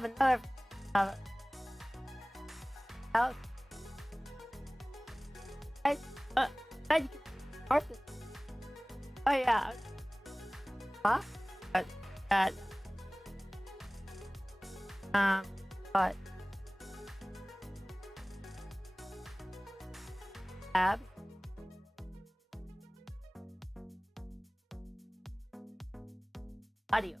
have another uh, house. I, uh, I, oh yeah. Huh? But, uh, um, but tab audio.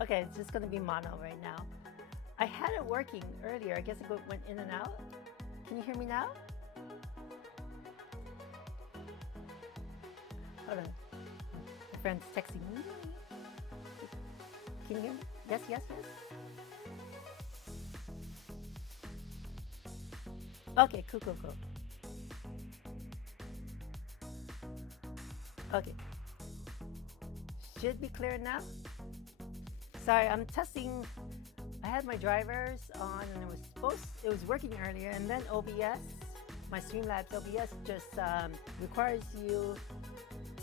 Okay, it's just gonna be mono right now. I had it working earlier. I guess it went in and out. Can you hear me now? Hold on. My friend's texting me. Can you hear me? Yes, yes, yes. Okay, cool, cool, cool. Okay. Should be clear now. Sorry, I'm testing. I had my drivers on and it was working earlier, and then OBS, my Streamlabs OBS just requires you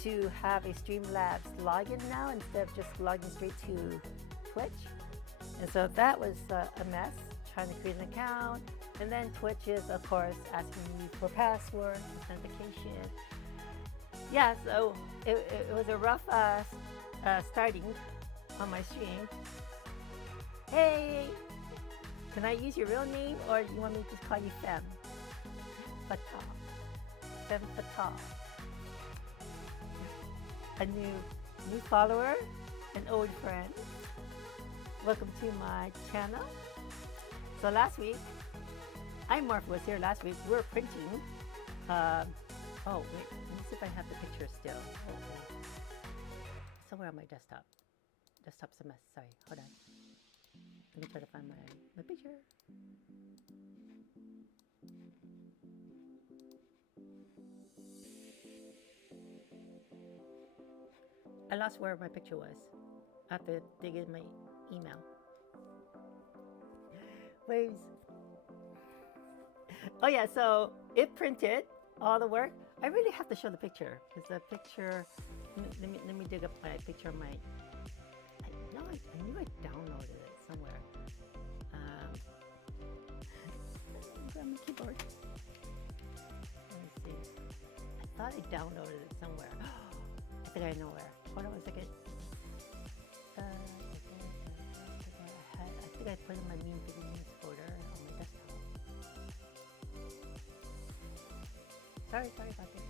to have a Streamlabs login now instead of just logging straight to Twitch. And so that was a mess, trying to create an account. And then Twitch is, of course, asking you for password, authentication. Yeah, so it was a rough starting on my stream. Hey, can I use your real name or do you want me to just call you Fem? Fatah. Fem Fatah. A new follower, an old friend. Welcome to my channel. So last week, iMorph was here last week. We were printing. Oh wait, let me see if I have the picture still. Somewhere on my desktop. Desktop's a mess. Sorry, hold on. Let me try to find my picture. I lost where my picture was. I have to dig in my email. Waves. Oh yeah, so it printed all the work. I really have to show the picture because the picture. Let me dig up my picture of my. I knew I downloaded it somewhere. Grab my keyboard. Let me see. I thought I downloaded it somewhere. I think I know where. Hold on a second. I think I put it in my Mean Figurines folder on my desktop. Sorry about this.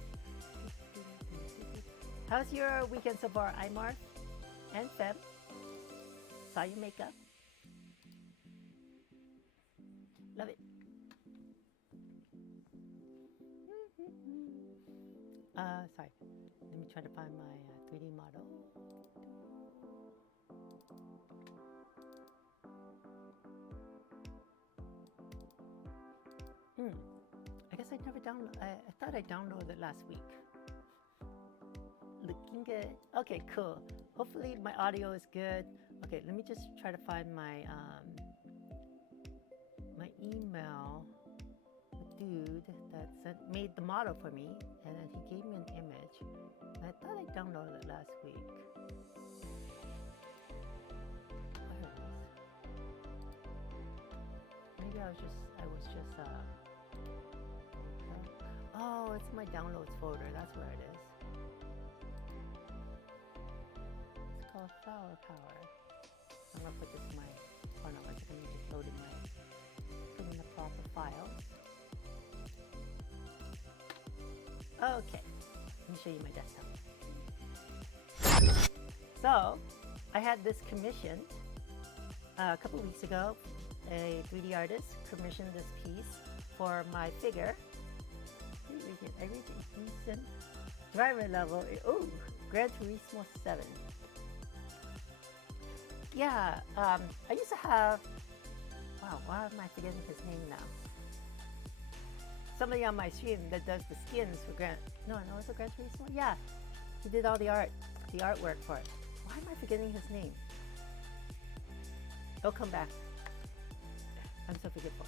How's your weekend so far, iMorph and Feb? Saw your makeup. Love it. Sorry. Let me try to find my 3D model. I guess I never downloaded. I thought I downloaded it last week. Looking good. Okay, cool. Hopefully my audio is good. Okay, let me just try to find my my email. The dude that made the model for me, and then he gave me an image. I thought I downloaded it last week. Where is this? Maybe I was just oh, it's my downloads folder. That's where it is. It's called Flower Power. I'm gonna put this in my. Oh no, I'm just loading put in the proper files. Okay, let me show you my desktop. So, I had this commissioned a couple weeks ago. A 3D artist commissioned this piece for my figure. I reached a decent driver level. Oh, Gran Turismo 7. Yeah, I used to have. Wow, wow, why am I forgetting his name now? Somebody on my stream that does the skins for no, it's a Gran Turismo? Yeah, he did all the artwork for it. Why am I forgetting his name? He'll come back. I'm so forgetful.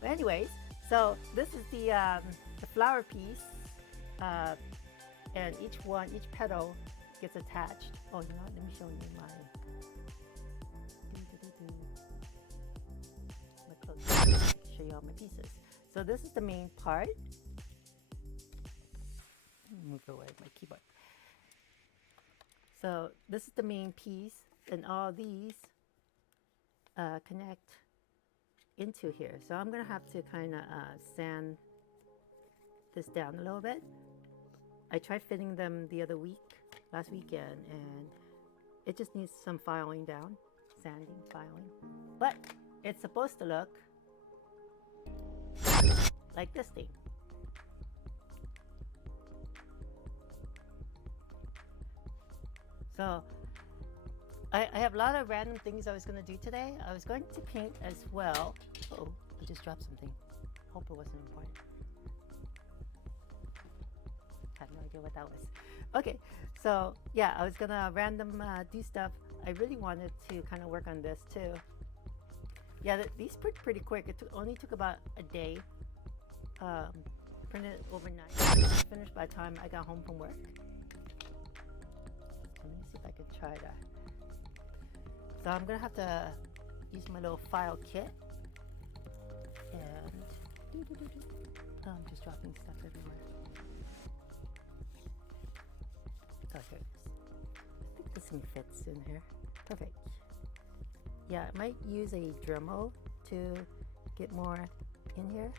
But anyways, so this is the flower piece, and each petal gets attached. Oh, you know what? Let me show you my. Show you all my pieces. So this is the main part. Move away my keyboard. So this is the main piece, and all these connect into here. So I'm gonna have to kind of sand this down a little bit. I tried fitting them the other week, last weekend, and it just needs some filing down, sanding, filing. But it's supposed to look like this thing. So I have a lot of random things I was going to do today. I was going to paint as well. Oh, I just dropped something. Hope it wasn't important. Have no idea what that was. Okay, so yeah, I was going to random do stuff. I really wanted to kind of work on this too. Yeah, these printed pretty quick. It only took about a day. Printed overnight. Finished by the time I got home from work. Let me see if I can try that. So I'm gonna have to use my little file kit, and I'm just dropping stuff everywhere. Oh, here it is. I think this thing fits in here. Perfect. Yeah, I might use a Dremel to get more in here.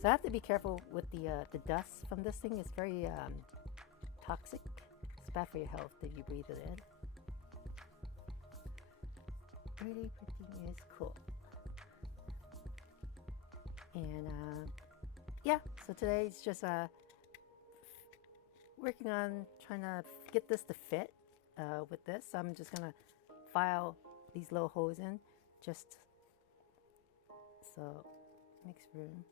So I have to be careful with the dust from this thing. It's very toxic. It's bad for your health if you breathe it in. Really pretty is cool. And yeah, so today's just working on trying to get this to fit with this. So I'm just gonna file these little holes in, just so it makes room.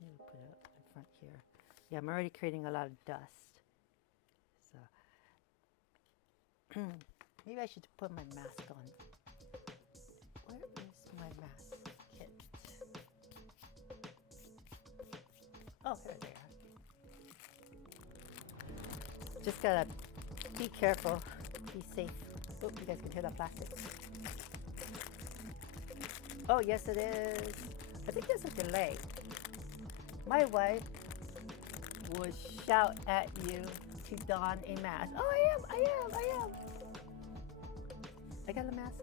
Put it up in front here. Yeah, I'm already creating a lot of dust. So maybe I should put my mask on. Where is my mask kit? Oh, there they are. Just gotta be careful, be safe. Oh, you guys can hear that plastic. Oh, yes it is. I think there's a delay. My wife will shout at you to don a mask. Oh, I am. I got a mask.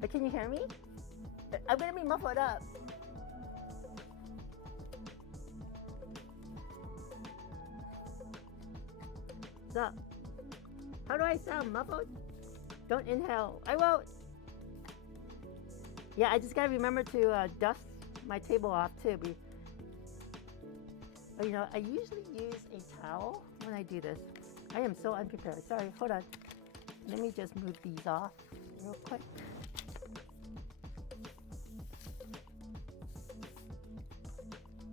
But can you hear me? I'm gonna be muffled up. So, how do I sound? Muffled? Don't inhale. I won't. Yeah, I just gotta remember to dust my table off too. You know, I usually use a towel when I do this. I am so unprepared. Sorry, hold on. Let me just move these off real quick.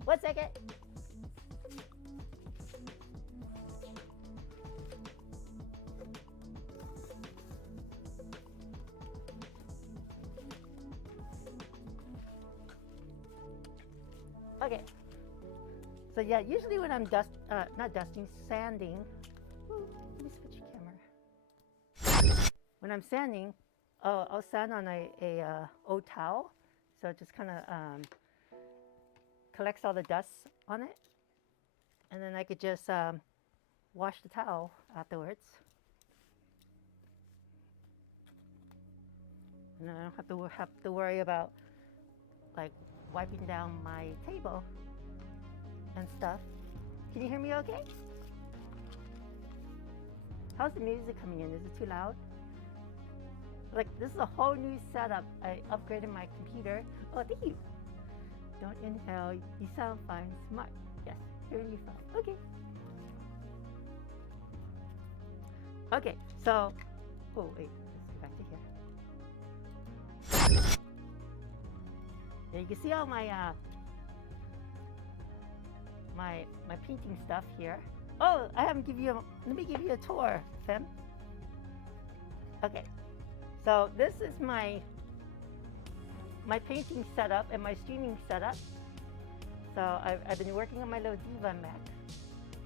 One second. Okay. So yeah, usually when I'm not dusting, sanding. Ooh, let me switch camera. When I'm sanding, I'll sand on a old towel, so it just kind of collects all the dust on it, and then I could just wash the towel afterwards, and I don't have to worry about like wiping down my table and stuff. Can you hear me okay? How's the music coming in? Is it too loud? Like, this is a whole new setup. I upgraded my computer. Oh, thank you. Don't inhale. You sound fine. Smart. Yes, hearing you fine. Okay. Okay, so, oh wait, let's go back to here. There you can see all my my painting stuff here. Oh, I haven't give you let me give you a tour, Fem. Okay, so this is my painting setup and my streaming setup. So I've been working on my little Diva Mac,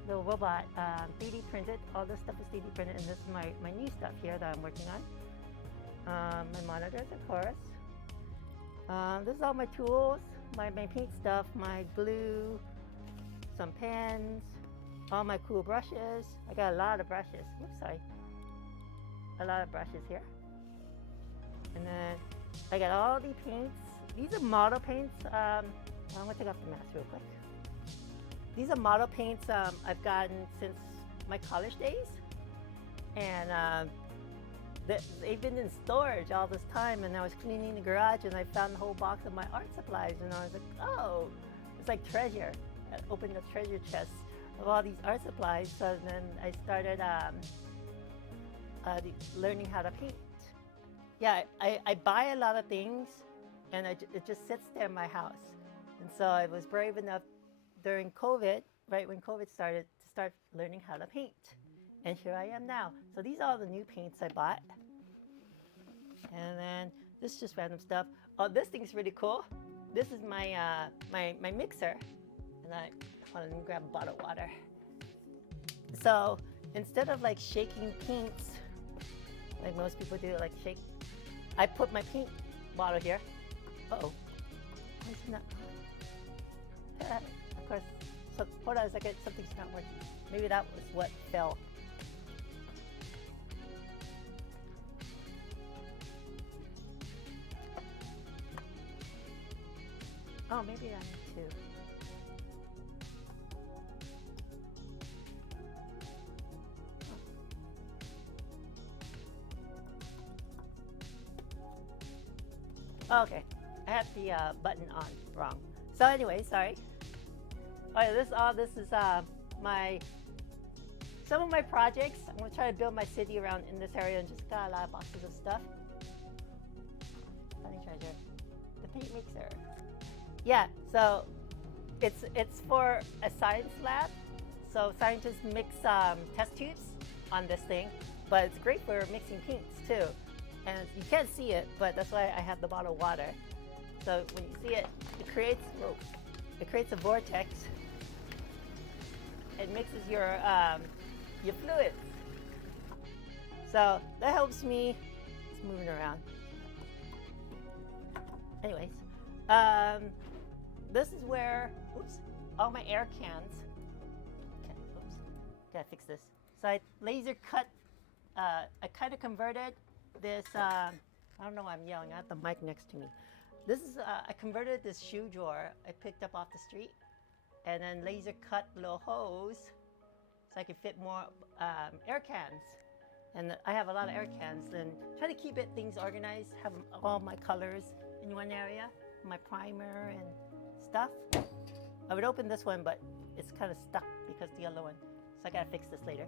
little robot, 3D printed. All this stuff is 3D printed, and this is my new stuff here that I'm working on. My monitors, of course. This is all my tools, my paint stuff, my glue, some pens, all my cool brushes. I got a lot of brushes. Oops, sorry. A lot of brushes here. And then I got all the paints. These are model paints. I'm gonna take off the mask real quick. These are model paints I've gotten since my college days. And they've been in storage all this time, and I was cleaning the garage and I found the whole box of my art supplies, and I was like, oh, it's like treasure. I opened the treasure chest of all these art supplies. So then I started learning how to paint. Yeah, I buy a lot of things, and it just sits there in my house. And so I was brave enough during COVID, right when COVID started, to start learning how to paint. And here I am now. So these are all the new paints I bought. And then this is just random stuff. Oh, this thing's really cool. This is my my mixer. And I want to grab a bottle of water. So instead of like shaking paints, like most people do, like shake, I put my paint bottle here. Uh-oh. Of course, so hold on a second, something's not working. Maybe that was what fell. Oh, maybe I need to. Okay, I had the button on wrong. So anyway, sorry. Oh yeah, this is some of my projects. I'm gonna try to build my city around in this area, and just got a lot of boxes of stuff. Funny treasure, the paint mixer. Yeah, so it's for a science lab. So scientists mix test tubes on this thing, but it's great for mixing paints too. And you can't see it, but that's why I have the bottle of water. So when you see it, it creates a vortex. It mixes your fluids. So that helps me. It's moving around. Anyways, this is where, all my air cans. Okay, gotta fix this. So I laser cut. I kind of converted this. I don't know why I'm yelling. I have the mic next to me. This is I converted this shoe drawer I picked up off the street, and then laser cut little holes so I could fit more air cans. And I have a lot of air cans, and try to keep things organized. Have all my colors in one area, my primer and stuff. I would open this one, but it's kind of stuck because the other one. So I gotta fix this later.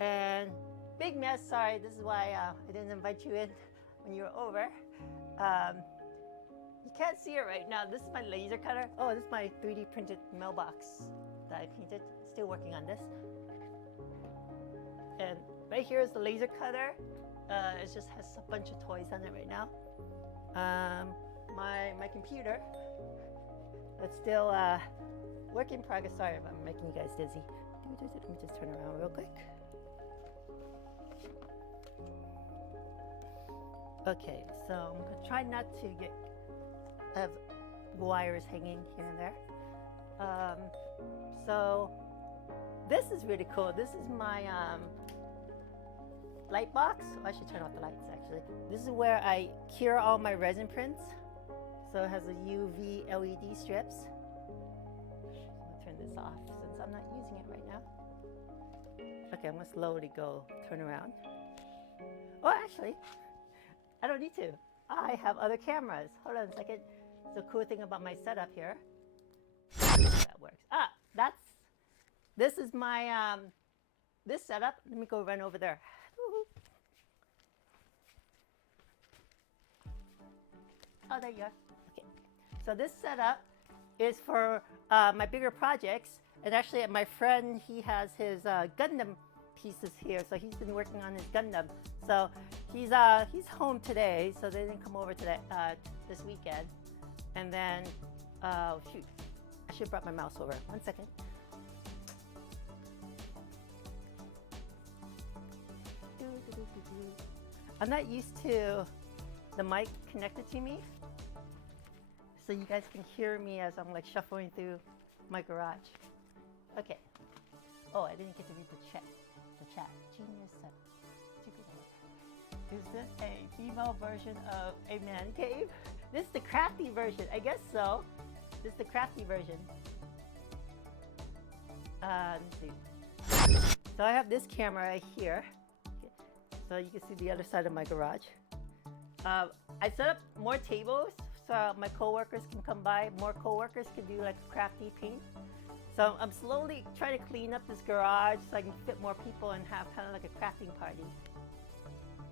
And big mess. Sorry, this is why I didn't invite you in when you were over. You can't see it right now. This is my laser cutter. Oh, this is my 3D printed mailbox that I painted. Still working on this. And right here is the laser cutter. It just has a bunch of toys on it right now. My computer. It's still work in progress. Sorry if I'm making you guys dizzy. Let me just turn around real quick. Okay, so I'm gonna try not to have wires hanging here and there. So this is really cool. This is my light box. Oh, I should turn off the lights actually. This is where I cure all my resin prints. So it has a UV LED strips. I'm gonna turn this off since I'm not using it right now. Okay, I'm gonna slowly turn around. Oh, actually, I don't need to. I have other cameras. Hold on a second. The cool thing about my setup here. That works. This is my this setup. Let me go run over there. Oh, there you are. Okay. So this setup is for my bigger projects. And actually, my friend, he has his Gundam pieces here. So he's been working on his Gundam. So he's home today. So they didn't come over today this weekend. And then, shoot, I should have brought my mouse over. 1 second. I'm not used to the mic connected to me, so you guys can hear me as I'm like shuffling through my garage. Okay. Oh, I didn't get to read the chat. Genius 7. Is this a female version of a man cave? This is the crafty version. I guess so. This is the crafty version. Let me see. So I have this camera right here. So you can see the other side of my garage. I set up more tables so my coworkers can come by. More coworkers can do like crafty paint. So I'm slowly trying to clean up this garage so I can fit more people and have kind of like a crafting party.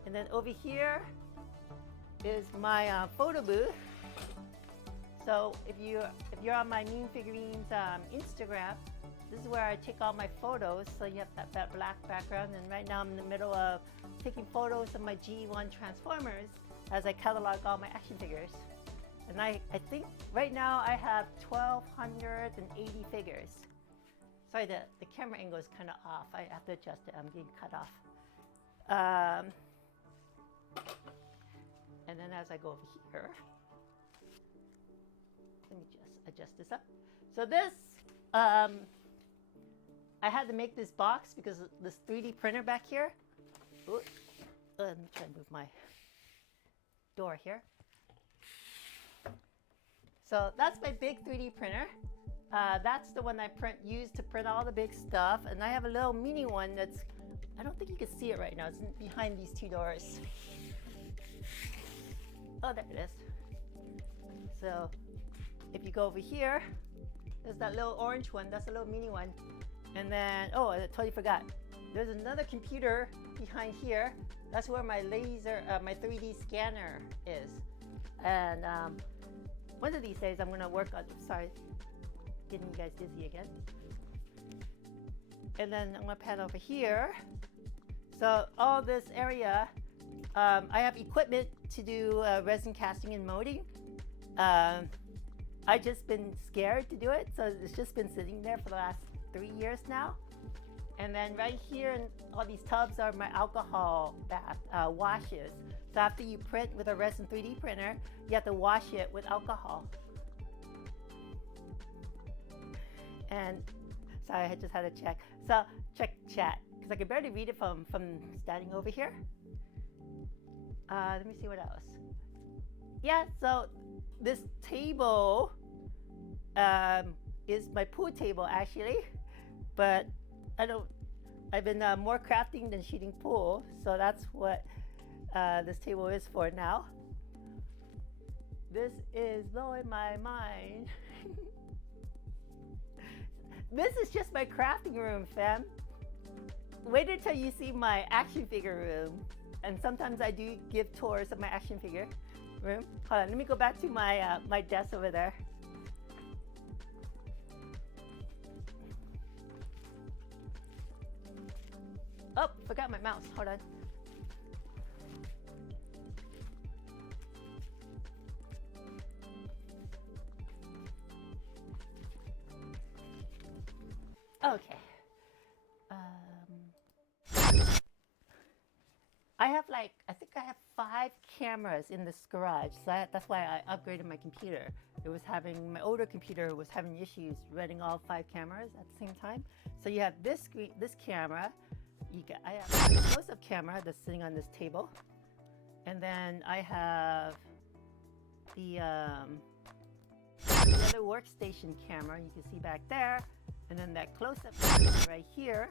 And then over here is my photo booth. So if you're on my Mean Figurines Instagram, this is where I take all my photos. So you have that black background, and right now I'm in the middle of taking photos of my G1 Transformers as I catalog all my action figures. And I think right now I have 1,280 figures. Sorry, the camera angle is kind of off. I have to adjust it. I'm getting cut off. And then as I go over here, let me just adjust this up. So this, I had to make this box because of this 3D printer back here. Ooh, let me try to move my door here. So that's my big 3D printer. That's the one I use to print all the big stuff. And I have a little mini one that's, I don't think you can see it right now. It's behind these two doors. Oh, there it is. So if you go over here, there's that little orange one. That's a little mini one. And then, oh, I totally forgot. There's another computer behind here. That's where my laser, my 3D scanner is. And one of these days I'm gonna work on, sorry, getting you guys dizzy again. And then I'm gonna pan over here. So all this area, I have equipment to do resin casting and molding. I've just been scared to do it, so it's just been sitting there for the last 3 years now. And then right here in all these tubs are my alcohol bath washes. So after you print with a resin 3D printer, you have to wash it with alcohol. And sorry, I just had to check. So check chat, because I can barely read it from standing over here. Let me see what else. Yeah, so this table is my pool table actually, but I've been more crafting than shooting pool, so that's what this table is for now. This is blowing my mind. This is just my crafting room, fam. Wait until you see my action figure room. And sometimes I do give tours of my action figure room. Hold on, let me go back to my my desk over there. Oh, forgot my mouse. Hold on. Okay. I have I think I have 5 cameras in this garage. So that's why I upgraded my computer. My older computer was having issues running all 5 cameras at the same time. So you have this screen, this camera. I have a close-up camera that's sitting on this table. And then I have the other workstation camera you can see back there. And then that close-up camera right here.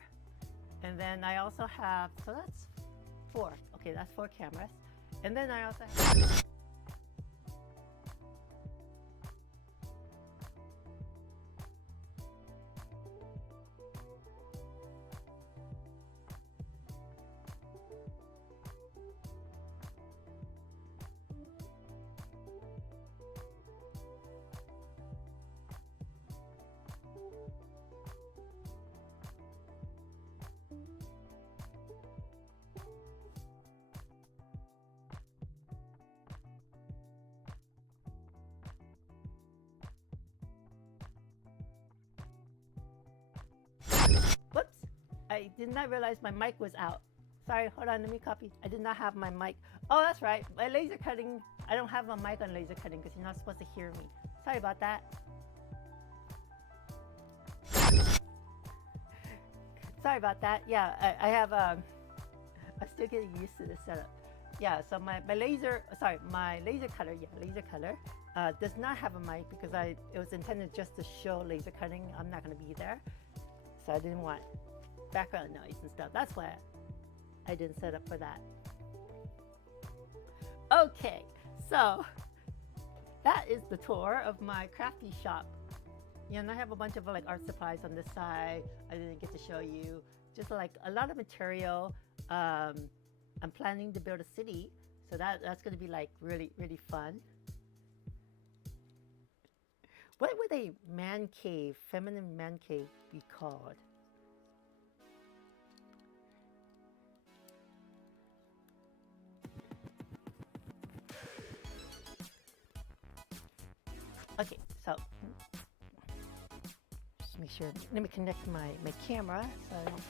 And then I also have, so that's 4. Okay, that's 4 cameras. And then I also have I did not realize my mic was out. Sorry, hold on, let me copy. I did not have my mic. Oh, that's right. My laser cutting, I don't have a mic on laser cutting because you're not supposed to hear me. Sorry about that. Sorry about that. Yeah, I have, I'm still getting used to this setup. Yeah, so my laser cutter, laser cutter, does not have a mic because it was intended just to show laser cutting. I'm not going to be there. So I didn't want background noise and stuff. That's why I didn't set up for that. Okay, so that is the tour of my crafty shop. You know, I have a bunch of like art supplies on this side. I didn't get to show you. Just like a lot of material. I'm planning to build a city, so that's going to be like really, really fun. What would a man cave, feminine man cave, be called? Okay, so just make sure. Let me connect my camera so I don't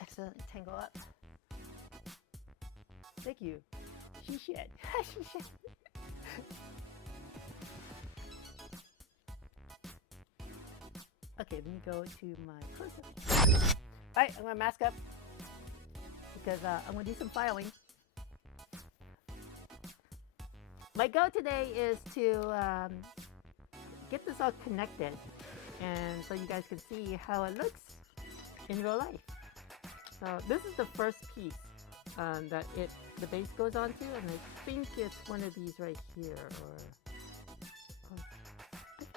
accidentally tangle up. Thank you. She should. She should. Okay, let me go to my close-up. Alright, I'm gonna mask up because I'm gonna do some filing. My goal today is to get this all connected, and so you guys can see how it looks in real life. So this is the first piece that the base goes onto, and I think it's one of these right here, or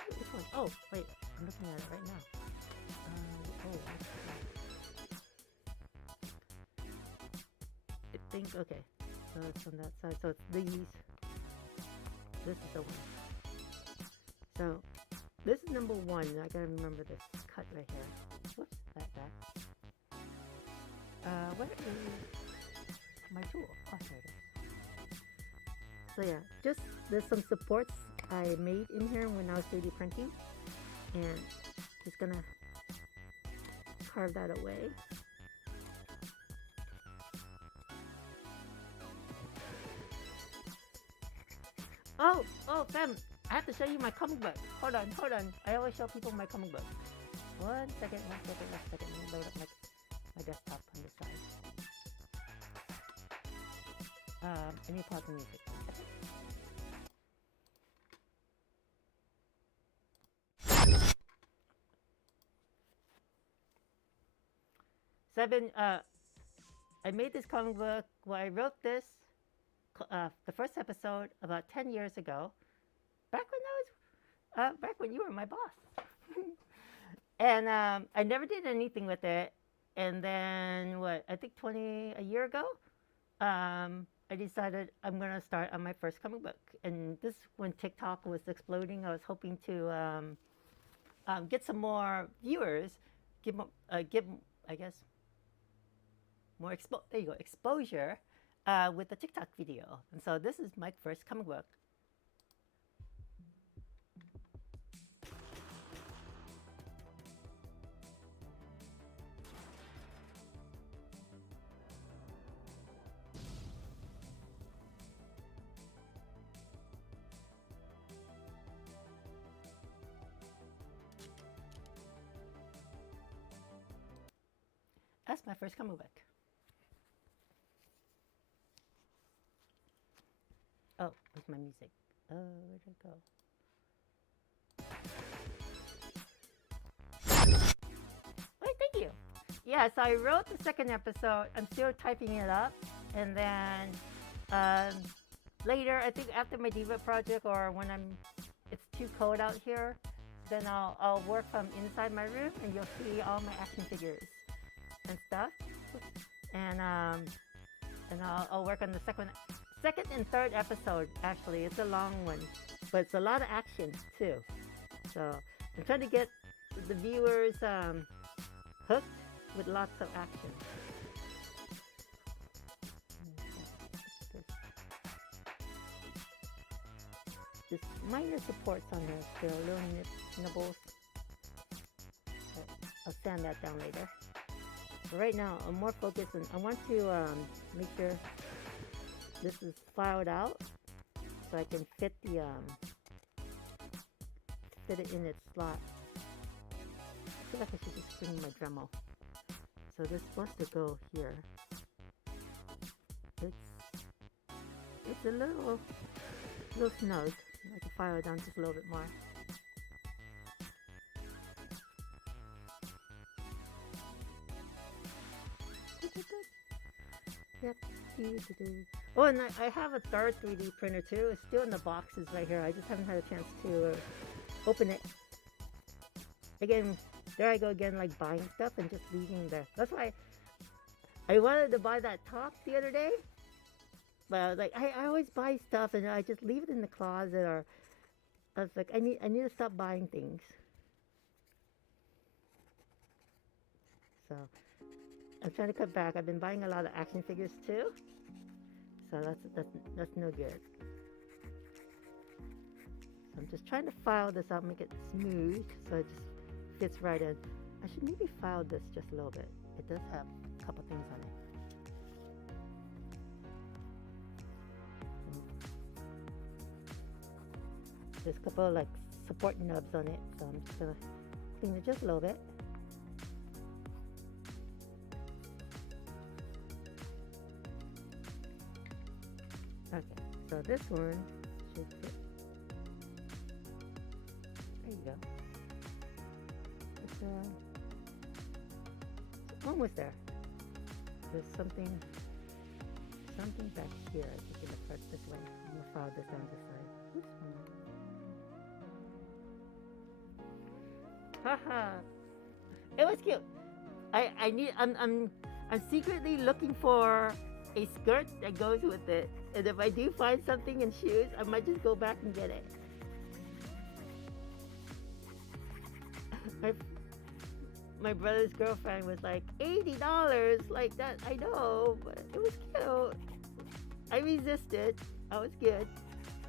which one? Oh, wait, I'm looking at it right now. I think, okay, so it's on that side, so it's these. This is the one. So this is number one. I gotta remember this cut right here. Whoops, that. Where is my tool? Oh, there it is. So yeah, just there's some supports I made in here when I was 3D printing, and just gonna carve that away. Oh, fam, I have to show you my comic book. Hold on. I always show people my comic book. One second. Let me load up my desktop on this side. Let me pause the music. So I made this comic book. Well, I wrote this, the first episode about 10 years ago, back when you were my boss. And I never did anything with it. And then I think a year ago, I decided I'm gonna start on my first comic book. And this, when TikTok was exploding, I was hoping to get some more viewers, give I guess more exposure with the TikTok video. And so this is my first comic book. That's my first comic book. Oh, where's my music? Oh, where'd it go? Wait, thank you. Yeah, so I wrote the second episode. I'm still typing it up. And then later, I think after my Diva project, or when it's too cold out here, then I'll work from inside my room, and you'll see all my action figures and stuff. And I'll work on the second and third episode. Actually, it's a long one, but it's a lot of action too. So I'm trying to get the viewers hooked with lots of action. Just minor supports on there, still little nibbles. I'll sand that down later. But right now, I'm more focused on, I want to make sure this is filed out so I can fit it in its slot. I feel like I should just bring my Dremel. So this is supposed to go here. It's a little snug. I can file it down just a little bit more. Yep. Oh, and I have a third 3D printer too. It's still in the boxes right here. I just haven't had a chance to open it. Again, there I go again, like buying stuff and just leaving it there. That's why I wanted to buy that top the other day. But I was like, I always buy stuff and I just leave it in the closet, or I was like, I need to stop buying things. So I'm trying to cut back. I've been buying a lot of action figures too. So that's no good. So I'm just trying to file this out, make it smooth so it just fits right in. I should maybe file this just a little bit. It does have a couple things on it. There's a couple of like support nubs on it, so I'm just gonna clean it just a little bit. Okay, so this one should fit. There you go. It's almost there. There's something back here. I think in the front this way. I'm gonna file this on this side. Oops. Haha. It was cute. I'm secretly looking for a skirt that goes with it. And if I do find something in shoes, I might just go back and get it. My brother's girlfriend was like, $80, like that. I know, but it was cute. I resisted. I was good.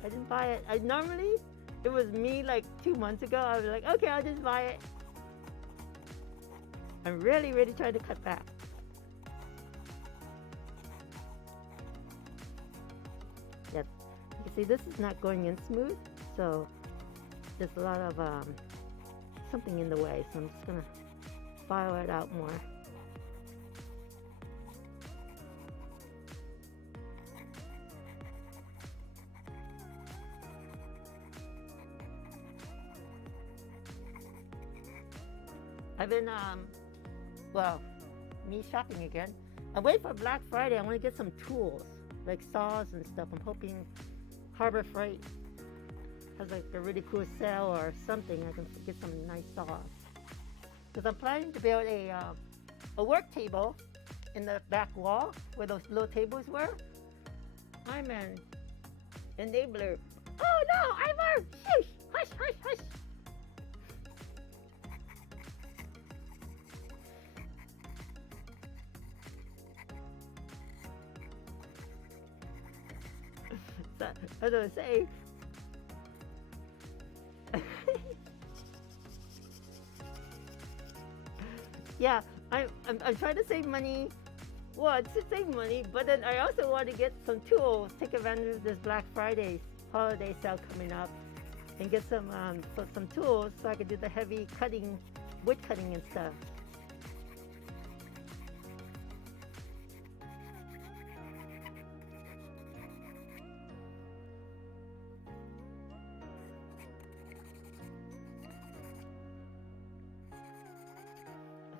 I didn't buy it. It was me like 2 months ago. I was like, okay, I'll just buy it. I'm really trying to cut back. Yep. You see, this is not going in smooth, so there's a lot of something in the way. So I'm just gonna file it out more. I've been me shopping again. I'm waiting for Black Friday. I want to get some tools, like saws and stuff. I'm hoping Harbor Freight has like a really cool sale or something. I can get some nice saws. Because I'm planning to build a work table in the back wall where those little tables were. I'm an enabler. Oh no, Ivor! Shush! Hush, hush, hush! I was gonna say. Yeah, I'm trying to save money. Well, to save money, but then I also want to get some tools, take advantage of this Black Friday holiday sale coming up, and get some tools so I can do the heavy cutting, wood cutting and stuff.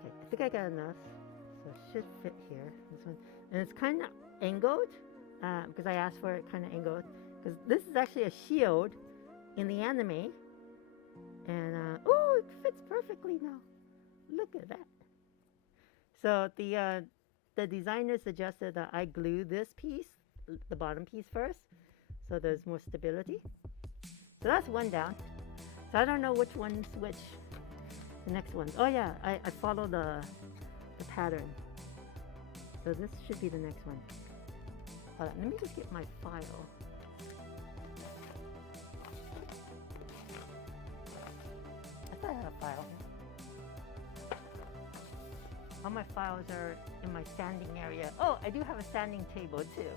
I think I got enough, so it should fit here. This one, and it's kind of angled because I asked for it kind of angled. Because this is actually a shield in the anime, and oh, it fits perfectly now. Look at that. So the designer suggested that I glue this piece, the bottom piece first, so there's more stability. So that's one down. So I don't know which one's which. The next one. Oh yeah, I follow the pattern. So this should be the next one. Hold on, let me just get my file. I thought I had a file. All my files are in my standing area. Oh, I do have a standing table too.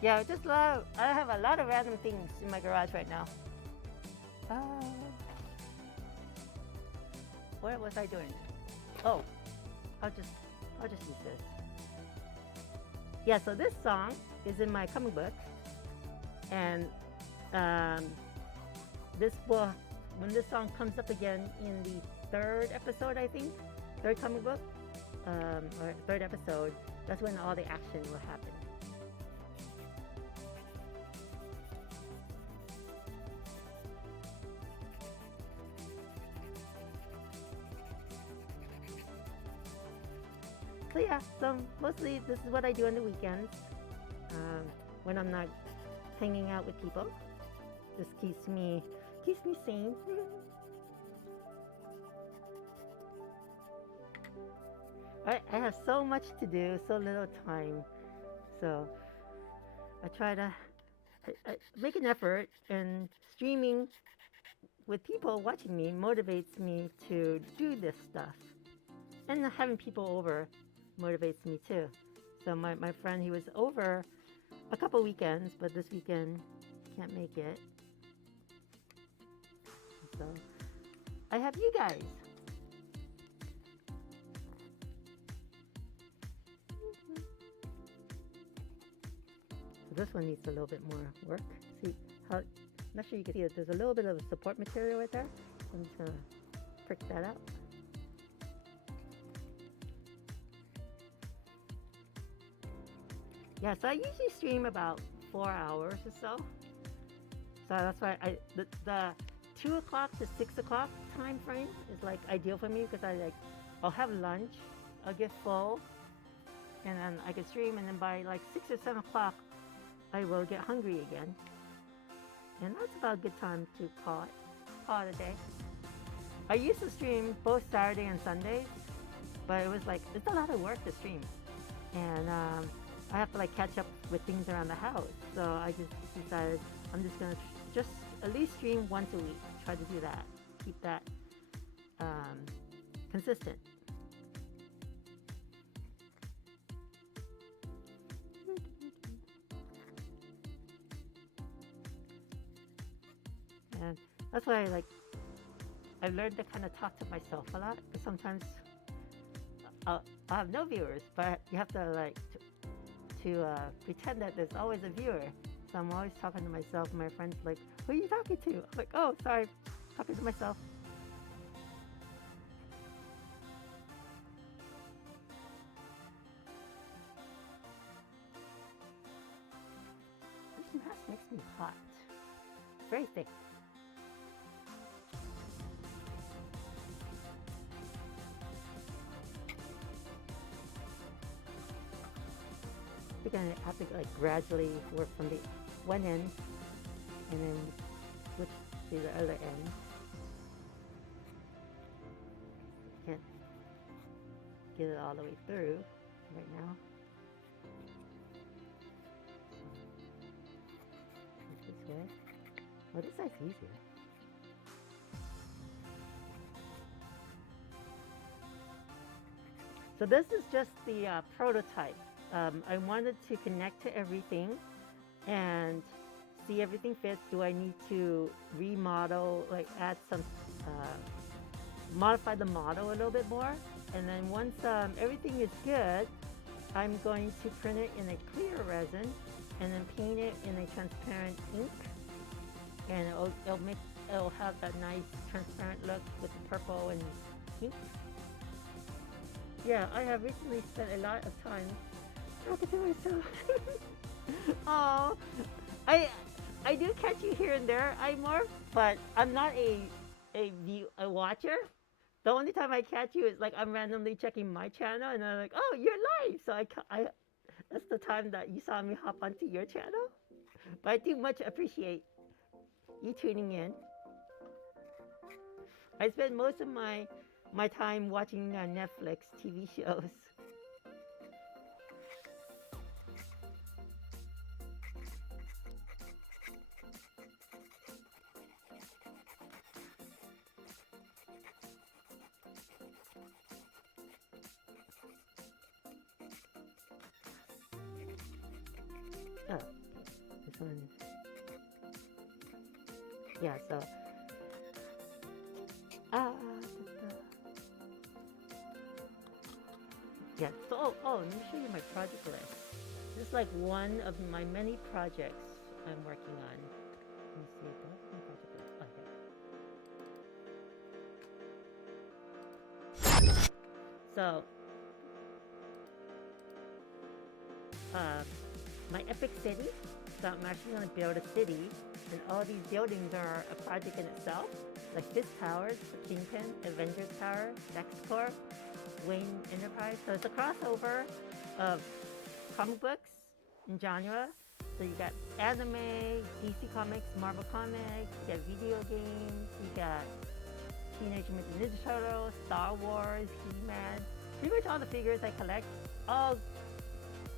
Yeah, just a lot I have a lot of random things in my garage right now. Uh, what was I doing? Oh, I'll just use this. Yeah, so this song is in my comic book, and um, when this song comes up again in the third episode, I think, third comic book, or third episode, that's when all the action will happen. So yeah, so mostly this is what I do on the weekends, when I'm not hanging out with people. This keeps me sane. I have so much to do, so little time. So I try to I make an effort, and streaming with people watching me motivates me to do this stuff. And having people over motivates me too. So my friend, he was over a couple weekends, but this weekend can't make it. So I have you guys. So this one needs a little bit more work. See how, I'm not sure you can see it. There's a little bit of support material right there. I'm just gonna prick that out. Yeah, so I usually stream about 4 hours or so. So that's why the 2 o'clock to 6 o'clock time frame is like ideal for me, because I'll have lunch, I'll get full, and then I can stream, and then by like 6 or 7 o'clock I will get hungry again. And that's about a good time to call it a day. I used to stream both Saturday and Sundays, but it was like, it's a lot of work to stream. And I have to like catch up with things around the house. So I just decided I'm just gonna just at least stream once a week. Try to do that. Keep that consistent. And that's why I've learned to kind of talk to myself a lot. Because sometimes I'll have no viewers, but you have to pretend that there's always a viewer. So I'm always talking to myself. My friend's like, "Who are you talking to?" I'm like, "Oh, sorry, talking to myself." This mask makes me hot. Very thick. I think I have to gradually work from the one end and then switch to the other end. Can't get it all the way through right now. This way. Oh, this side's easier. So this is just the prototype. I wanted to connect to everything and see everything fits. Do I need to remodel, add some, modify the model a little bit more? And then once everything is good, I'm going to print it in a clear resin and then paint it in a transparent ink. And it'll have that nice transparent look with the purple and pink. Yeah, I have recently spent a lot of time talking to myself. Oh, I do catch you here and there, but I'm not a watcher. The only time I catch you is I'm randomly checking my channel, and I'm like, "Oh, you're live!" So I that's the time that you saw me hop onto your channel. But I do much appreciate you tuning in. I spend most of my time watching Netflix TV shows. Oh, this one. Yeah, so. Ah. Yeah, so, let me show you my project list. This is like one of my many projects I'm working on. Let me see, what's my project list? Oh, here. So, my epic city. So I'm actually going to build a city, and all these buildings are a project in itself. Like Fist Towers, Kingpin, Avengers Tower, Dexcorp, Wayne Enterprise. So it's a crossover of comic books in genre. So you got anime, DC Comics, Marvel Comics, you got video games, you got Teenage Mutant Ninja Turtles, Star Wars, He-Man. Pretty much all the figures I collect, all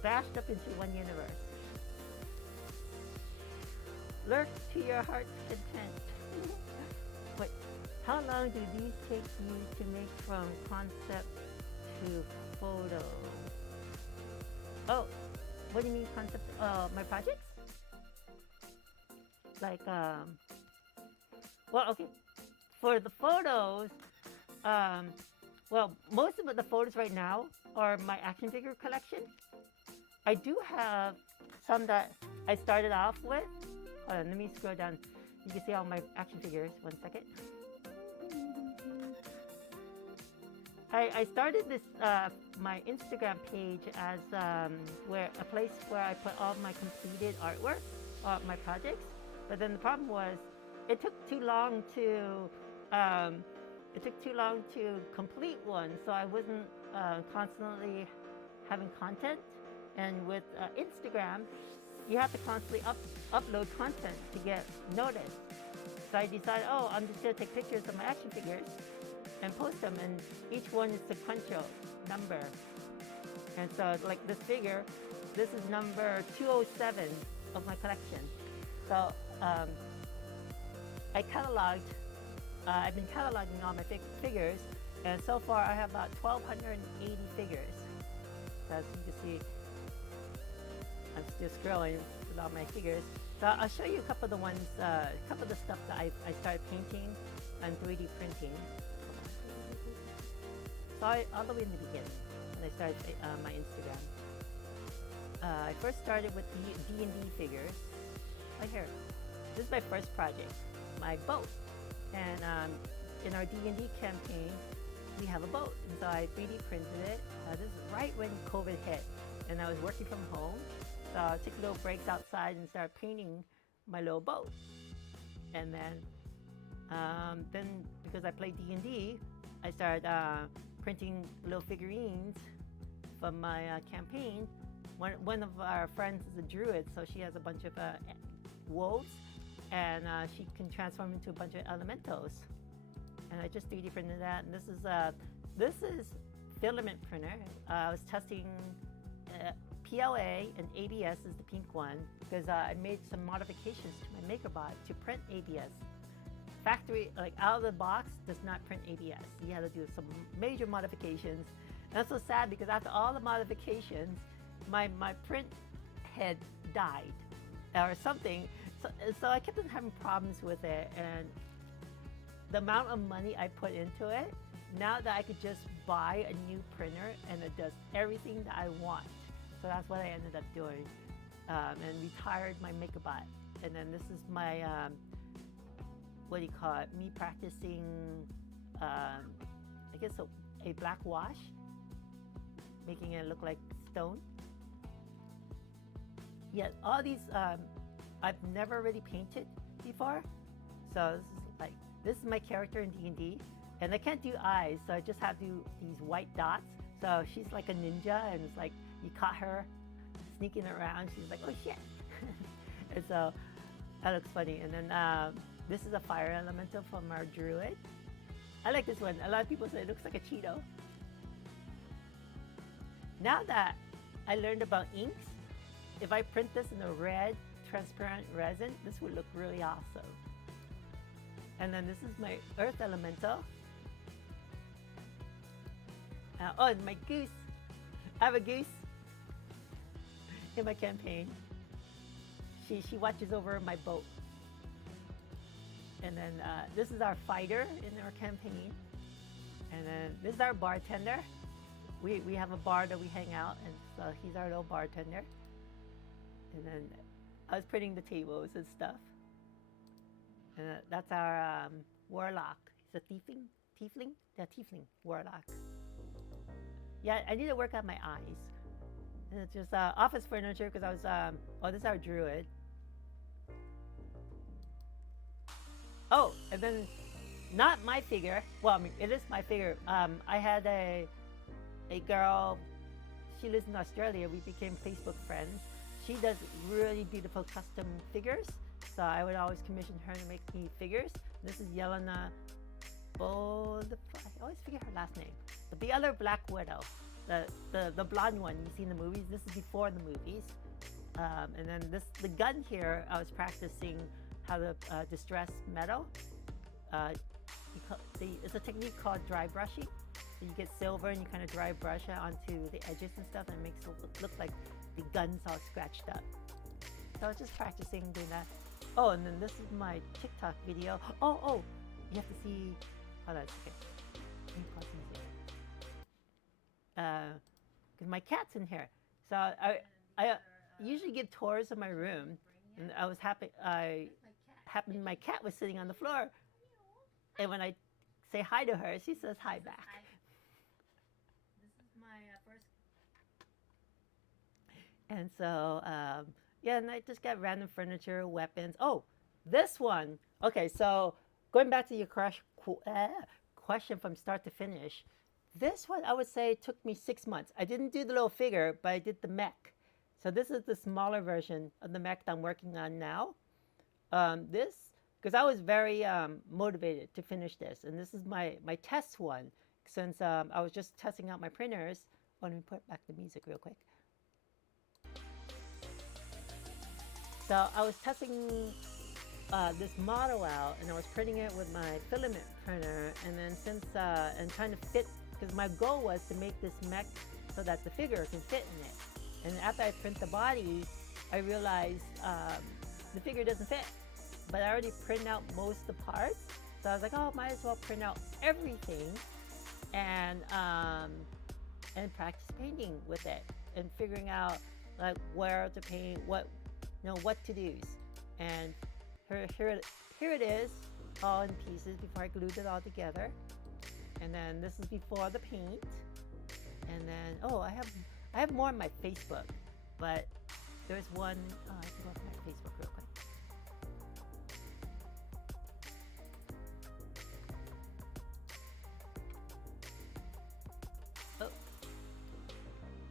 bashed up into one universe. Lurk to your heart's content. Wait, how long do these take you to make from concept to photo? Oh, what do you mean concept? My projects? Like, well, okay. For the photos, well, most of the photos right now are my action figure collection. I do have some that I started off with. Hold on, let me scroll down. You can see all my action figures. 1 second. I started this my Instagram page as a place where I put all my completed artwork, my projects. But then the problem was, it took too long to complete one, so I wasn't constantly having content. And with Instagram, you have to constantly upload content to get noticed. So I decided, I'm just gonna take pictures of my action figures and post them, and each one is sequential number. And so, like this figure, this is number 207 of my collection. So I cataloged. I've been cataloging all my figures, and so far I have about 1,280 figures. So as you can see, I'm still scrolling with all my figures. So I'll show you a couple of the ones, a couple of the stuff that I started painting and 3D printing. So all the way in the beginning, when I started my Instagram. I first started with D&D figures. Right here. This is my first project, my boat. And in our D&D campaign, we have a boat. And so I 3D printed it. This is right when COVID hit. And I was working from home. So I took little breaks outside and started painting my little boat. And then because I played D&D, I started printing little figurines from my campaign. One of our friends is a druid, so she has a bunch of wolves, and she can transform into a bunch of elementals. And I just 3D printed that. And this is filament printer. I was testing PLA and ABS is the pink one, because I made some modifications to my MakerBot to print ABS. Factory, like out of the box, does not print ABS. You had to do some major modifications. And that's so sad, because after all the modifications, my print head died or something. So I kept on having problems with it, and the amount of money I put into it, now that I could just buy a new printer and it does everything that I want. So that's what I ended up doing, and retired my MakerBot. And then this is my, what do you call it, me practicing, I guess a black wash, making it look like stone. Yeah, all these, I've never really painted before. So this is my character in D&D, and I can't do eyes, so I just have to do these white dots. So she's like a ninja, and it's like you caught her sneaking around. She's like, oh shit. And so that looks funny. And then this is a fire elemental from our druid. I like this one. A lot of people say it looks like a Cheeto. Now that I learned about inks, if I print this in a red transparent resin, this would look really awesome. And then this is my earth elemental. Oh, and my goose. I have a goose in my campaign. She watches over my boat. And then this is our fighter in our campaign. And then this is our bartender. We have a bar that we hang out, and so he's our little bartender. And then I was putting the tables and stuff. And that's our warlock. He's a tiefling? Yeah, tiefling warlock. Yeah, I need to work on my eyes. And it's just office furniture because I was, oh, this is our druid. Oh, and then not my figure. Well, I mean, it is my figure. I had a girl, she lives in Australia. We became Facebook friends. She does really beautiful custom figures. So I would always commission her to make me figures. This is Yelena Bod. I always forget her last name. But the other Black Widow, the blonde one you see in the movies. This is before the movies. And then the gun here, I was practicing how to distress metal. It's a technique called dry brushing. So you get silver and you kind of dry brush it onto the edges and stuff, and it makes it look like the gun's all scratched up. So I was just practicing doing that. Oh, and then this is my TikTok video. Oh, you have to see. Hold on a second. Let me pause this here. Because my cat's in here. So I usually give tours of my room, and I was happy. My cat was sitting on the floor, and when I say hi to her, she says hi back. This is my first. And so, yeah, and I just got random furniture, weapons. Oh, this one. Okay, so going back to your question from start to finish, this one I would say took me 6 months. I didn't do the little figure, but I did the mech. So this is the smaller version of the mech that I'm working on now. Because I was very motivated to finish this, and this is my test one, since I was just testing out my printers. Oh, let me put back the music real quick. So I was testing this model out, and I was printing it with my filament printer, and then and trying to fit, because my goal was to make this mech so that the figure can fit in it. And after I print the body, I realized the figure doesn't fit. But I already printed out most of the parts, so I was like, oh, might as well print out everything and practice painting with it and figuring out like where to paint, what to do. And here it is, all in pieces before I glued it all together. And then this is before the paint. And then I have more on my Facebook, but there's one. I have to go to my Facebook real quick.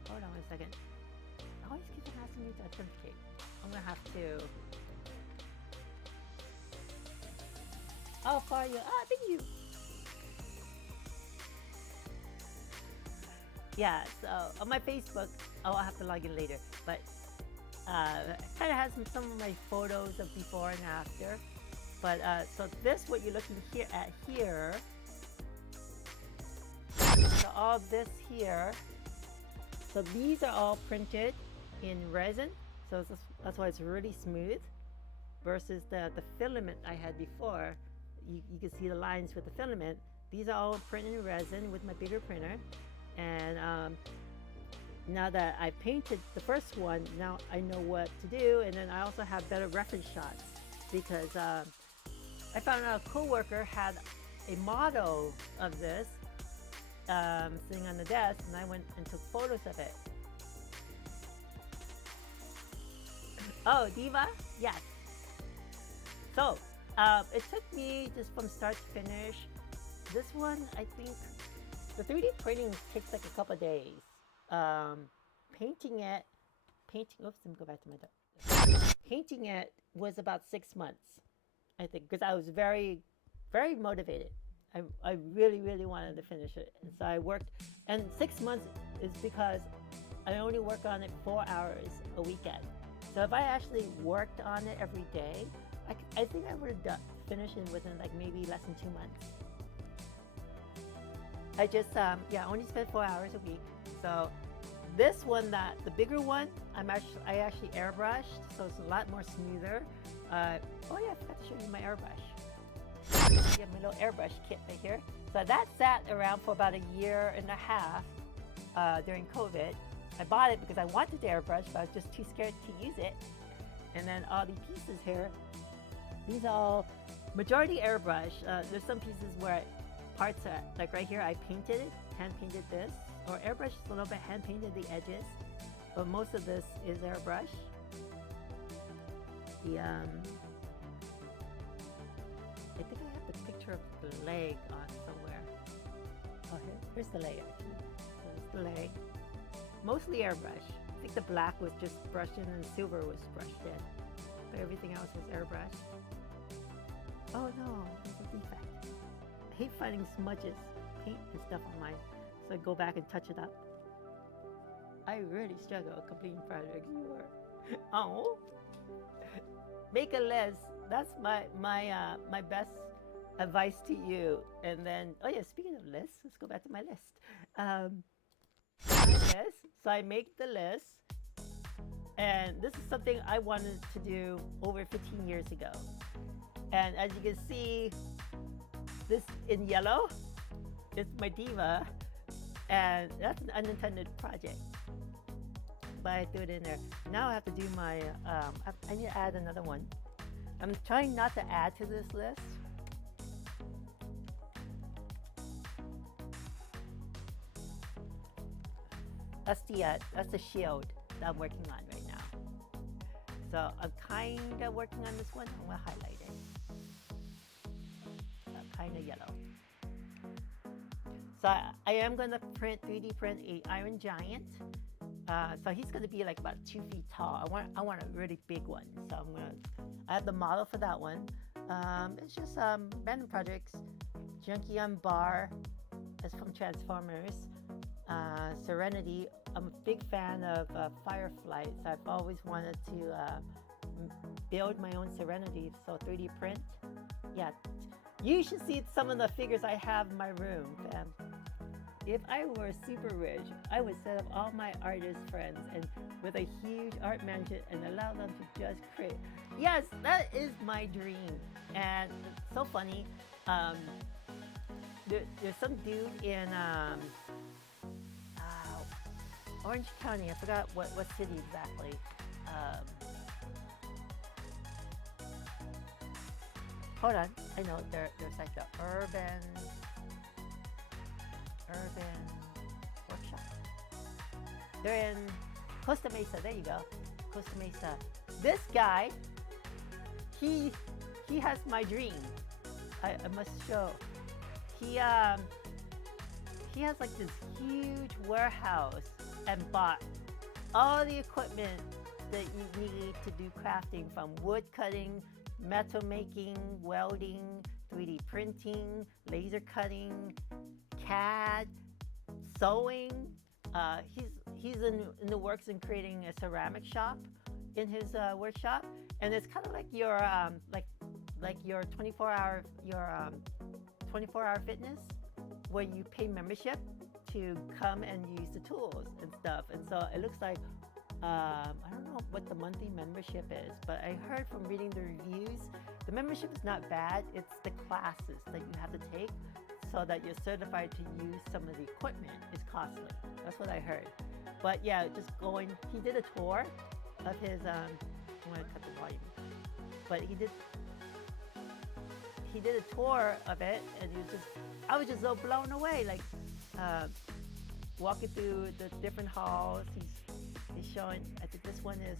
Hold on one second. I always keep asking me to authenticate. I'm gonna have to. Oh, for you. Ah, thank you. Yeah, so on my Facebook, I'll have to log in later, but kind of has some of my photos of before and after. But so this, what you're looking at here, so all this here, so these are all printed in resin, so that's why it's really smooth, versus the filament I had before. You can see the lines with the filament. These are all printed in resin with my bigger printer. And now that I painted the first one, now I know what to do, and then I also have better reference shots, because I found out a coworker had a model of this sitting on the desk, and I went and took photos of it. Oh, Diva? Yes. So it took me just from start to finish. This one, I think, the 3D printing takes like a couple of days. Painting it, oops, let me go back to my doc. Painting it was about 6 months, I think, because I was very, very motivated. I really, really wanted to finish it. And so I worked, and 6 months is because I only work on it 4 hours a weekend. So if I actually worked on it every day, I think I would have finished it within like maybe less than 2 months. I just, only spent 4 hours a week. So This one, the bigger one, I actually airbrushed, so it's a lot more smoother. Oh yeah, I forgot to show you my airbrush. I get my little airbrush kit right here. So that sat around for about a year and a half during COVID. I bought it because I wanted to airbrush, but I was just too scared to use it. And then all the pieces here, these are all majority airbrush. There's some pieces where parts are, like right here, I painted it, hand painted this, or airbrush a little bit, hand painted the edges, but most of this is airbrush. I think I have the picture of the leg on somewhere. Oh, here's the leg actually. Here's the leg. Mostly airbrush. I think the black was just brushed in and silver was brushed in. But everything else is airbrush. Oh no, there's a defect. I hate finding smudges, paint and stuff on mine. So I go back and touch it up. I really struggle completing projects. You are. Oh. Make a list. That's my best advice to you. And then, oh yeah, speaking of lists, let's go back to my list. So I make the list, and this is something I wanted to do over 15 years ago. And as you can see, this in yellow, it's my diva, and that's an unintended project. But I threw it in there. Now I have to do my, I need to add another one. I'm trying not to add to this list. That's the shield that I'm working on right now. So I'm kind of working on this one. I'm gonna highlight it. Kind of yellow. So I am gonna 3D print a Iron Giant. So he's gonna be like about 2 feet tall. I want a really big one. So I have the model for that one. It's just random projects. Junkion Bar is from Transformers. Serenity. I'm a big fan of Firefly, so I've always wanted to build my own Serenity, so 3D print. Yeah, you should see some of the figures I have in my room, fam. If I were super rich, I would set up all my artist friends and with a huge art mansion and allow them to just create. Yes, that is my dream. And it's so funny. There's some dude in Orange County. I forgot what city exactly. Hold on, I know there's like the urban workshop. They're in Costa Mesa. There you go, Costa Mesa. This guy, he has my dream. I must show. He has like this huge warehouse and bought all the equipment that you need to do crafting, from wood cutting, metal making, welding, 3D printing, laser cutting, CAD, sewing. He's in the works in creating a ceramic shop in his workshop, and it's kind of like your like your 24-hour fitness, where you pay membership to come and use the tools and stuff. And so it looks like, I don't know what the monthly membership is, but I heard from reading the reviews, the membership is not bad. It's the classes that you have to take so that you're certified to use some of the equipment is costly. That's what I heard. But yeah, just going, he did a tour of his, I'm gonna cut the volume, but he did a tour of it, and I was just so blown away, like walking through the different halls. He's showing, I think this one is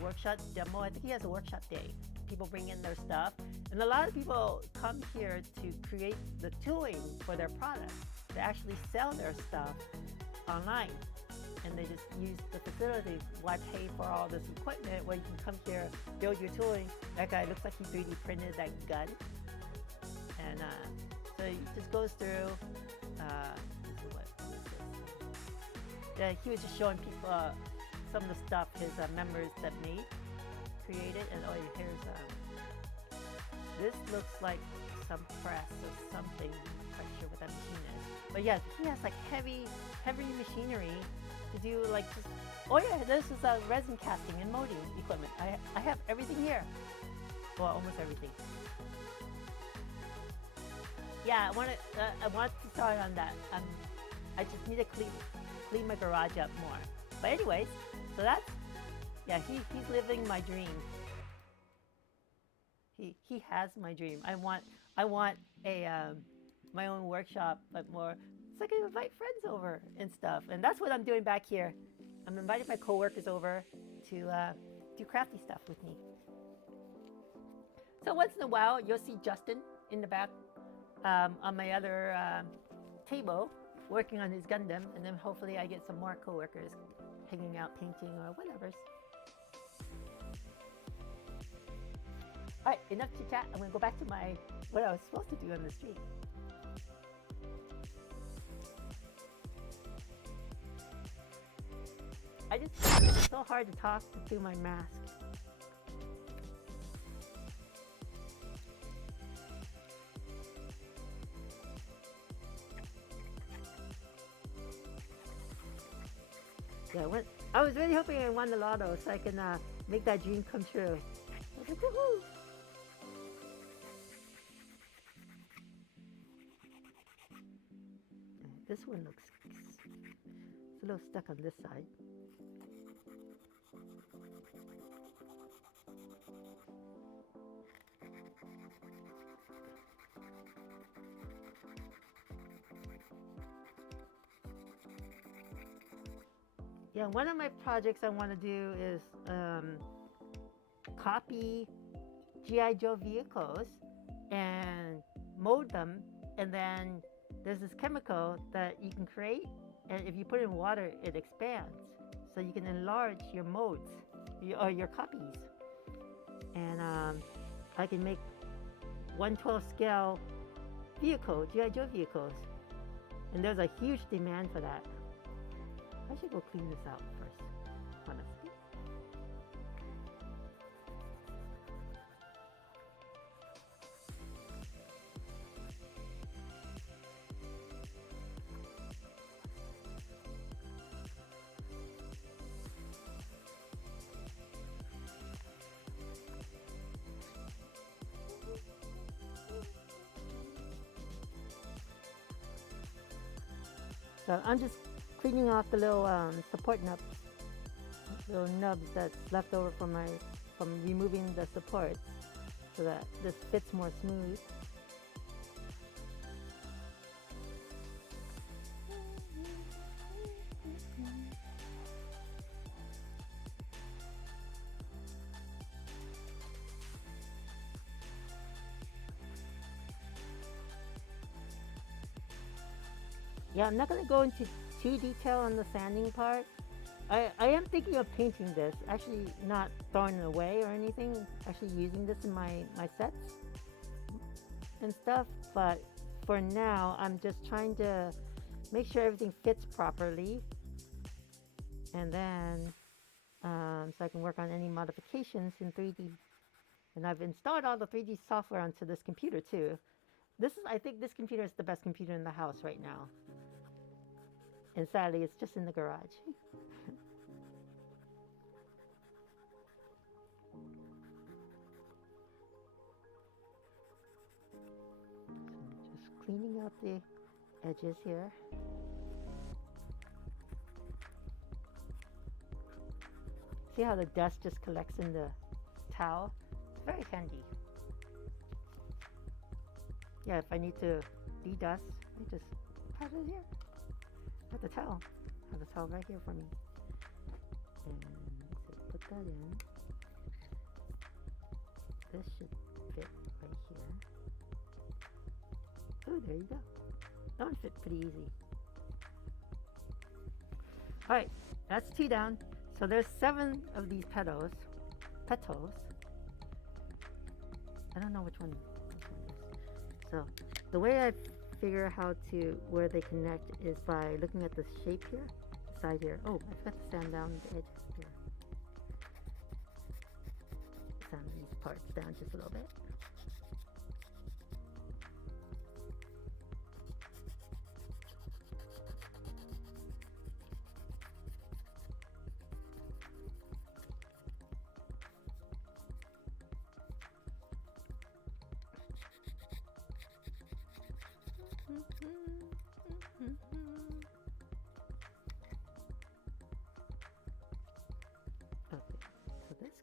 workshop demo. I think he has a workshop day. People bring in their stuff, and a lot of people come here to create the tooling for their products. They actually sell their stuff online, and they just use the facility. Why pay for all this equipment when you can come here, build your tooling? That guy looks like he 3D printed that gun. And so he just goes through, yeah, he was just showing people some of the stuff his members that created. And oh, here's, this looks like some press or something. quite sure what that machine is. But yes, he has like heavy machinery to do like just. Oh yeah, this is a resin casting and molding equipment. I have everything here. Well, almost everything. Yeah, I want to start on that. I just need to clean my garage up more. But anyways, so that's yeah. He's living my dream. He has my dream. I want a my own workshop, but more. So I can invite friends over and stuff. And that's what I'm doing back here. I'm inviting my coworkers over to do crafty stuff with me. So once in a while, you'll see Justin in the back on my other table working on his Gundam, and then hopefully I get some more coworkers hanging out painting or whatever. All right, enough chit chat. I'm gonna go back to what I was supposed to do on the street. It's so hard to talk through my mask. Yeah, I was really hoping I won the lotto so I can make that dream come true. I was like, woohoo! This one looks it's a little stuck on this side. Yeah, one of my projects I want to do is copy G.I. Joe vehicles and mold them, and then there's this chemical that you can create, and if you put it in water, it expands. So you can enlarge your molds, or your copies. And I can make 1/12 scale vehicle, G.I. Joe vehicles. And there's a huge demand for that. I should go clean this out first, honestly. So I'm just cleaning off the little support nubs, little nubs that's left over from removing the supports, so that this fits more smooth. Yeah, I'm not going to go into too detail on the sanding part. I am thinking of painting this, actually not throwing it away or anything, actually using this in my sets and stuff, but for now I'm just trying to make sure everything fits properly, and then so I can work on any modifications in 3D. And I've installed all the 3D software onto this computer too. I think this computer is the best computer in the house right now. And sadly, it's just in the garage. So just cleaning out the edges here. See how the dust just collects in the towel? It's very handy. Yeah, if I need to de-dust, I just pat it here. With the towel. I have the towel right here for me. And so put that in. This should fit right here. Oh, there you go. That one fit pretty easy. Alright, that's 2 down. So there's 7 of these petals. I don't know which one is. So the way I figure where they connect is by looking at the shape here, the side here. Oh, I forgot to sand down the edges here. Sand these parts down just a little bit.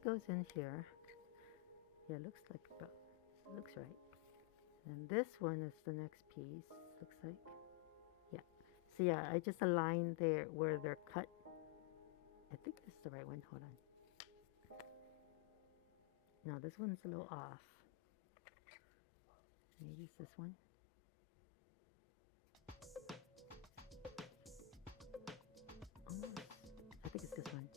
goes in here. Yeah, looks right. And this one is the next piece. Looks like, yeah. So yeah, I just aligned there where they're cut. I think this is the right one. Hold on. No, this one's a little off. Maybe it's this one. Almost. I think it's this one.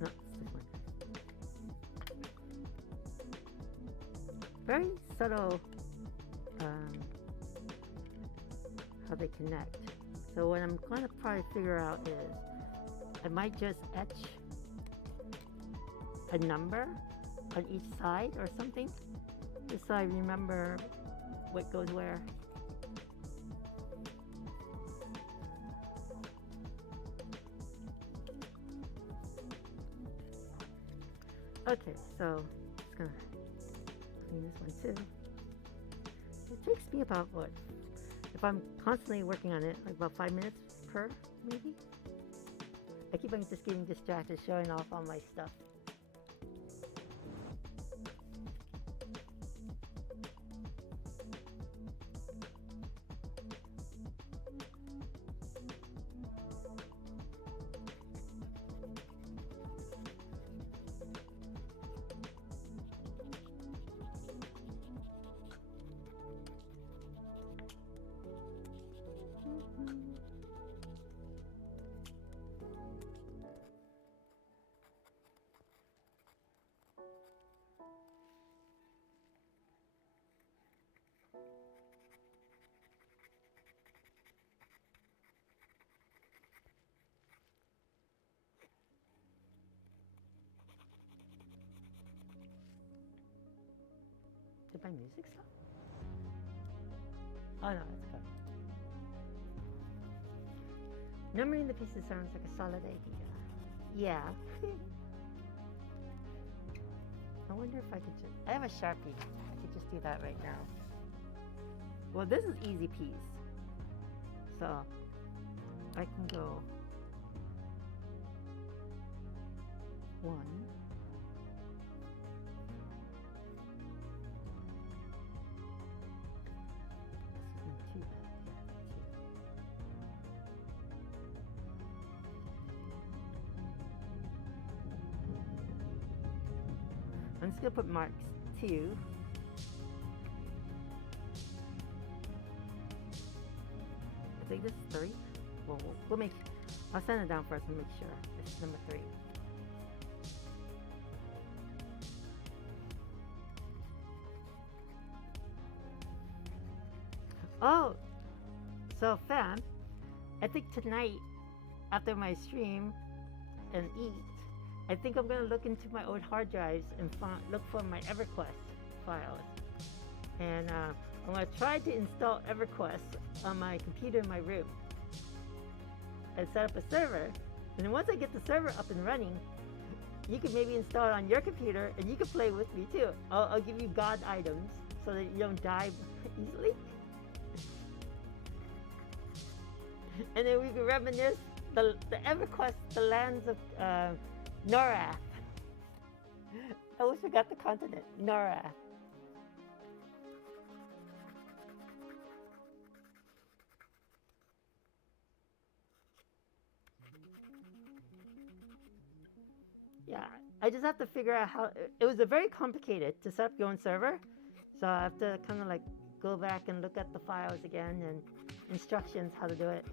No, it's this one. Very subtle how they connect. So what I'm going to probably figure out is I might just etch a number on each side or something, just so I remember what goes where. Okay, so just gonna clean this one too. It takes me about what? If I'm constantly working on it, like about 5 minutes per, maybe? I keep on just getting distracted showing off all my stuff. Did my music stop? Oh no, it's good. Numbering the pieces sounds like a solid idea. Yeah. I wonder if I could just... I have a Sharpie. I could just do that right now. Well, this is easy piece. So, I can go 1. I'm just gonna put marks 2. I think this is 3. Well, we'll make. I'll send it down first and make sure it's number 3. Oh, so fam, I think tonight after my stream and eat, I think I'm gonna look into my old hard drives and look for my EverQuest files. And I'm gonna try to install EverQuest on my computer in my room and set up a server. And then once I get the server up and running, you can maybe install it on your computer and you can play with me too. I'll give you God items so that you don't die easily. And then we can reminisce the EverQuest, the lands of Norath. I always forgot the continent, Norath. Yeah, I just have to figure out how. It was a very complicated to set up your own server, so I have to kind of like go back and look at the files again and instructions how to do it.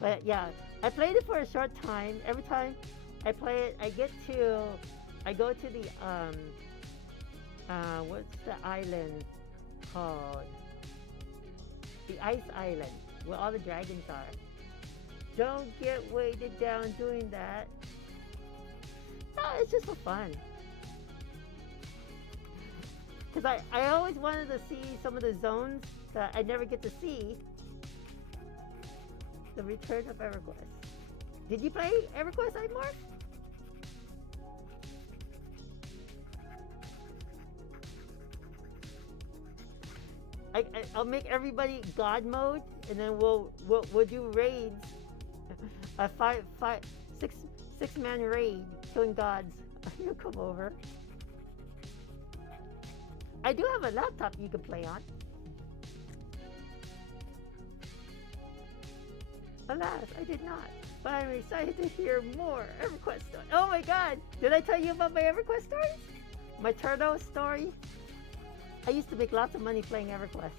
But yeah, I played it for a short time. Every time I play it, I go to the what's the island called? The ice island, where all the dragons are. Don't get weighted down doing that. No, it's just for fun. Because I always wanted to see some of the zones that I never get to see. The Return of EverQuest. Did you play EverQuest, Aymar? I'll make everybody God mode, and then we'll do raids, a six man raid, killing gods. You come over. I do have a laptop you can play on. Alas, I did not. But I'm excited to hear more EverQuest stories. Oh my god! Did I tell you about my EverQuest stories? My turtle story? I used to make lots of money playing EverQuest.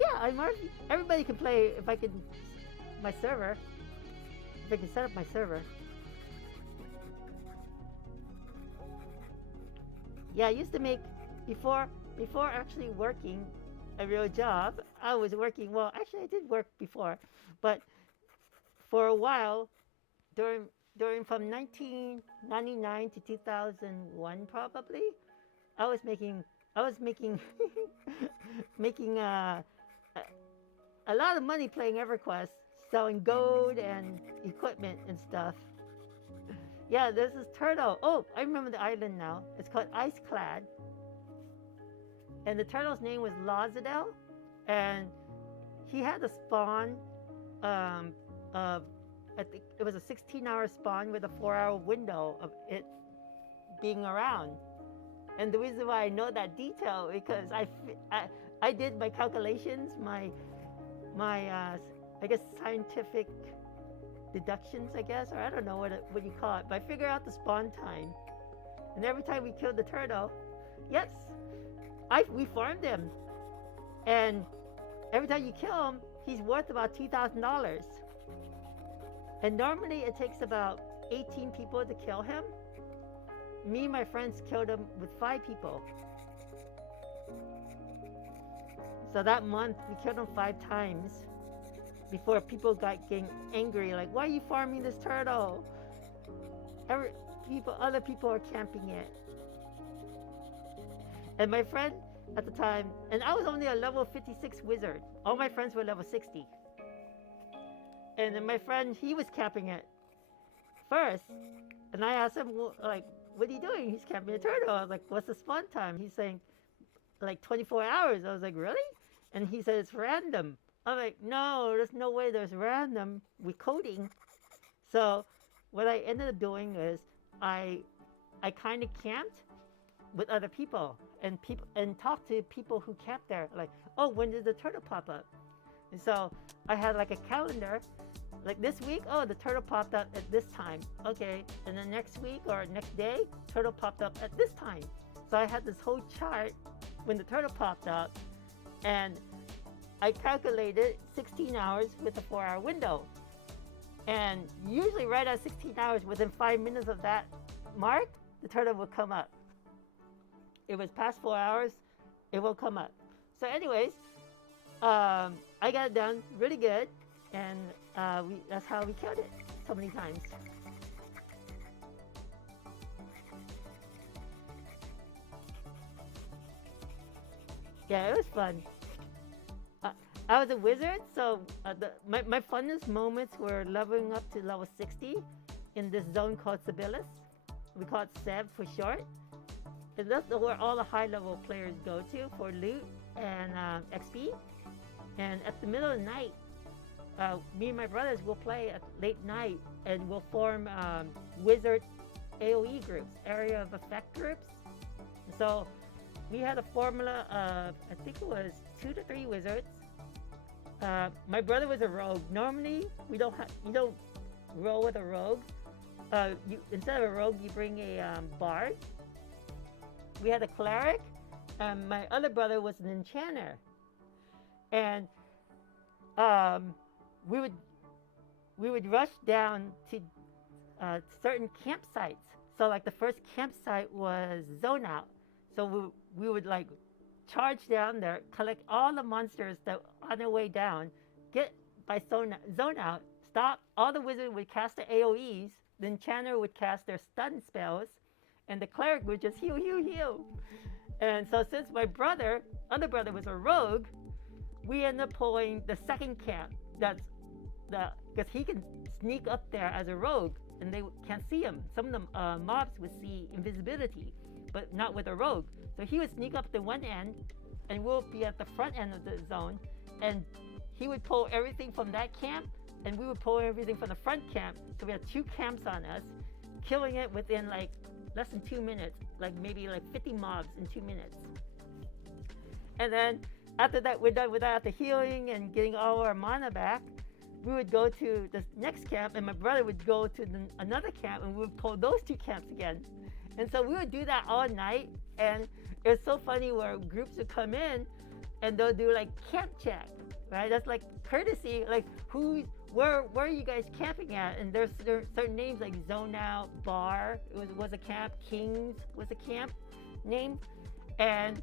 Yeah, everybody can play if I can. My server. If I can set up my server. Yeah, I used to make before actually working a real job. I was working. Well, actually, I did work before, but for a while, during from 1999 to 2001, probably, I was making making a lot of money playing EverQuest, selling gold and equipment and stuff. Yeah, there's this turtle. Oh, I remember the island now. It's called Iceclad. And the turtle's name was Lozadel. And he had a spawn of, I think it was a 16-hour spawn with a 4-hour window of it being around. And the reason why I know that detail because I did my calculations, my I guess scientific deductions, I guess, or I don't know what you call it, but I figure out the spawn time. And every time we killed the turtle, yes, we farmed him. And every time you kill him, he's worth about $2,000. And normally it takes about 18 people to kill him. Me and my friends killed him with 5 people. So that month we killed him 5 times before people got getting angry, like, why are you farming this turtle? Other people are camping it. And my friend at the time, and I was only a level 56 wizard. All my friends were level 60. And then my friend, he was camping it first. And I asked him, well, like, what are you doing? He's camping a turtle. I was like, what's the spawn time? He's saying, like 24 hours. I was like, really? And he said, it's random. I'm like, no, there's no way there's random with coding. So what I ended up doing is I kind of camped with other people and talked to people who camped there. Like, oh, when did the turtle pop up? And so I had like a calendar. Like this week, oh, the turtle popped up at this time. Okay, and then next week or next day, turtle popped up at this time. So I had this whole chart when the turtle popped up, and I calculated 16 hours with a 4-hour window. And usually right at 16 hours, within 5 minutes of that mark, the turtle will come up. It was past 4 hours, it will come up. So anyways, I got it done really good, and that's how we killed it so many times. Yeah, it was fun. I was a wizard, so my funnest moments were leveling up to level 60 in this zone called Sibyllus. We call it Seb for short. And that's where all the high-level players go to for loot and XP. And at the middle of the night, me and my brothers will play at late night, and we'll form wizard AoE groups, area of effect groups. So we had a formula of, I think it was 2 to 3 wizards. My brother was a rogue. Normally, you don't roll with a rogue. Instead of a rogue, you bring a bard. We had a cleric, and my other brother was an enchanter. And we would rush down to certain campsites. So like the first campsite was Zone Out. So we would like charge down there, collect all the monsters that on their way down, get by zone out, stop. All the wizards would cast their AoEs, the enchanter would cast their stun spells, and the cleric would just heal, heal, heal. And so since my other brother was a rogue, we ended up pulling the second camp. Because he can sneak up there as a rogue, and they can't see him. Some of the mobs would see invisibility, but not with a rogue. So he would sneak up to one end, and we'll be at the front end of the zone, and he would pull everything from that camp, and we would pull everything from the front camp. So we had 2 camps on us, killing it within like less than 2 minutes, like maybe like 50 mobs in 2 minutes. And then after that, we're done with that, after healing and getting all our mana back, we would go to the next camp, and my brother would go to another camp, and we would pull those 2 camps again. And so we would do that all night, and it was so funny where groups would come in, and they'll do like camp check, right? That's like courtesy, like where are you guys camping at? And there are certain names like Zone Out, Bar was a camp, Kings was a camp name, and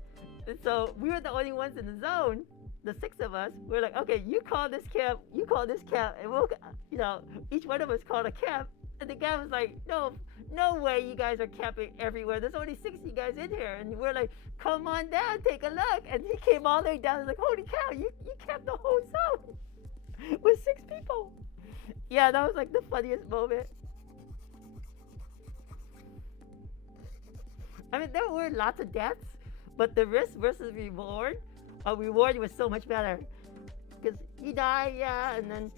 so we were the only ones in the zone. The 6 of us, we were like, okay, you call this camp, you call this camp, and we'll, each one of us called a camp. And the guy was like, no way you guys are camping everywhere. There's only 60 guys in here. And we're like, come on down, take a look. And he came all the way down. He's like, holy cow, you camped the whole zone with 6 people. Yeah, that was like the funniest moment. I mean, there were lots of deaths, but the risk versus reward, reward was so much better. Because you die, yeah, and then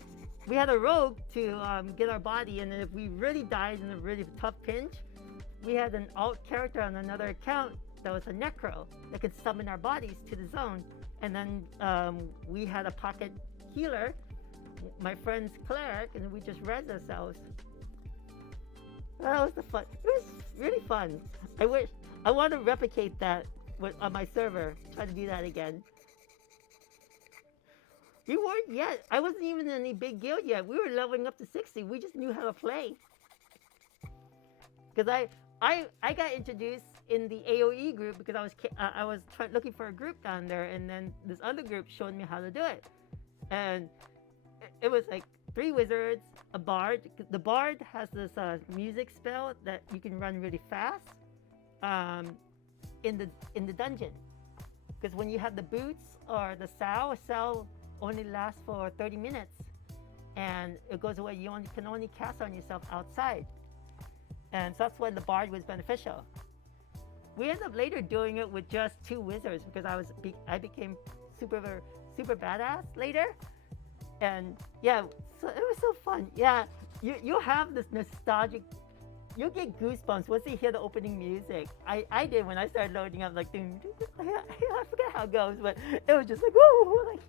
we had a rogue to get our body, and then if we really died in a really tough pinch, we had an alt character on another account that was a necro that could summon our bodies to the zone. And then we had a pocket healer, my friend's cleric, and we just res ourselves. That was the fun. It was really fun. I want to replicate that on my server. Try to do that again. We weren't yet. I wasn't even in any big guild yet. We were leveling up to 60. We just knew how to play. Because I got introduced in the AOE group because I was looking for a group down there, and then this other group showed me how to do it. And it was like 3 wizards, a bard. The bard has this music spell that you can run really fast in the dungeon. Because when you have the boots or the sow only lasts for 30 minutes, and it goes away. You can only cast on yourself outside, and so that's when the bard was beneficial. We ended up later doing it with just 2 wizards because I became super badass later, and yeah, so it was so fun. Yeah, you'll have this nostalgic. You'll get goosebumps once you hear the opening music. I did when I started loading up, like, I forget how it goes, but it was just like, whoa, like.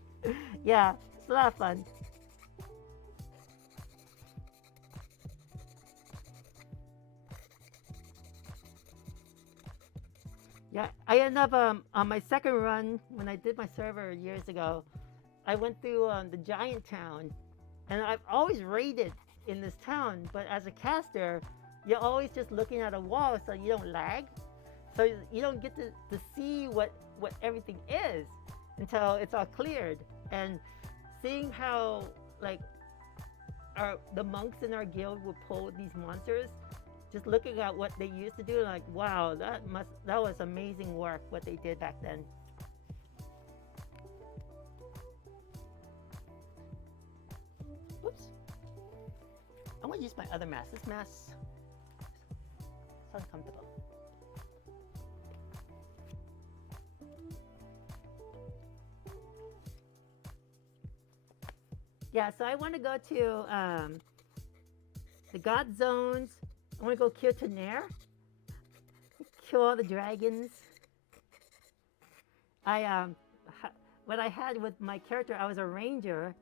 Yeah, it's a lot of fun. Yeah, I ended up on my second run when I did my server years ago. I went through the giant town, and I've always raided in this town. But as a caster, you're always just looking at a wall, so you don't lag. So you don't get to see what everything is until it's all cleared. And seeing how like the monks in our guild would pull these monsters, just looking at what they used to do, like, wow, that was amazing work what they did back then. Oops. I want to use my other mask. This mask is uncomfortable. Yeah, so I want to go to the God Zones. I want to go kill Tenair. Kill all the dragons. What I had with my character, I was a ranger.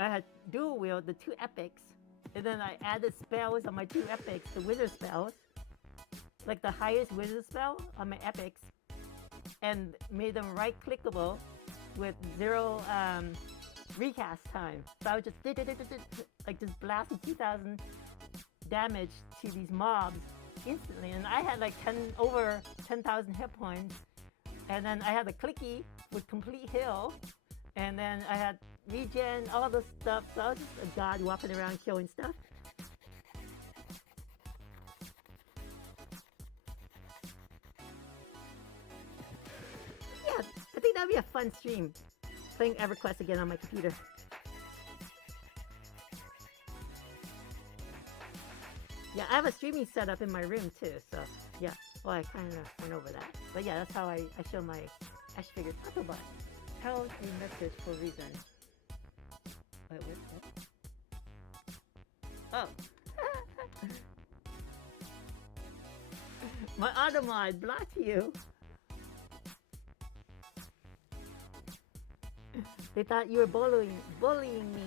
I had dual wield the 2 epics. And then I added spells on my 2 epics, the wizard spells. Like the highest wizard spell on my epics. And made them right clickable with 0 recast time. So I would just just blasting 2,000 damage to these mobs instantly, and I had like over 10,000 hit points, and then I had a clicky with complete heal, and then I had regen, all this stuff. So I was just a god walking around killing stuff. Yeah, I think that'd be a fun stream. Playing EverQuest again on my computer. Yeah, I have a streaming setup in my room too, so yeah. Well, I kind of went over that. But yeah, that's how I show my action figures. Autobot. Tell a message for a reason. Wait, what? Oh. My Automod blocked you. They thought you were bullying me.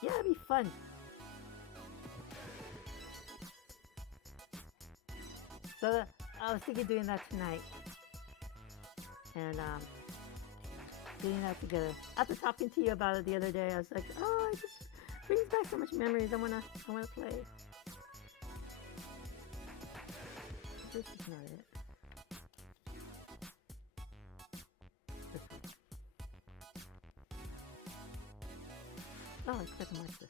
Yeah, it'd be fun. So I was thinking of doing that tonight. And doing that together. After talking to you about it the other day, I was like, oh, it just brings back so much memories. I wanna play. This is not it. This one. Oh, I couldn't watch this.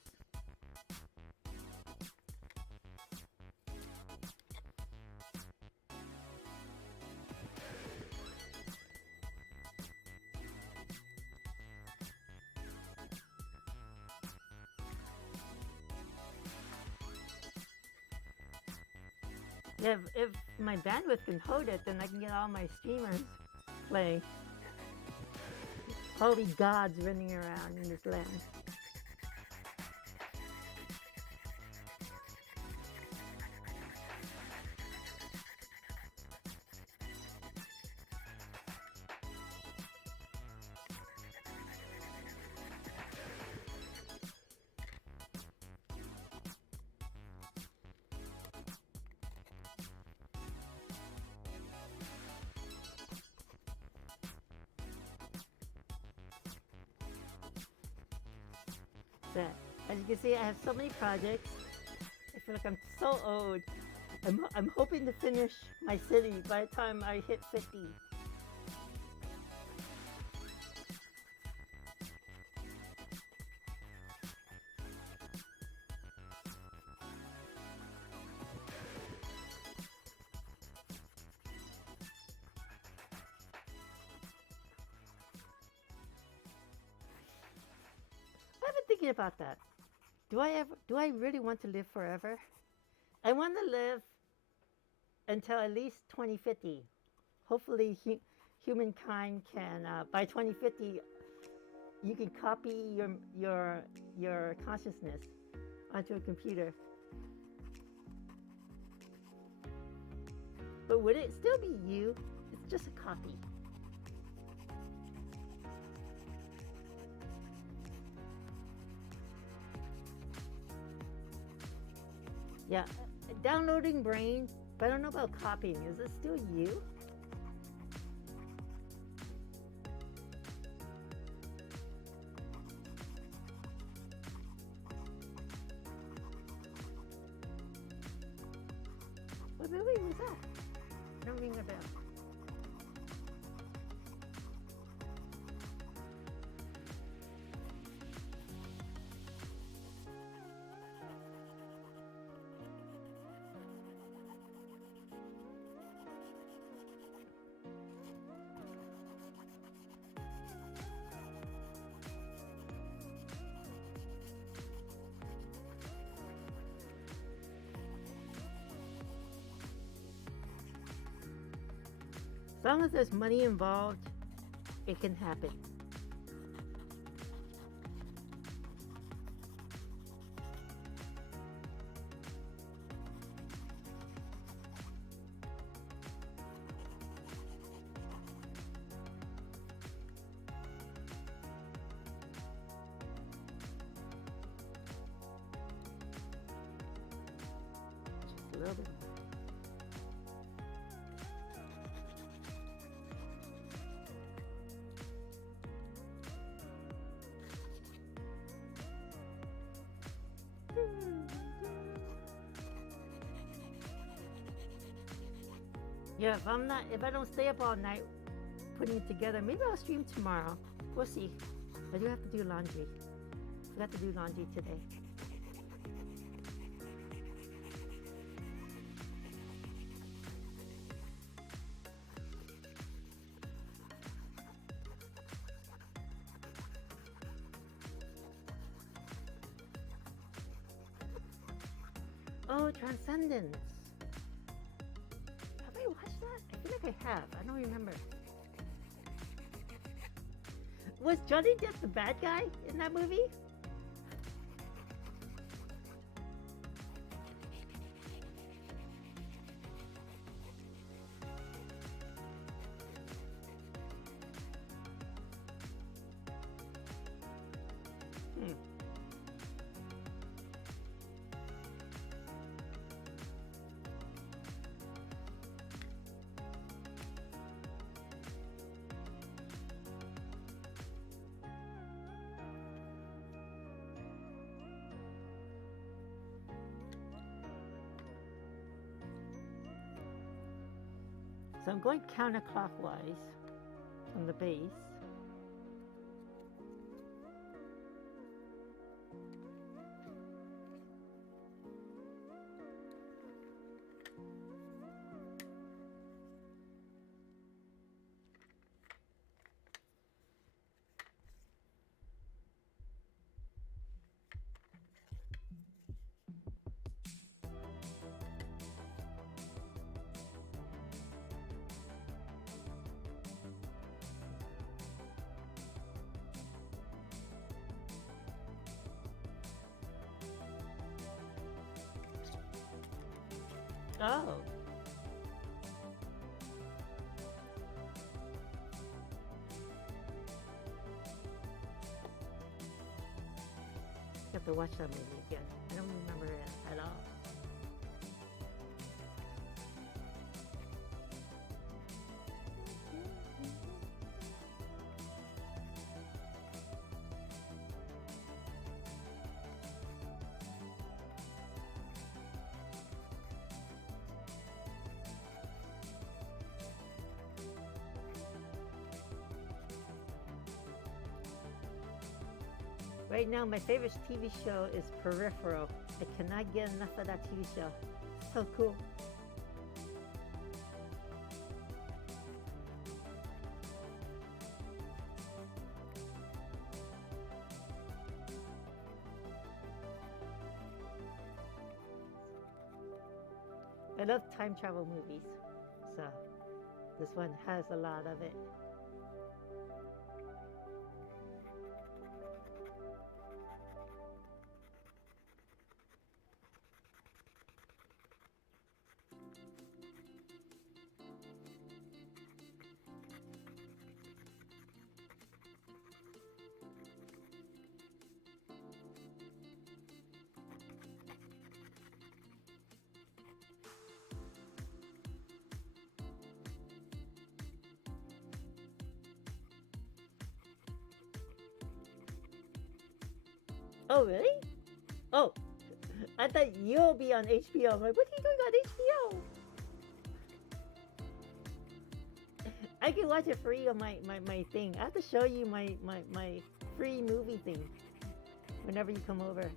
Yeah, if my bandwidth can hold it, then I can get all my streamers playing. Holy gods running around in this land. That. As you can see, I have so many projects. I feel like I'm so old. I'm hoping to finish my city by the time I hit 50. I've been thinking about that. Do I really want to live forever? I want to live until at least 2050. Hopefully, humankind can by 2050 you can copy your consciousness onto a computer. But would it still be you? It's just a copy. Yeah, downloading brain, but I don't know about copying. Is it still you? What movie was that? Don't ring a bell. As long as there's money involved, it can happen. Just a little bit. Yeah, if I don't stay up all night putting it together, maybe I'll stream tomorrow. We'll see. I do have to do laundry. Forgot to do laundry today. Oh, Transcendence. Have I watched that? I feel like I have. I don't remember. Was Johnny Depp the bad guy in that movie? Hmm. So I'm going counterclockwise from the base. Oh. I have to watch that movie again. I don't remember it at all. Right now, my favorite TV show is Peripheral. I cannot get enough of that TV show. So cool. I love time travel movies, so this one has a lot of it. Oh, really? Oh, I thought you'll be on HBO. I'm like, what are you doing on HBO? I can watch it free on my thing. I have to show you my free movie thing whenever you come over.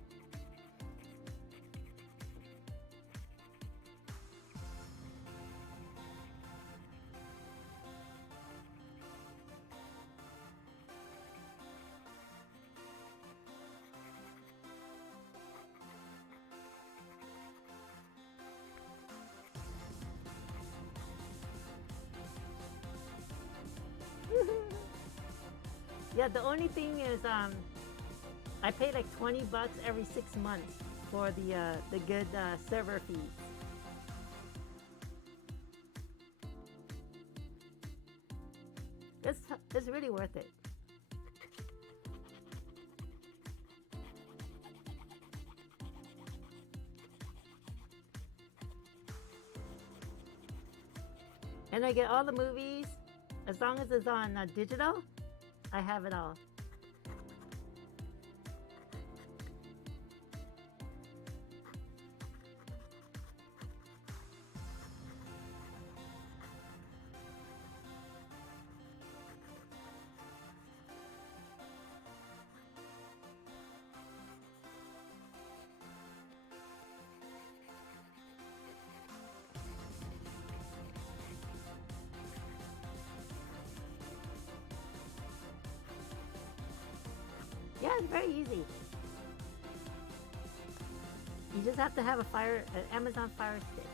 Yeah, the only thing is I pay like $20 every 6 months for the good server fees. It's really worth it. And I get all the movies as long as it's on digital. I have it all. Yeah, it's very easy. You just have to have an Amazon Fire Stick.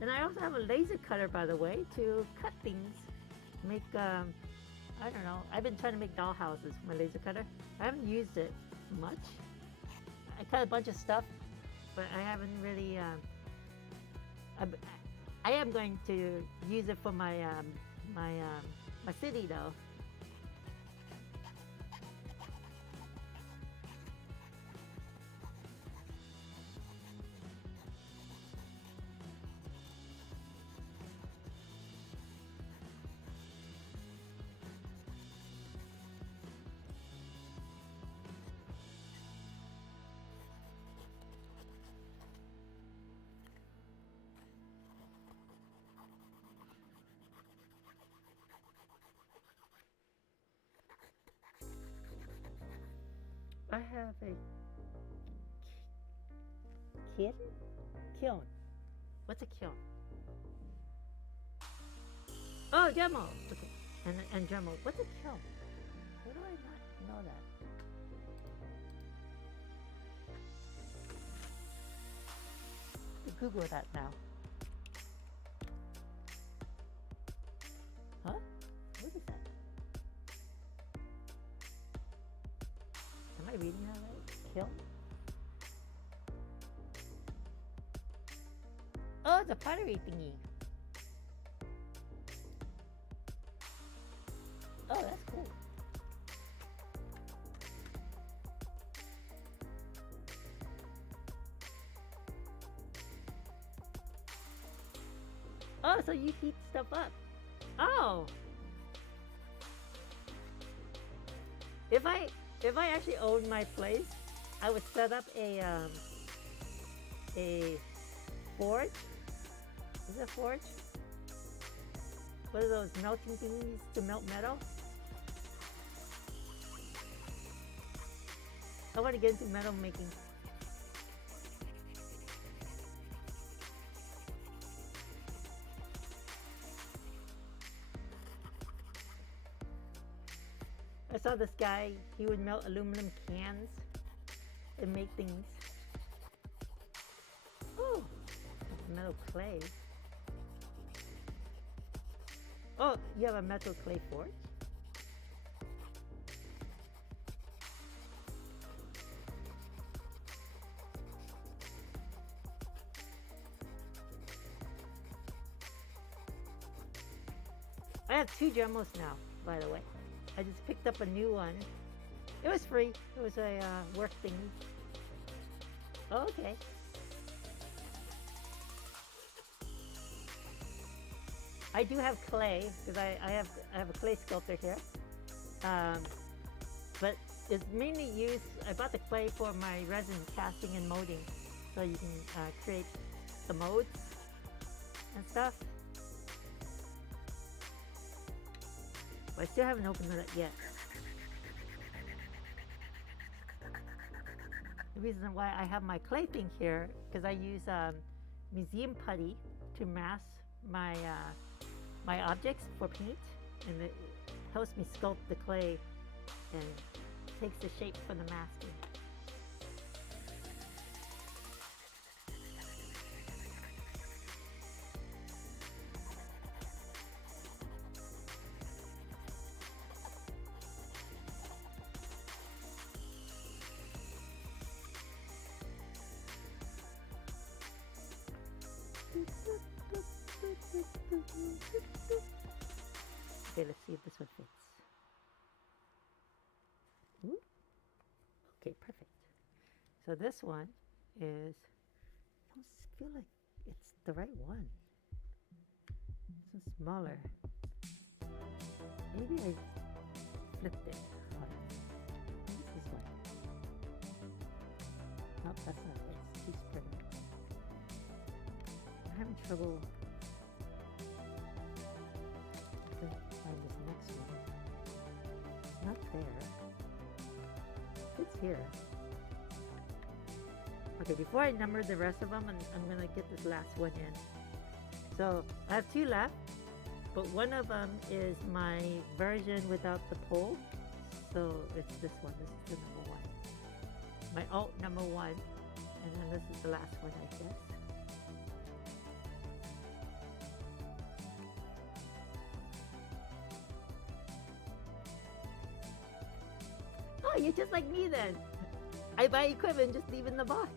And I also have a laser cutter, by the way, to cut things. Make I don't know. I've been trying to make dollhouses with my laser cutter. I haven't used it much. I cut a bunch of stuff, but I haven't really. I am going to use it for my my city though. I have a kiln. Kiln. What's a kiln? Oh, Dremel. Okay. And Dremel. What's a kiln? Why do I not know that? Google that now. Huh? What is that? Am I reading that right? Kiln? Oh, it's a pottery thingy. Oh, that's cool. Oh, so you heat stuff up. Oh. If I actually owned my place, I would set up a forge. Is it a forge? What are those melting thingies to melt metal? I want to get into metal making. I saw this guy, he would melt aluminum cans and make things. Oh, metal clay. Oh, you have a metal clay forge? I have 2 Dremels now, by the way. I just picked up a new one. It was free. It was a work thingy. Oh, okay. I do have clay because I have a clay sculptor here. But it's mainly used. I bought the clay for my resin casting and molding, so you can create the modes and stuff. But I still haven't opened it yet. The reason why I have my clay thing here, because I use museum putty to mask my my objects for paint, and it helps me sculpt the clay and takes the shape for the masking. Okay, let's see if this one fits. Ooh. Okay, perfect. So this one is, I don't feel like it's the right one. This one's smaller. Maybe I flipped it. This is one. Nope, that's not it. It's too spread. I'm having trouble find this next one. It's not there. It's here. Okay, before I number the rest of them, I'm gonna get this last one in. So I have 2 left, but one of them is my version without the pole. So it's this one. This is the number 1. My alt number 1, and then this is the last one, I guess. you're just like me then. I buy equipment, just leave it in the box.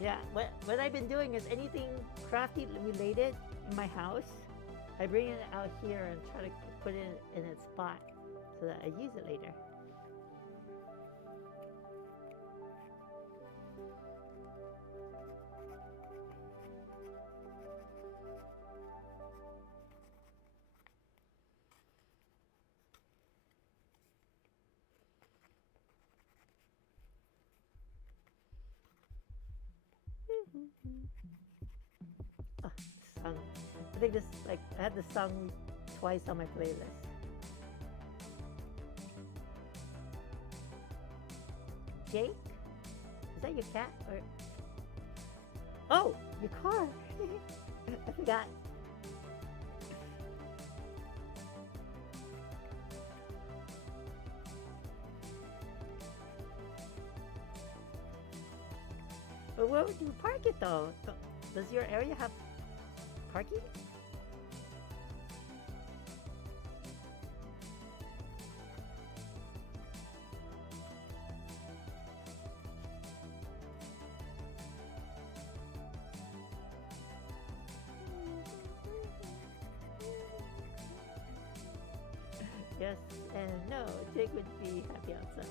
Yeah, what I've been doing is anything crafty related in my house, I bring it out here and try to put it in its spot so that I use it later. Oh, song. I think this like I had this song twice on my playlist. Jake, is that your cat or? Oh, your car. I forgot. But where would you park it though? Does your area have parking? Yes and no. Jake would be happy outside.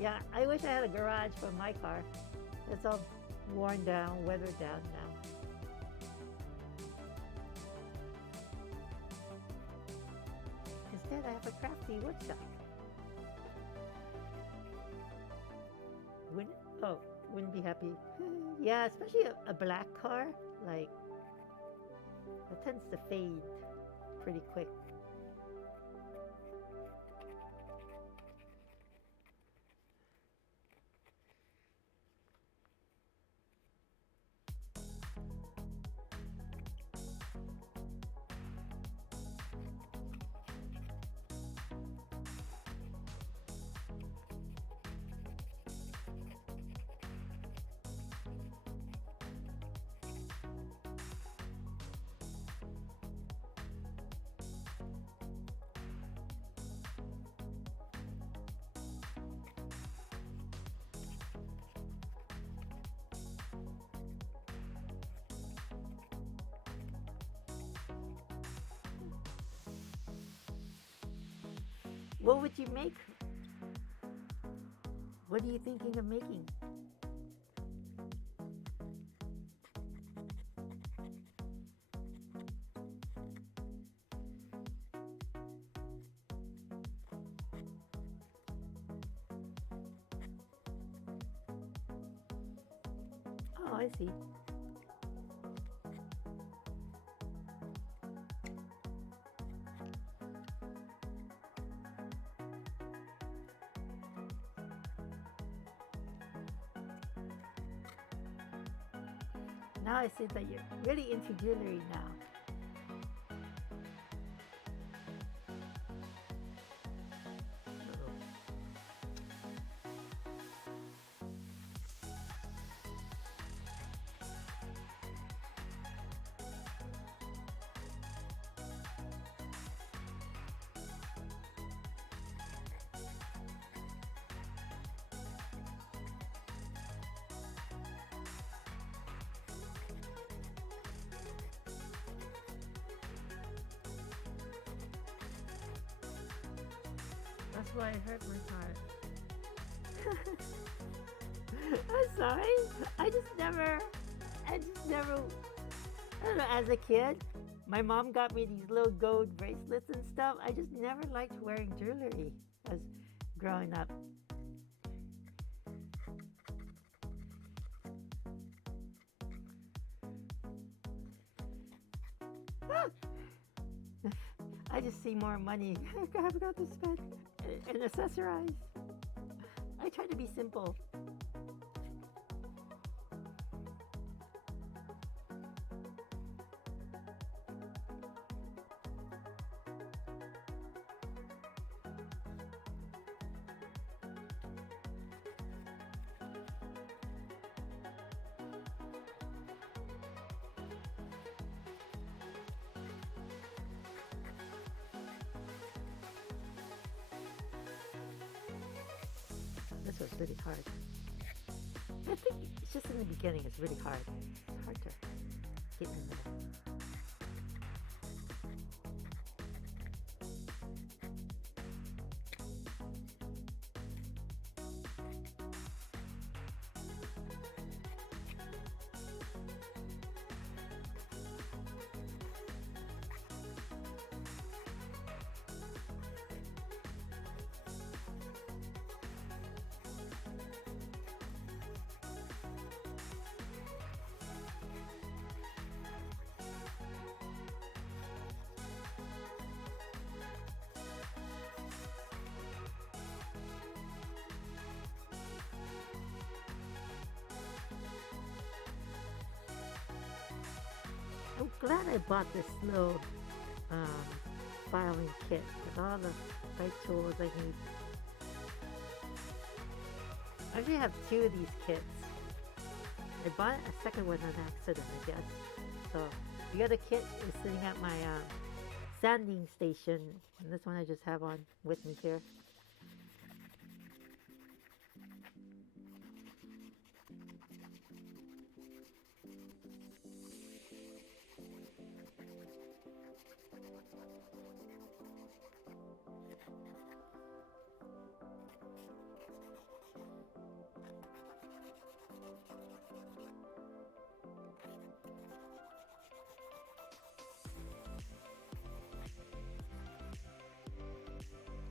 Yeah, I wish I had a garage for my car. It's all worn down, weathered down now. Instead, I have a crafty workshop. Wouldn't, oh, wouldn't be happy. Yeah, especially a black car, like, it tends to fade pretty quick. What would you make? What are you thinking of making? Oh, I see. Now I see that you're really into jewelry now. That's why I hurt my heart. I'm sorry. I just never, I don't know, as a kid, my mom got me these little gold bracelets and stuff. I just never liked wearing jewelry as growing up. I just see more money I've got to spend and accessorize. I try to be simple. also is really hard. I think it's just in the beginning, it's really hard. It's hard to get in the middle. I'm glad I bought this little um, filing kit with all the right tools I need. I actually have two of these kits. I bought a second one on accident, I guess. So the other kit is sitting at my sanding station, and this one I just have on with me here.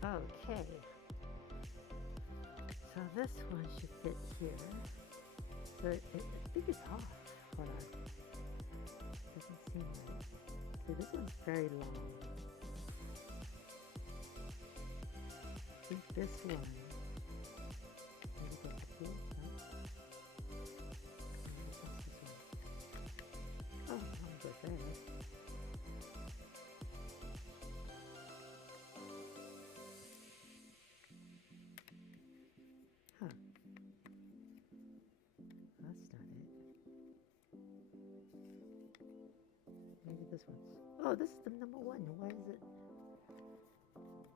Okay, so this one should fit here. So I think it's off. Hold on. Doesn't seem right. So this one's very long. I think this one. Maybe go up here. No? Oh, I'm good there. Huh. That's not it. Maybe this one's... Oh, this is the number one. Why is it...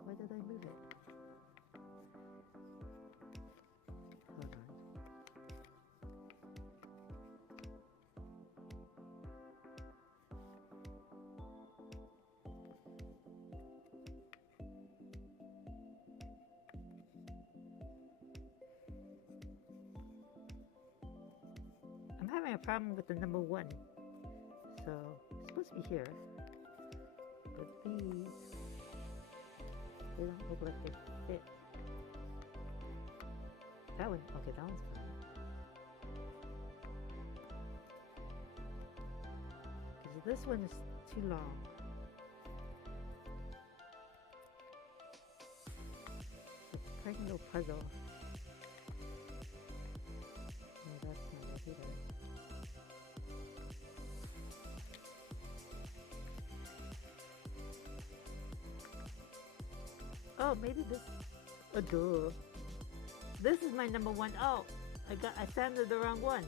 Why did I move it? Hold on. I'm having a problem with the number one. So, it's supposed to be here. But these, they don't look like they fit. That one, okay, that one's fine. Because this one is too long. It's a tiny little puzzle. No, that's not it either. Oh, maybe this. Oh, duh. This is my number one. Oh, I sanded the wrong one.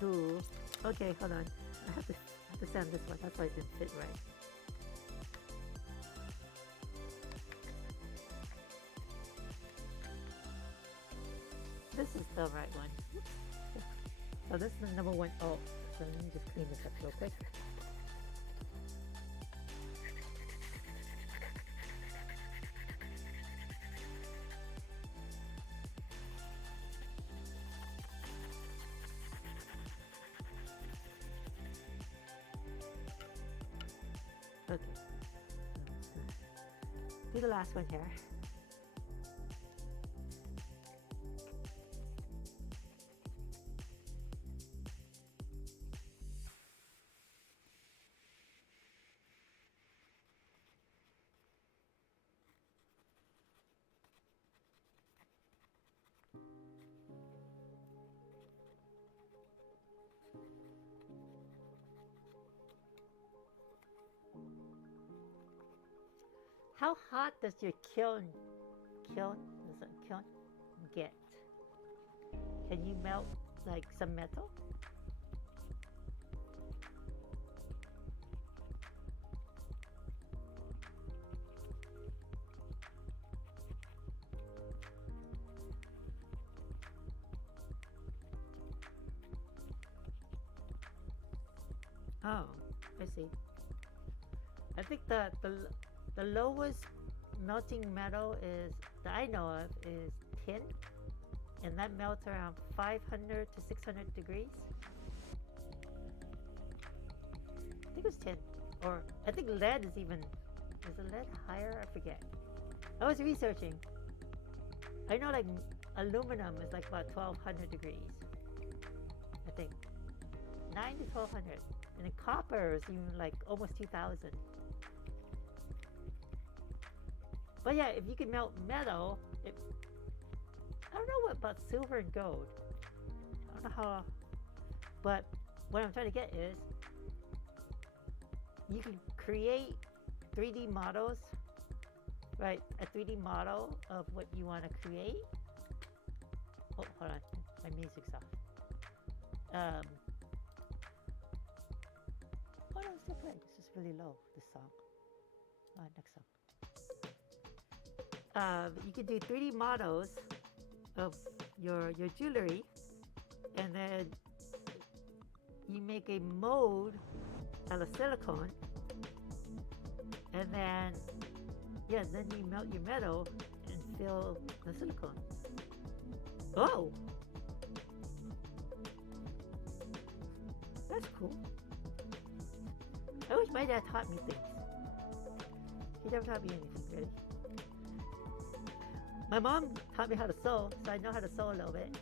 Duh. Okay, hold on. I have to sand this one. That's why it didn't fit right. This is the right one. So this is the number one. Oh, so let me just clean this up real quick. Okay. Do the last one here. How hot does your kiln get? Can you melt like some metal? Oh, I see. I think the lowest melting metal is that I know of is tin, and that melts around 500 to 600 degrees. I think it was tin, or I think lead is even. Is the lead higher? I forget. I was researching. I know like aluminum is like about 1200 degrees. I think 9 to 1200, and then copper is even like almost 2000. But yeah, if you can melt metal, I don't know what about silver and gold. I don't know how, but what I'm trying to get is you can create 3D models, right? A 3D model of what you want to create. Oh, hold on, my music's off. Oh no, it's still playing. It's just really low, this song. Next song. You can do 3D models of your jewelry, and then you make a mold out of silicone, and then then you melt your metal and fill the silicone. Oh, that's cool. I wish my dad taught me things. He never taught me anything really. My mom taught me how to sew, so I know how to sew a little bit.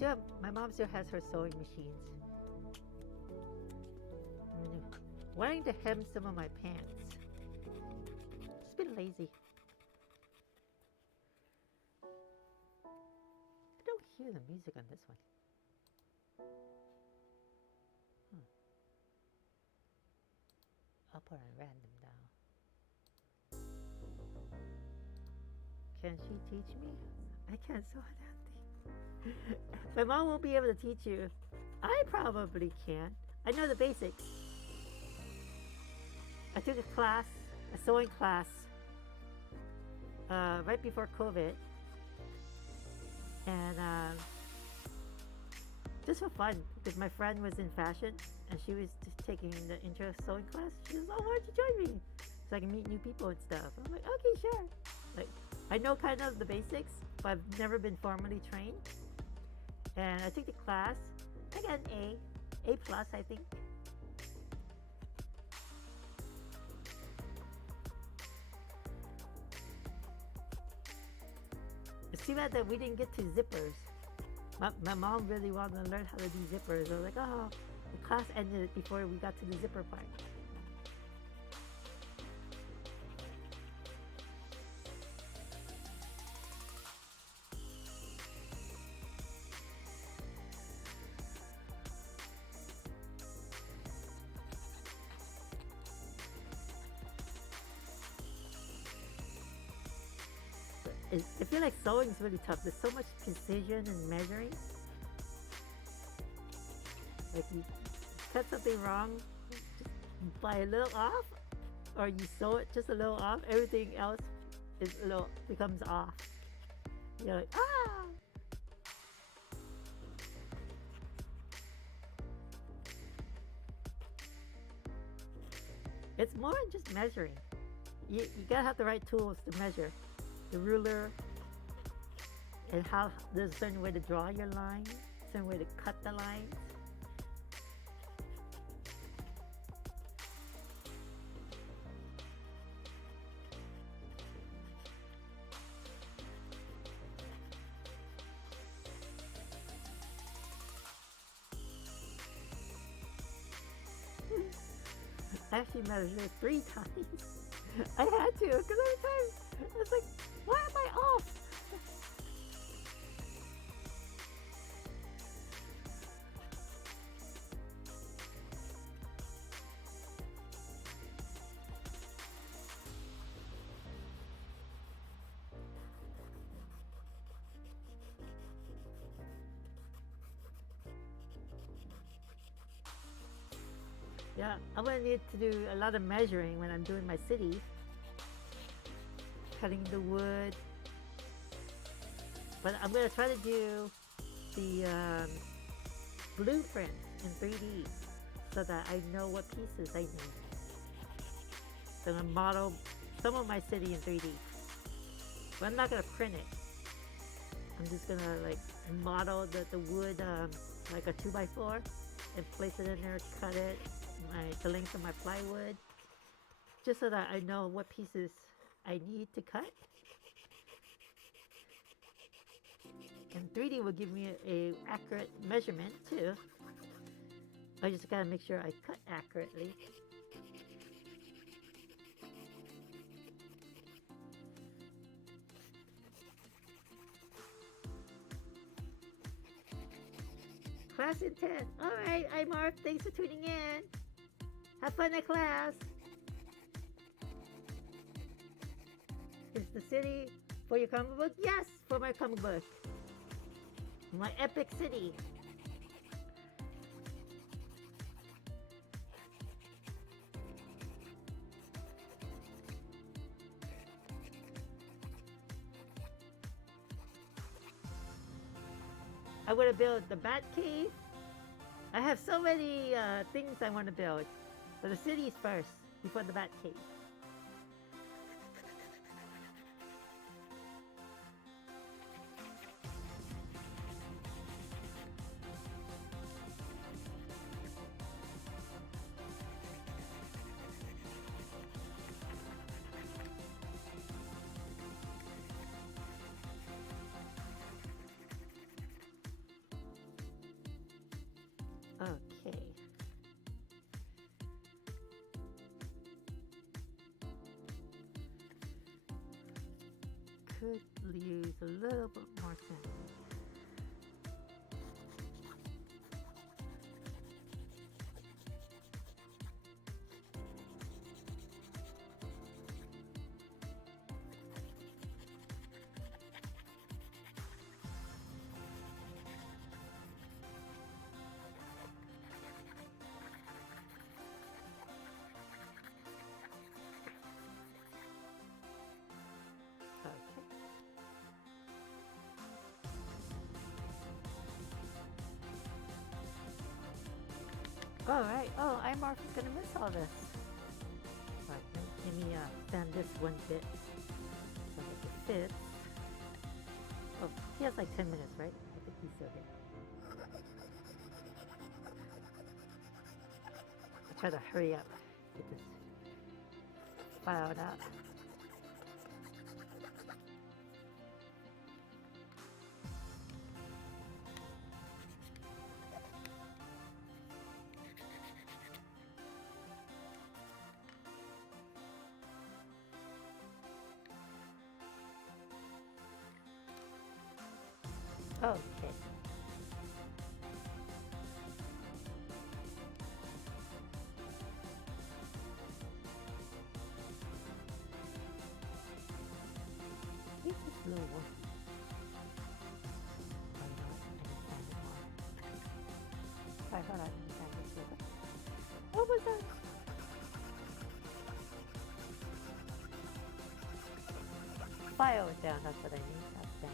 Yeah, my mom still has her sewing machines. I'm wanting to hem some of my pants. Just been lazy. I don't hear the music on this one. I'll put on random now. Can she teach me? I can't sew that thing. My mom won't be able to teach you. I probably can. I know the basics. I took a sewing class, right before COVID, and just for fun, because my friend was in fashion and she was just taking the intro sewing class. She was, "Oh, why don't you join me so I can meet new people and stuff?" I'm like, "Okay, sure." Like, I know kind of the basics, but I've never been formally trained. And I took the class. I got an A plus, I think. It's too bad that we didn't get to zippers. My mom really wanted to learn how to do zippers. I was like, oh, the class ended before we got to the zipper part. I feel like sewing is really tough. There's so much precision and measuring. Like you cut something wrong just by a little off, or you sew it just a little off, everything else becomes off. You're like, ah! It's more than just measuring. You gotta have the right tools to measure. The ruler, and how there's a certain way to draw your line, a certain way to cut the lines. I actually measured 3 times. I had to, because every time I was like, why am I off? Yeah, I'm gonna need to do a lot of measuring when I'm doing my city. Cutting the wood. But I'm gonna try to do the blueprint in 3D so that I know what pieces I need. So I'm gonna model some of my city in 3D. But I'm not gonna print it. I'm just gonna like model the wood like a 2x4 and place it in there, cut it, the length of my plywood, just so that I know what pieces I need to cut. And 3D will give me a accurate measurement too. I just gotta make sure I cut accurately. Class in 10. Alright, I'm Mark. Thanks for tuning in. Have fun at class. Is the city for your comic book? Yes, for my comic book. My epic city. I want to build the Bat Cave. I have so many things I want to build. But the city is first, before the Bat Cave. Okay. Could use a little bit more sand. Alright, oh, iMark is gonna miss all this. Alright, let me bend this one bit so that it fits. Oh, he has like 10 minutes, right? I think he's still here. I'll try to hurry up, get this filed out. Okay. This is a little work. Sorry, hold on. What was that? File it down, that's what I need. That's down.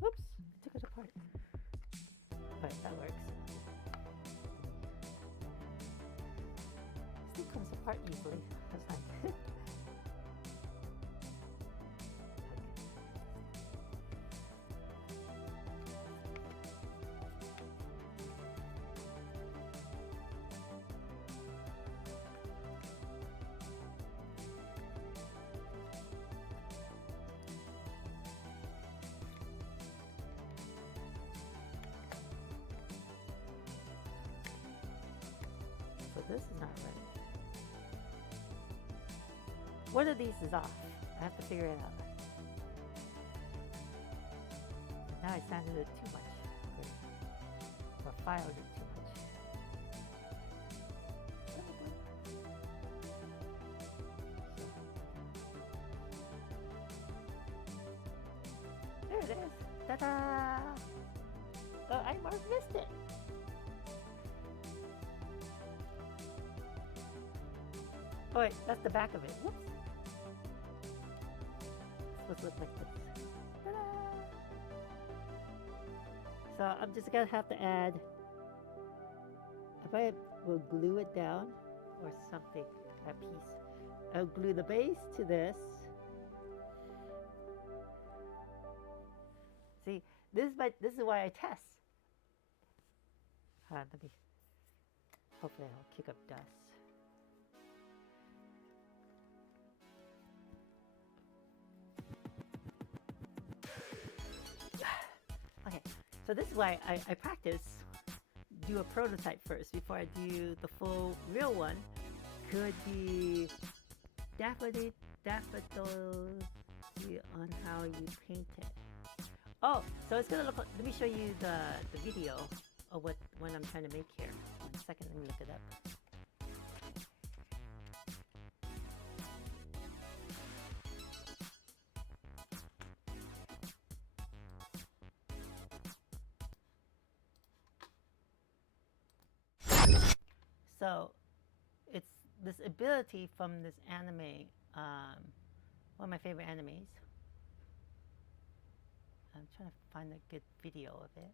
Whoops, I took it apart. Alright, that works. Still comes apart easily. That's nice. this is not right. One of these is off. I have to figure it out. Now I sanded it too much. Or filed it too much. There it is. Ta-da! Oh, I almost missed it. Oh wait, that's the back of it. Whoops. It's supposed to look like this. Ta-da! So I'm just gonna have to add. I probably will glue it down or something. That piece. I'll glue the base to this. See, this is why I test. Let me. Hopefully, I'll kick up dust. Okay, so this is why I practice. Do a prototype first before I do the full real one. Could be daffodil on how you paint it. Oh, so it's gonna look like, let me show you the video of what I'm trying to make here. 1 second, let me look it up. So it's this ability from this anime, one of my favorite animes. I'm trying to find a good video of it.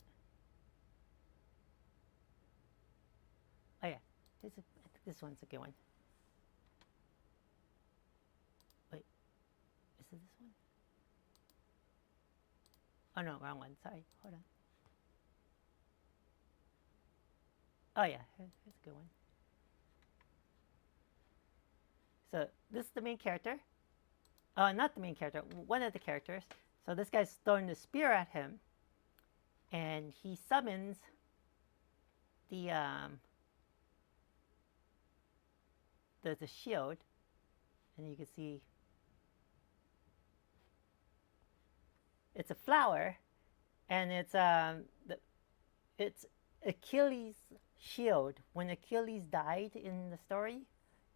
Oh yeah, I think this one's a good one. Wait, is it this one? Oh no, wrong one. Sorry, hold on. Oh yeah, here's a good one. So this is the main character. Not the main character, one of the characters. So this guy's throwing the spear at him, and he summons the shield, and you can see it's a flower, and it's Achilles' shield. When Achilles died in the story,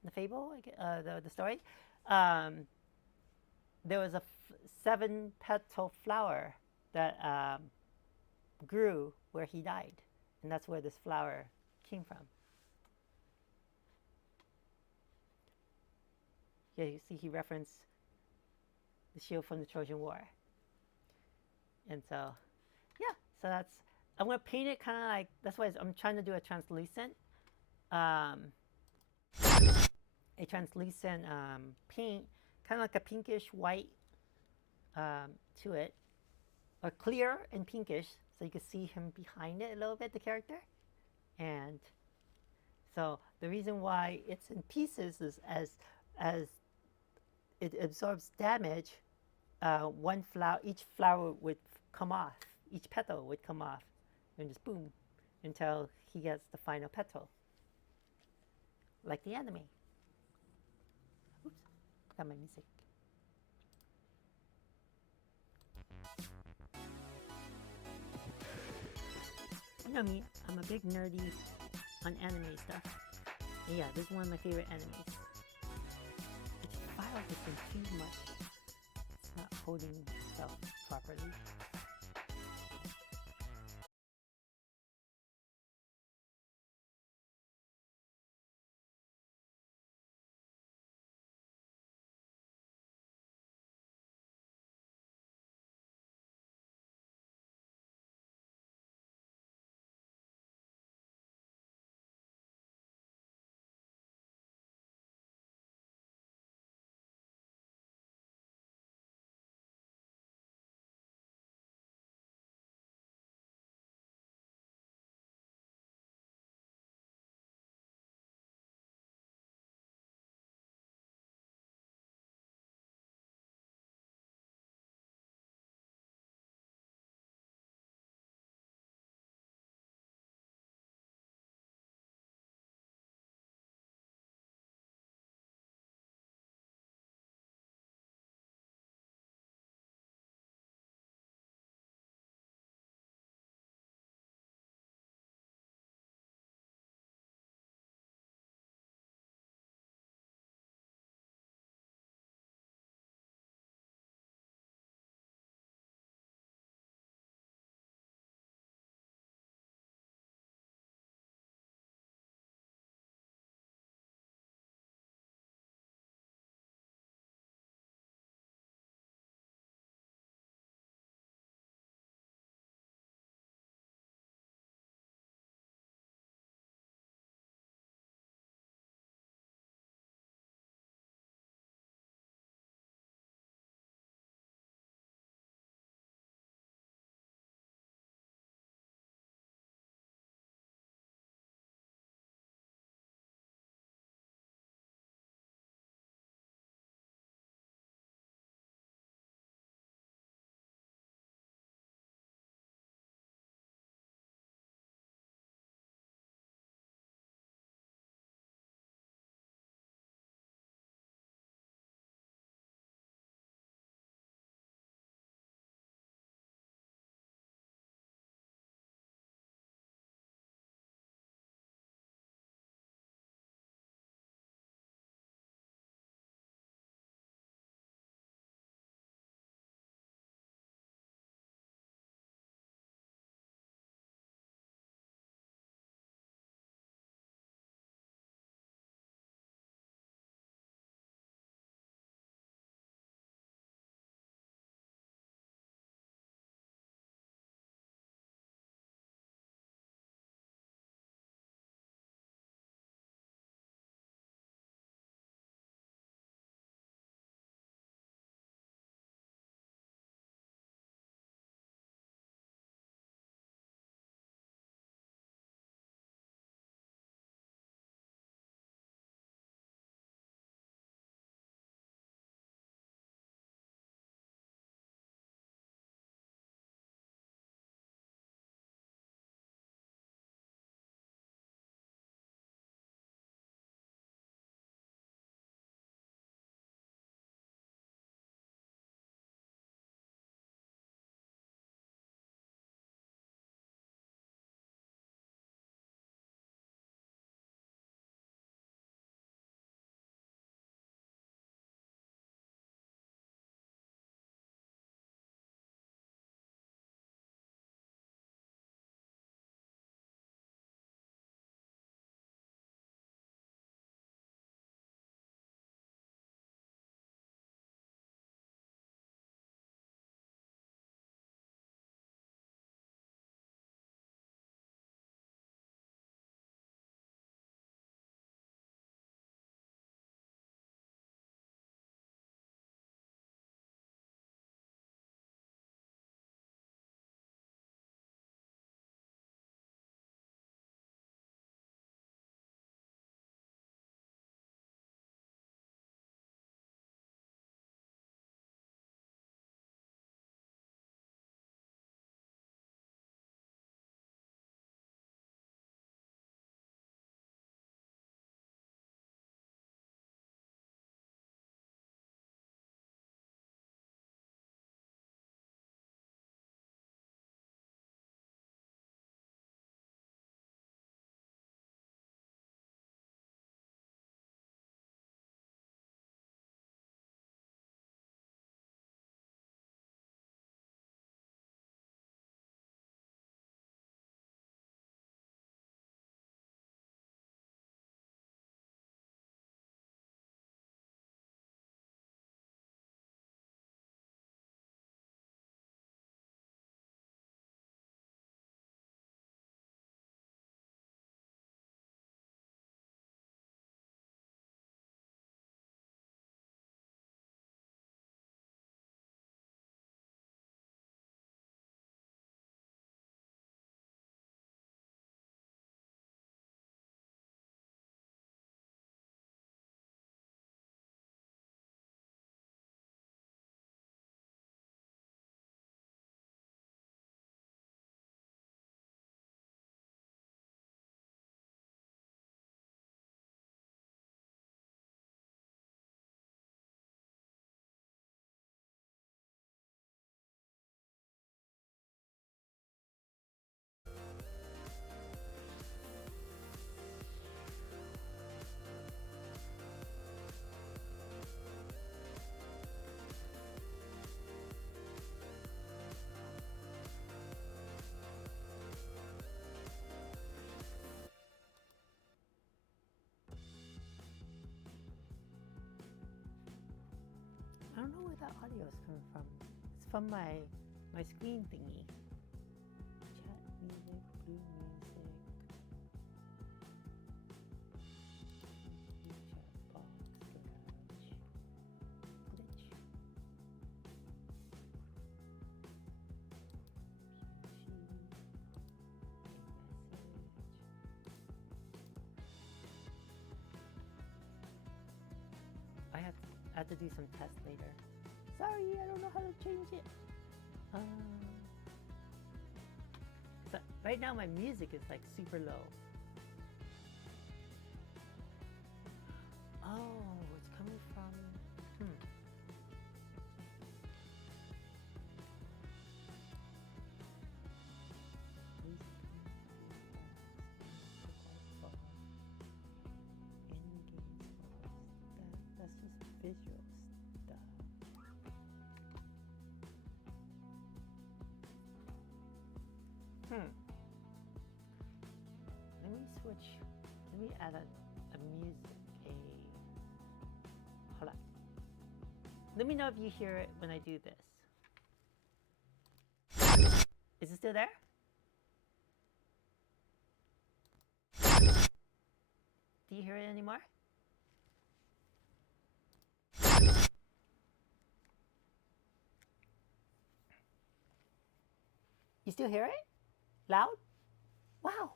the fable, the story, there was a 7-petal flower that grew where he died, and that's where this flower came from. Yeah, you see he referenced the shield from the Trojan War. And so, yeah, so that's, I'm going to paint it kind of like, that's why I'm trying to do a translucent paint, kind of like a pinkish white to it, or clear and pinkish, so you can see him behind it a little bit, the character. And so the reason why it's in pieces is as it absorbs damage, each flower would come off, each petal would come off, and just boom, until he gets the final petal, like the anime. Oops, got my music. You know me, I'm a big nerdy on anime stuff. And yeah, this is one of my favorite animes. Its file has been too much. It's not holding itself properly. that audio is coming from? It's from my screen thingy. Chat music, blue music. Chat box, garage, glitch. I have to do some tests later. Sorry, I don't know how to change it. So right now my music is like super low. Oh, it's coming from. That's just visual stuff. Let me switch. Let me add a music. Hold on. Let me know if you hear it when I do this. Is it still there? Do you hear it anymore? You still hear it? Loud? Wow.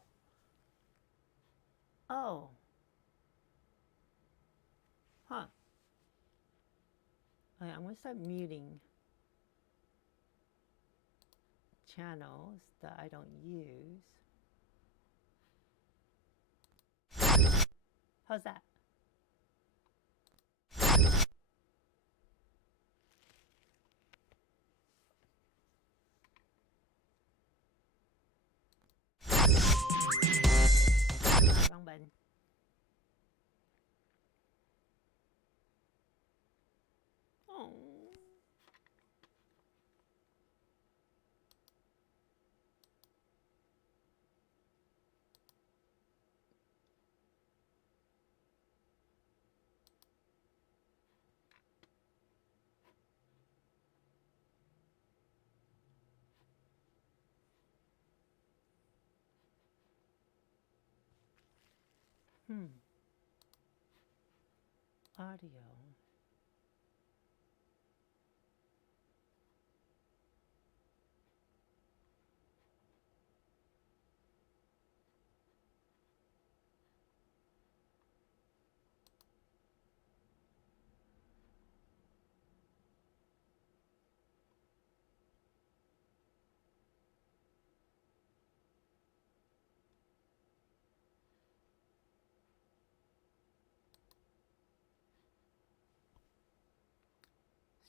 Oh. Huh. Okay, I'm going to start muting channels that I don't use. How's that? Wrong button. Oh. Audio.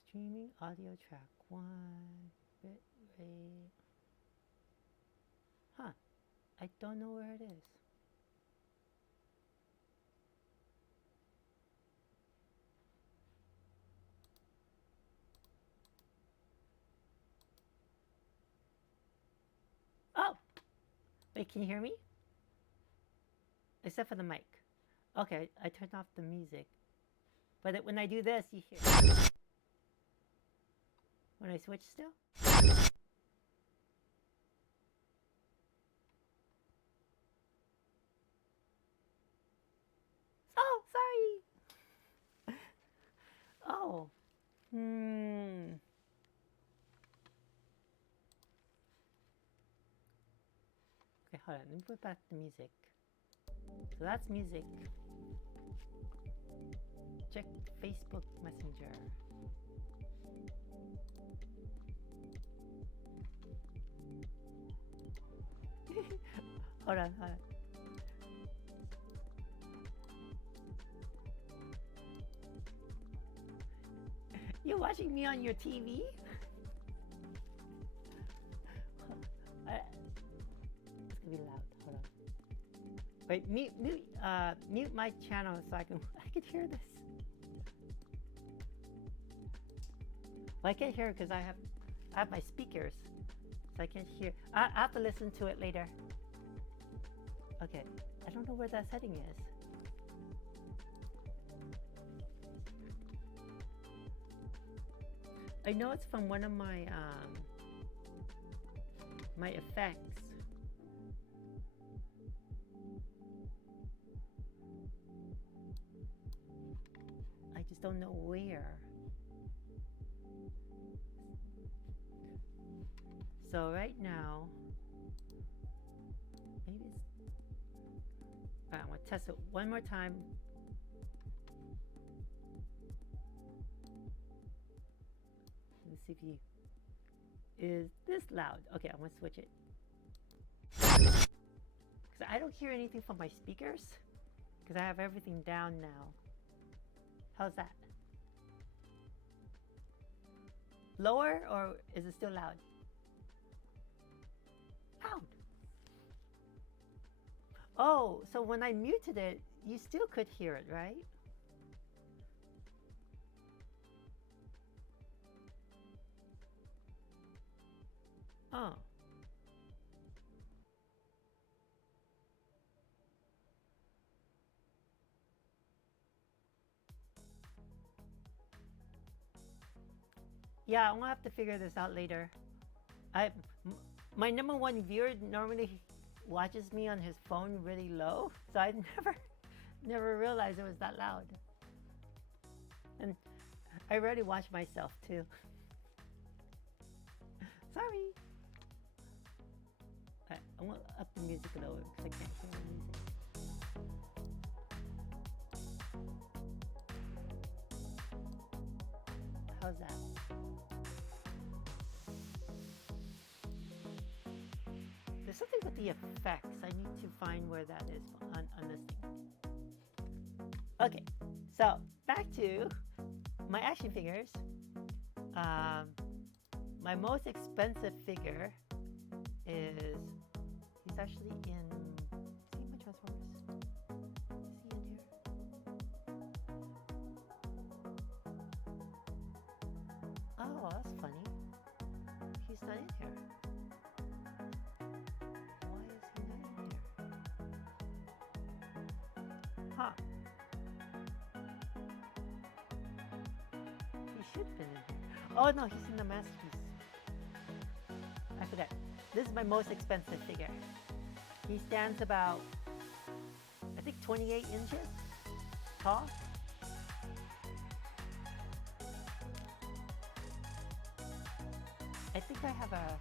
Streaming audio track 1, bit rate. Huh. I don't know where it is. Oh! Wait, can you hear me? Except for the mic. Okay, I turned off the music. But when I do this, you hear it. When I switch still? Oh, sorry! Oh. Okay, hold on. Let me put back the music. So that's music. Check Facebook Messenger. Hold on. You're watching me on your TV? It's gonna be loud. Hold on. Wait, mute my channel so I can hear this. Well, I can't hear it because I have my speakers, so I can't hear. I have to listen to it later. Okay, I don't know where that setting is. I know it's from one of my my effects. I just don't know where. So right now, maybe it's. Alright, I'm gonna test it one more time. Let's see if he is this loud. Okay, I'm gonna switch it. Because I don't hear anything from my speakers. Because I have everything down now. How's that? Lower or is it still loud? Loud. Oh, so when I muted it, you still could hear it, right? Oh. Yeah, I'm gonna have to figure this out later. My number one viewer normally watches me on his phone really low, so I never realized it was that loud. And I rarely watch myself too. Sorry. Alright, I'm gonna up the music a little because I can't hear the music. How's that? There's something with the effects. I need to find where that is on this thing. Okay, so back to my action figures. My most expensive figure is, he's actually in, see my Transformers? Is he in here? Oh, that's funny. He's not in here. Why is he not in here? Huh. He should have been in here. Oh no, he's in the masterpiece. I forgot. This is my most expensive figure. He stands about, I think 28 inches tall. I think I have a,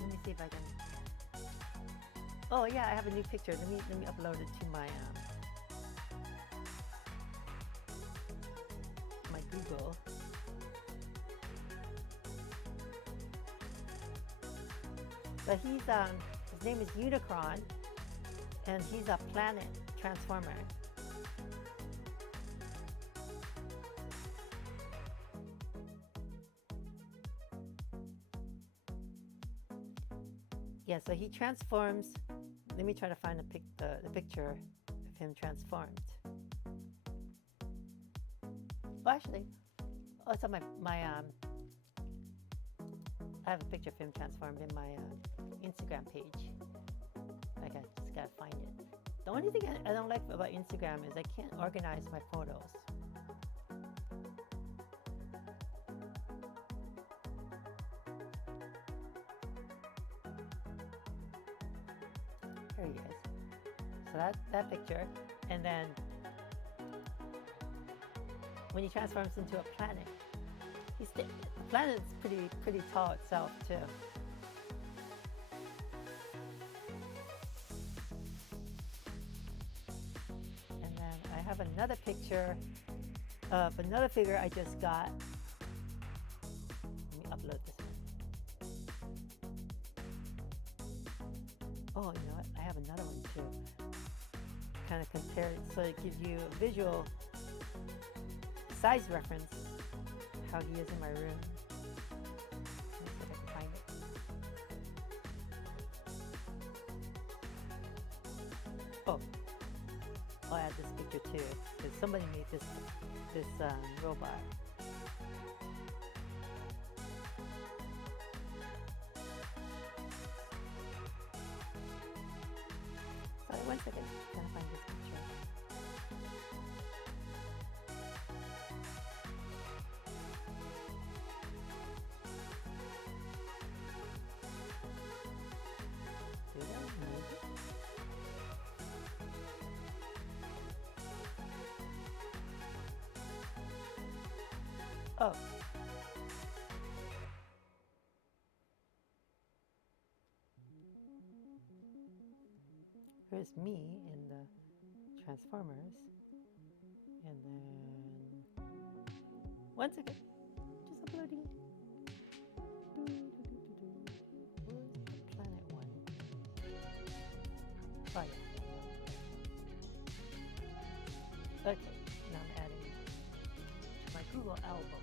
let me see if I can, oh yeah, I have a new picture. Let me upload it to my my Google. So he's his name is Unicron, and he's a planet transformer. Yeah, so he transforms. Let me try to find the picture of him transformed. Oh, actually, oh, it's on my I have a picture of him transformed in my Instagram page. I just gotta find it. The only thing I don't like about Instagram is I can't organize my photos. There he is. So that picture, and then when he transforms into a planet, the planet's pretty tall itself too. And then I have another picture of another figure I just got. Let me upload this one. Oh, you know what? I have another one too. Kind of compare it so it gives you a visual size reference. How he is in my room. Let's see if I can find it. Oh, I'll add this picture too, because somebody made this robot. Sorry, 1 second. Trying to find this picture. Oh. Here's me in the Transformers. And then once again, just uploading. Where's the planet one? Oh yeah. Okay, now I'm adding to my Google album.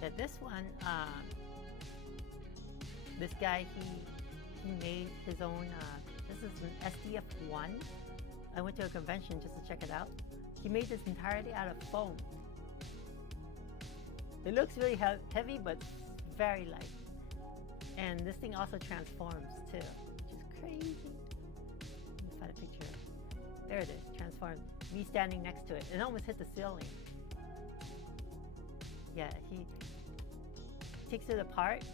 That this one, this guy he made his own. This is an SDF1. I went to a convention just to check it out. He made this entirely out of foam. It looks really heavy, but very light. And this thing also transforms too, which is crazy. Let me find a picture. There it is, transforms. Me standing next to it. It almost hit the ceiling. Yeah, he takes it apart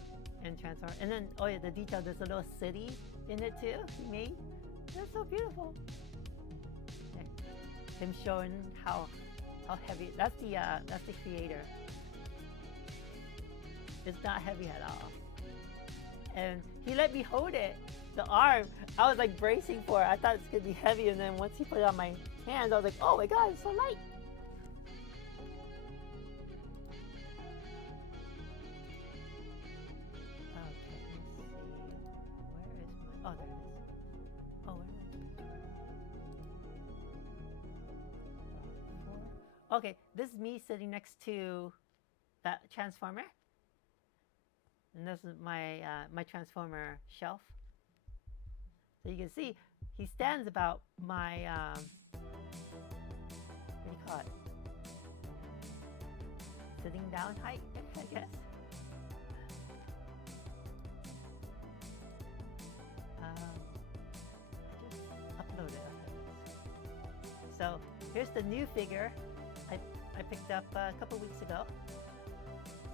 and transforms. And then, oh yeah, the detail, there's a little city in it too, he made. That's so beautiful. Okay. Him showing how heavy, that's the creator. It's not heavy at all. And he let me hold it, the arm. I was like bracing for it. I thought it's gonna be heavy, and then once he put it on my hands, I was like, oh my god, it's so light. Okay, let's see. Where is my, oh there it is. Oh, where is it? Okay, this is me sitting next to that transformer. And this is my my transformer shelf. So you can see he stands about my what do you call it? Sitting down height, I guess. Just upload it. So here's the new figure I picked up a couple weeks ago.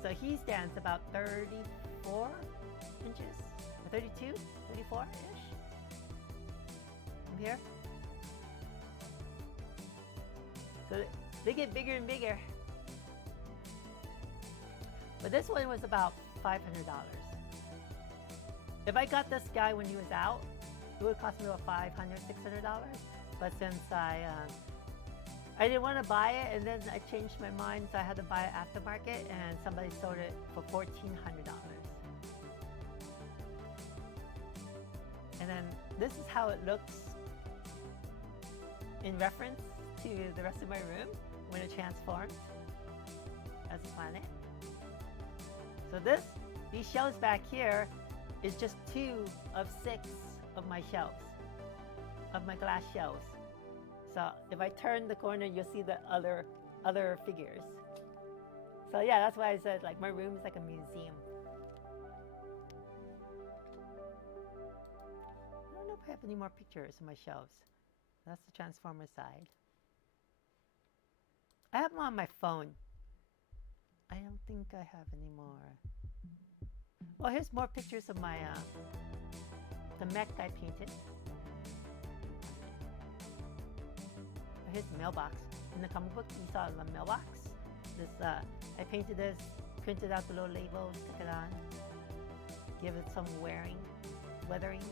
So he stands about 34 inches, 32, 34-ish. From here. So they get bigger and bigger. But this one was about $500. If I got this guy when he was out, it would cost me about $500, $600. But since I didn't want to buy it, and then I changed my mind, so I had to buy it aftermarket, and somebody sold it for $1,400. And then this is how it looks in reference to the rest of my room when it transforms as a planet. So these shelves back here is just 2 of 6 of my shelves, of my glass shelves. So if I turn the corner, you'll see the other figures. So yeah, that's why I said like my room is like a museum. I don't know if I have any more pictures on my shelves. That's the Transformer side. I have them on my phone. I don't think I have any more. Well, here's more pictures of my the mech I painted. Here's the mailbox. In the comic book, you saw the mailbox. This I painted this, printed out the little label, stick it on, give it some weathering.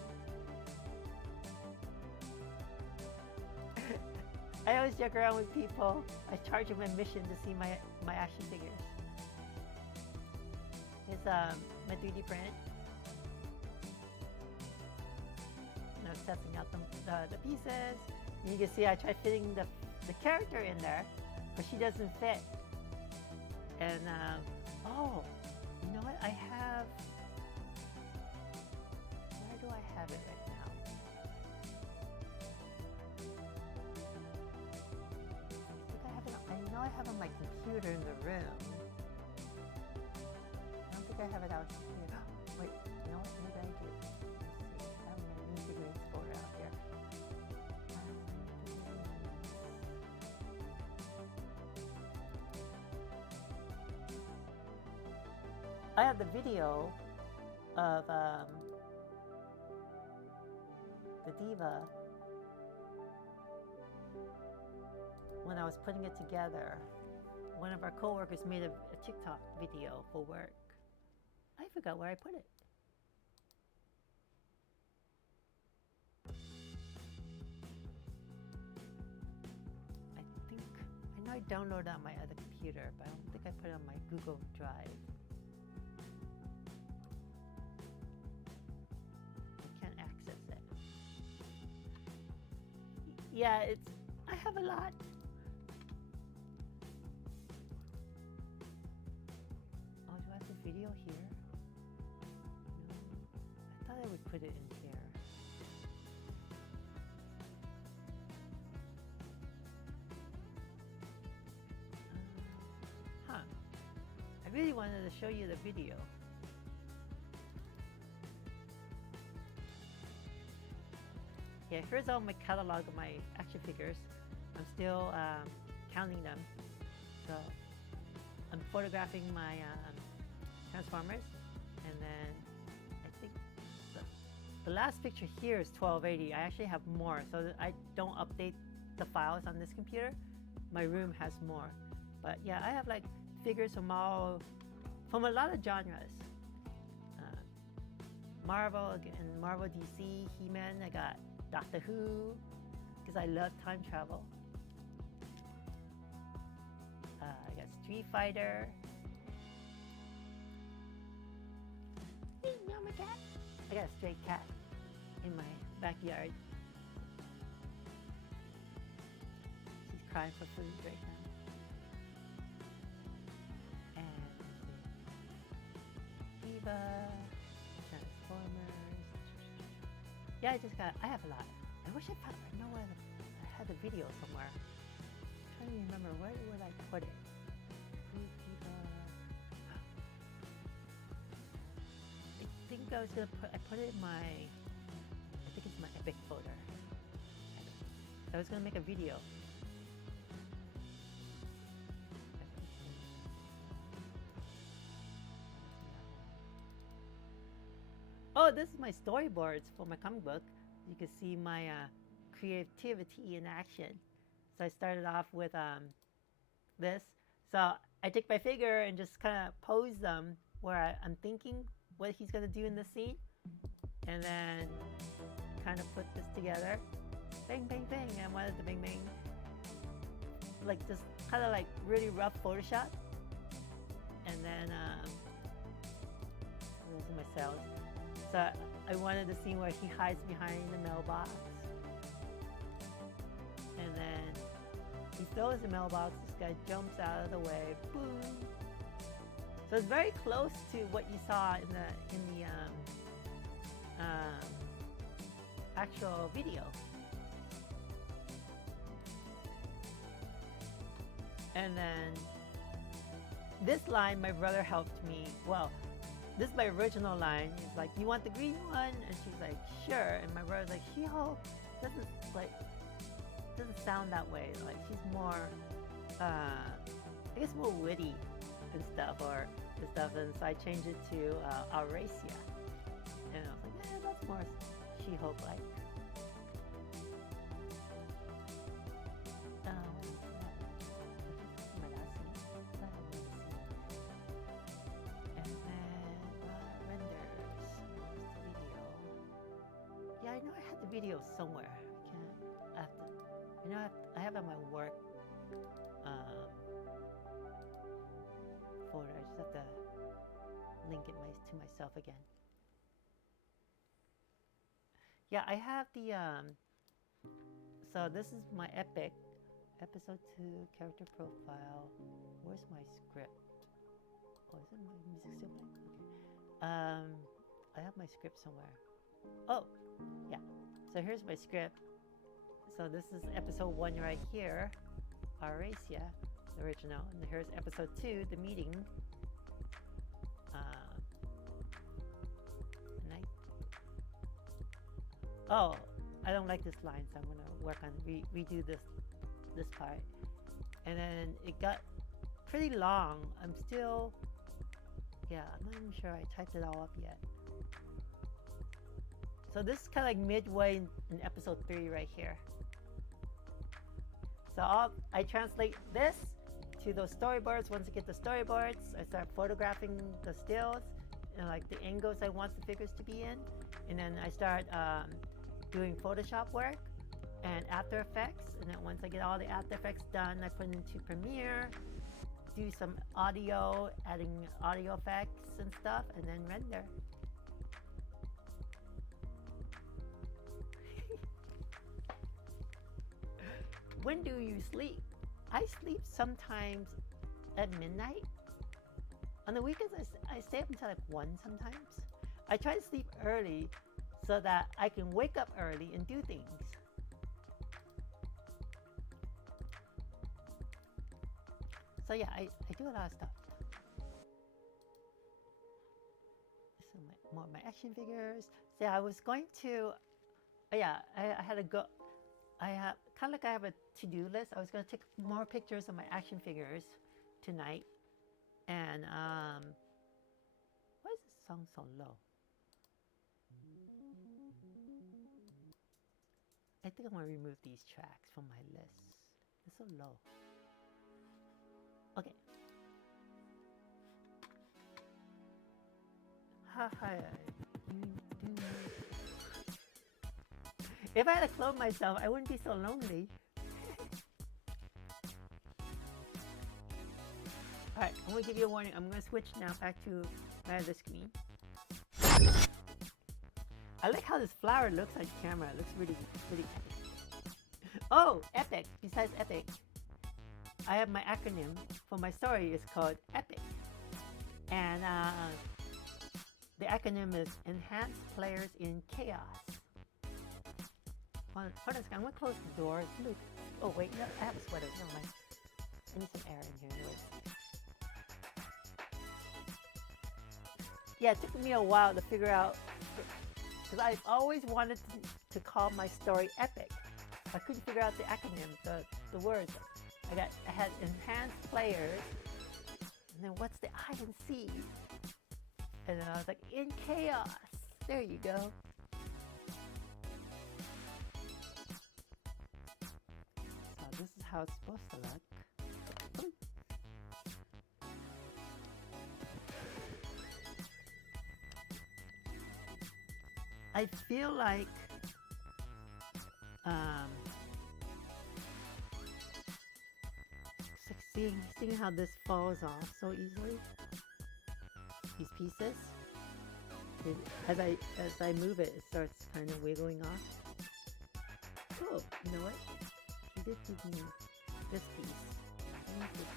I always joke around with people. I charge them admission to see my action figures. It's my 3D print. You know, testing out the pieces. You can see I tried fitting the character in there, but she doesn't fit. And oh, you know what? I have. Where do I have it right now? I know I have it on my computer in the room. I don't think I have it out here. Wait, you know what? Maybe I do. Let's see. I have my new figure explorer out here. I have the video of the Diva I was putting it together, one of our coworkers made a TikTok video for work. I forgot where I put it. I know I downloaded it on my other computer, but I don't think I put it on my Google Drive. I can't access it. Yeah, I have a lot. Oh, do I have the video here? No. I thought I would put it in here. I really wanted to show you the video. Yeah, here's all my catalog of my action figures. I'm still counting them. So I'm photographing my Transformers, and then I think the last picture here is 1280. I actually have more, so that I don't update the files on this computer. My room has more, but yeah, I have like figures from a lot of genres. Marvel and Marvel DC, He-Man. I got Doctor Who because I love time travel. I got Street Fighter. Hey, meow, my cat. I got a stray cat in my backyard. She's crying for food right now. Transformers. Yeah, I have a lot. I wish I know where I had the video somewhere. I'm trying to remember, where would I put it? I think I was gonna put it in my, I think it's my Epic folder. I was gonna make a video. Oh, this is my storyboards for my comic book. You can see my creativity in action. So I started off with this. So I take my figure and just kind of pose them where I'm thinking what he's going to do in the scene. And then kind of put this together. Bang, bang, bang. I wanted the bang, bang. Like just kind of like really rough Photoshop. And then those are my cells. So I wanted the scene where he hides behind the mailbox. And then he throws the mailbox, this guy jumps out of the way, boom. So it's very close to what you saw in the actual video. And then this line, my brother helped me. Well, this is my original line. He's like, "You want the green one?" And she's like, "Sure." And my brother's like, "She-Hulk doesn't sound that way. Like she's more, I guess more witty and stuff, or and stuff." And so I changed it to Auracia. And I was like, "Yeah, that's more She-Hulk like." Video somewhere. I have it on my work folder. I just have to link it to myself again. Yeah, I have the so this is my Epic episode 2 character profile. Where's my script? Oh, is it my music still playing? Okay. I have my script somewhere. Oh, yeah. So here's my script. So this is episode 1 right here, Auracia, the original. And here's episode 2, the meeting. I don't like this line, so I'm gonna work on redo this part. And then it got pretty long. I'm not even sure I typed it all up yet. So this is kind of like midway in episode 3 right here. So I translate this to those storyboards. Once I get the storyboards, I start photographing the stills and like the angles I want the figures to be in, and then I start doing Photoshop work and After Effects. And then once I get all the After Effects done, I put it into Premiere, do some audio, adding audio effects and stuff, and then render. When do you sleep? I sleep sometimes at midnight. On the weekends, I stay up until like 1 sometimes. I try to sleep early so that I can wake up early and do things. So yeah, I do a lot of stuff. So more of my action figures. So yeah, I was going to, yeah, I had to go. I have kind of like I have a to-do list. I was going to take more pictures of my action figures tonight. And why is this song so low? I think I'm going to remove these tracks from my list. It's so low. Okay. Hi. If I had to clone myself, I wouldn't be so lonely. Alright, I'm going to give you a warning. I'm going to switch now back to my other screen. I like how this flower looks on camera. It looks really epic. Oh, epic. Besides epic, I have my acronym for my story. It's called EPIC. And the acronym is Enhance Players in Chaos. Hold on a second. I'm going to close the door. Look. Oh, wait. No, I have a sweater. Never mind. I need some air in here anyway. Yeah, it took me a while to figure out, because I've always wanted to call my story epic. I couldn't figure out the acronym, the words. I had enhanced players, and then what's the I and C? And then I was like, in chaos. There you go. So this is how it's supposed to look. I feel like seeing how this falls off so easily. These pieces. As I move it, it starts kind of wiggling off. Oh, you know what? He did give me this piece. Let me take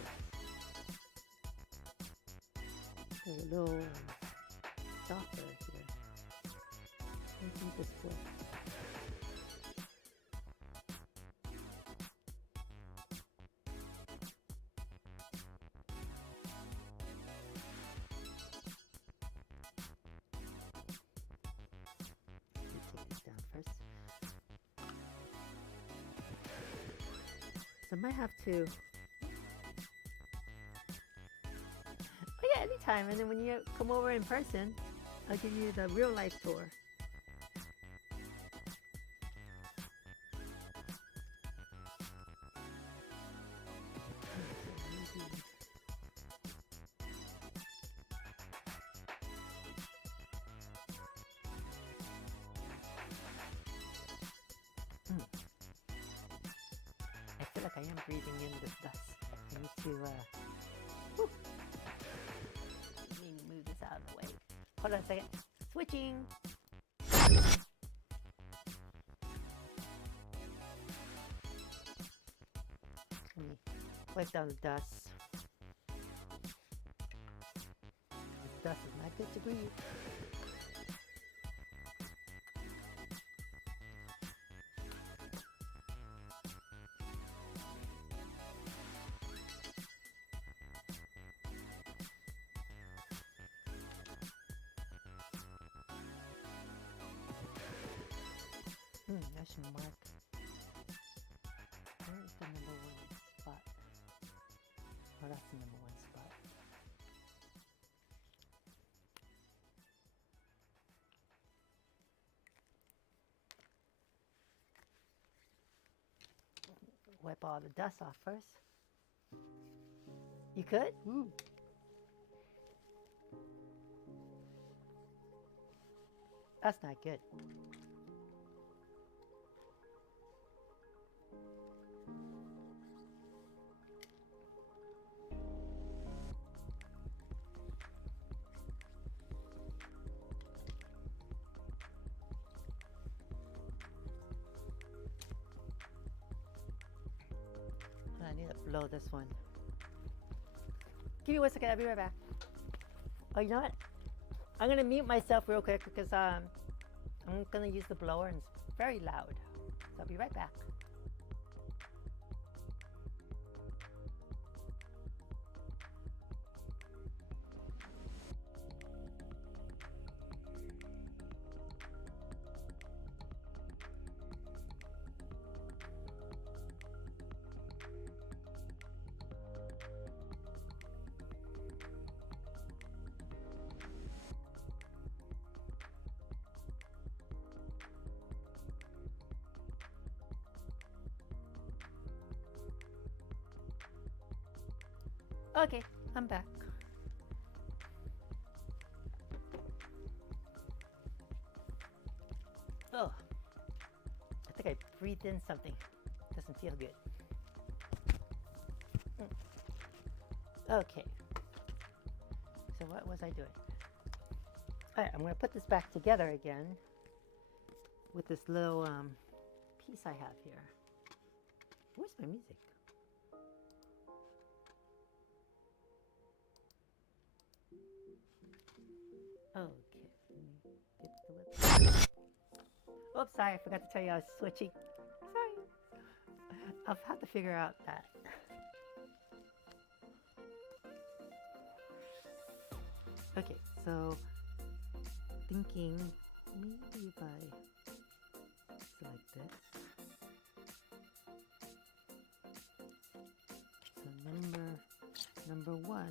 this. A little stopper here. I think this will. Let me take this down first. So I might have to. Oh yeah, anytime. And then when you come over in person, I'll give you the real life tour. I feel like I am breathing in this dust. I need to, whew. Let me move this out of the way. Hold on a second. Switching. Let me wipe down the dust. This dust is not good to breathe. I should mark. Where is the number 1 spot? Oh, that's the number 1 spot. wipe all the dust off first. You could? That's not good. I need to blow this one. Give me 1 second, I'll be right back. Oh, you know what? I'm gonna mute myself real quick because I'm gonna use the blower and it's very loud. So I'll be right back. Okay, I'm back. Oh, I think I breathed in something. Doesn't feel good. Okay. So what was I doing? All right, I'm going to put this back together again with this little piece I have here. Where's my music? Okay, let me get the whip. Oops, sorry, I forgot to tell you I was switching. Sorry. I'll have to figure out that. Okay, so thinking maybe if I select this. So number 1.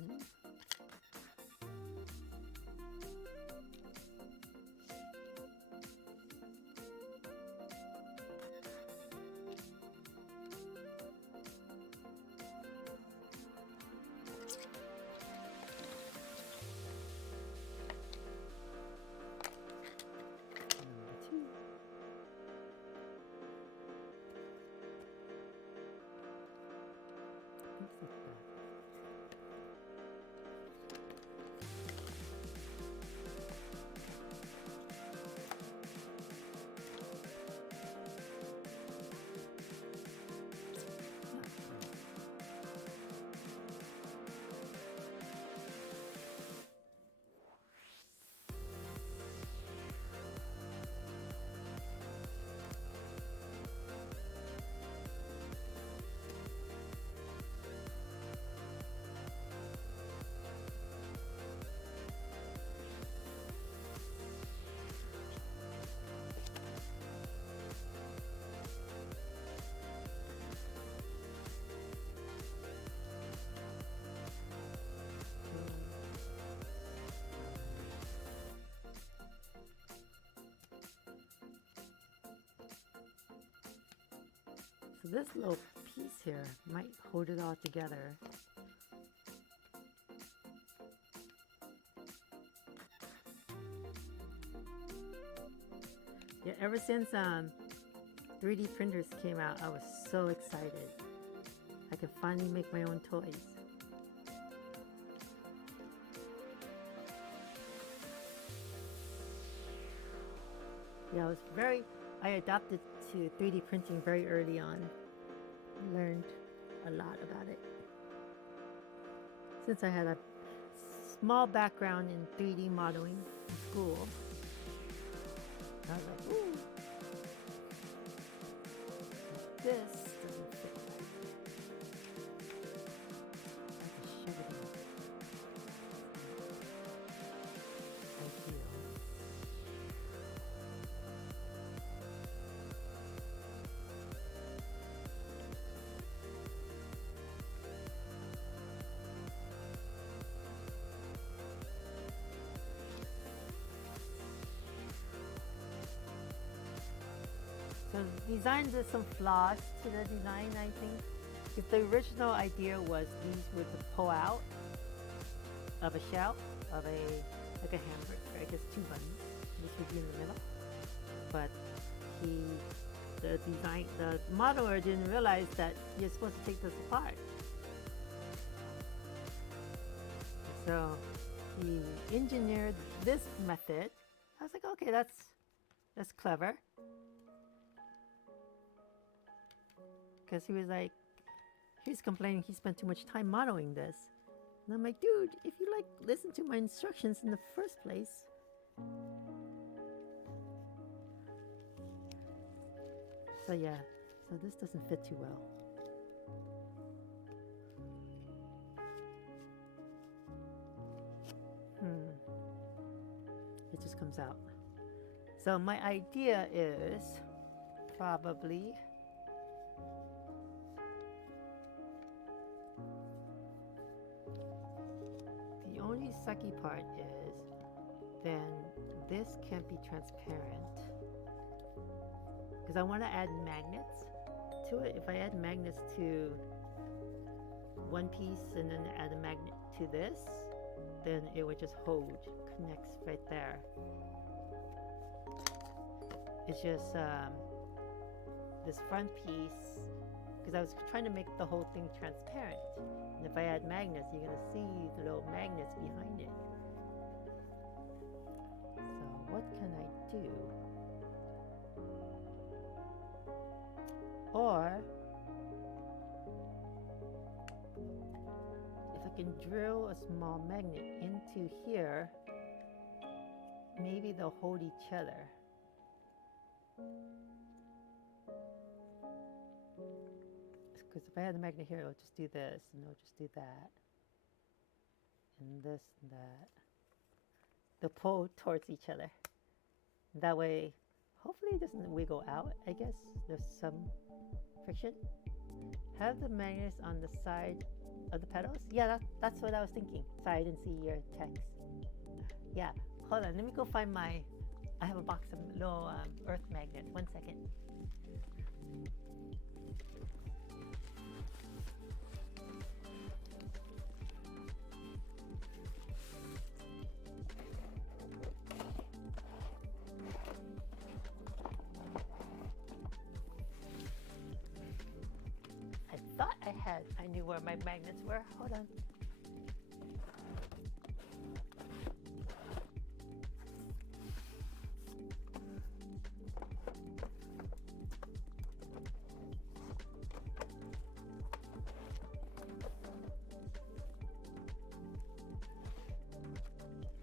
So this little piece here might hold it all together. Yeah, ever since 3D printers came out, I was so excited. I could finally make my own toys. Yeah, I adopted to 3D printing very early on. Learned a lot about it. Since I had a small background in 3D modeling in school, I was like, ooh, this doesn't fit right. I have to shove it in. Ideal. So design, there's some flaws to the design, I think. If the original idea was these would pull out of a shell of like a hamburger, I guess two buns, which would be in the middle. But the modeler didn't realize that you're supposed to take this apart. So he engineered this method. I was like, okay, that's clever. Because he was like, he's complaining he spent too much time modeling this. And I'm like, dude, if you like listen to my instructions in the first place. So yeah, so this doesn't fit too well. It just comes out. So my idea is probably the only sucky part is then this can't be transparent because I want to add magnets to it. If I add magnets to one piece and then add a magnet to this, then it would just hold, connects right there. It's just this front piece, because I was trying to make the whole thing transparent. And if I add magnets, you're gonna see the little magnets behind it. So what can I do? Or if I can drill a small magnet into here, maybe they'll hold each other. Because if I had the magnet here, it'll just do this, and it'll just do that, and this and that. They'll pull towards each other. That way, hopefully it doesn't wiggle out, I guess. There's some friction. Have the magnets on the side of the pedals? Yeah, that's what I was thinking. Sorry, I didn't see your text. Yeah, hold on, let me go find I have a box of little earth magnets. 1 second. I knew where my magnets were. Hold on.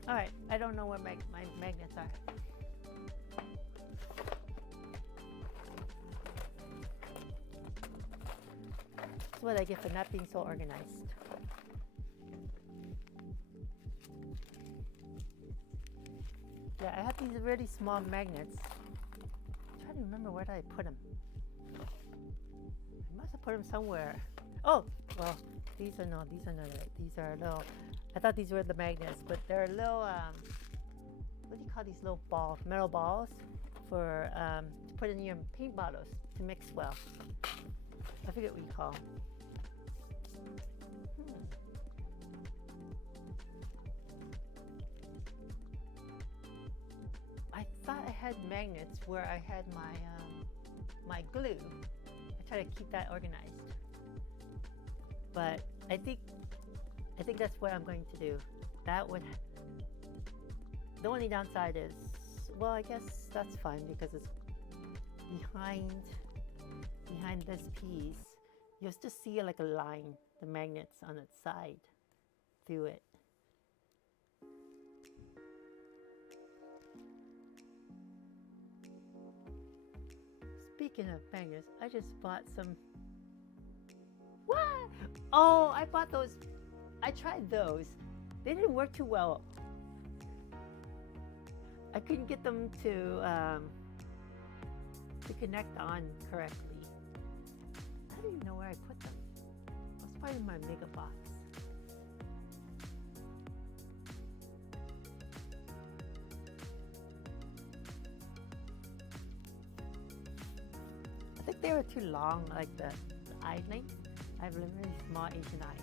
All right, I don't know where my magnets are. That's what I get for not being so organized. Yeah, I have these really small magnets. I'm trying to remember where did I put them. I must have put them somewhere. Oh, well, these are not right. These are little, I thought these were the magnets, but they're little, what do you call these little balls, metal balls for, to put in your paint bottles to mix well. I forget what you call them. I thought I had magnets where I had my glue. I try to keep that organized. But I think that's what I'm going to do. That would. The only downside is, well, I guess that's fine because it's behind this piece. You'll just see like a line, the magnets on its side through it. Speaking of magnets, I just bought some. What? Oh, I bought those. I tried those. They didn't work too well. I couldn't get them to connect on correctly. I don't even know where I put them. It was probably in my mega box. they were too long, like the eye length. I have really small Asian eyes.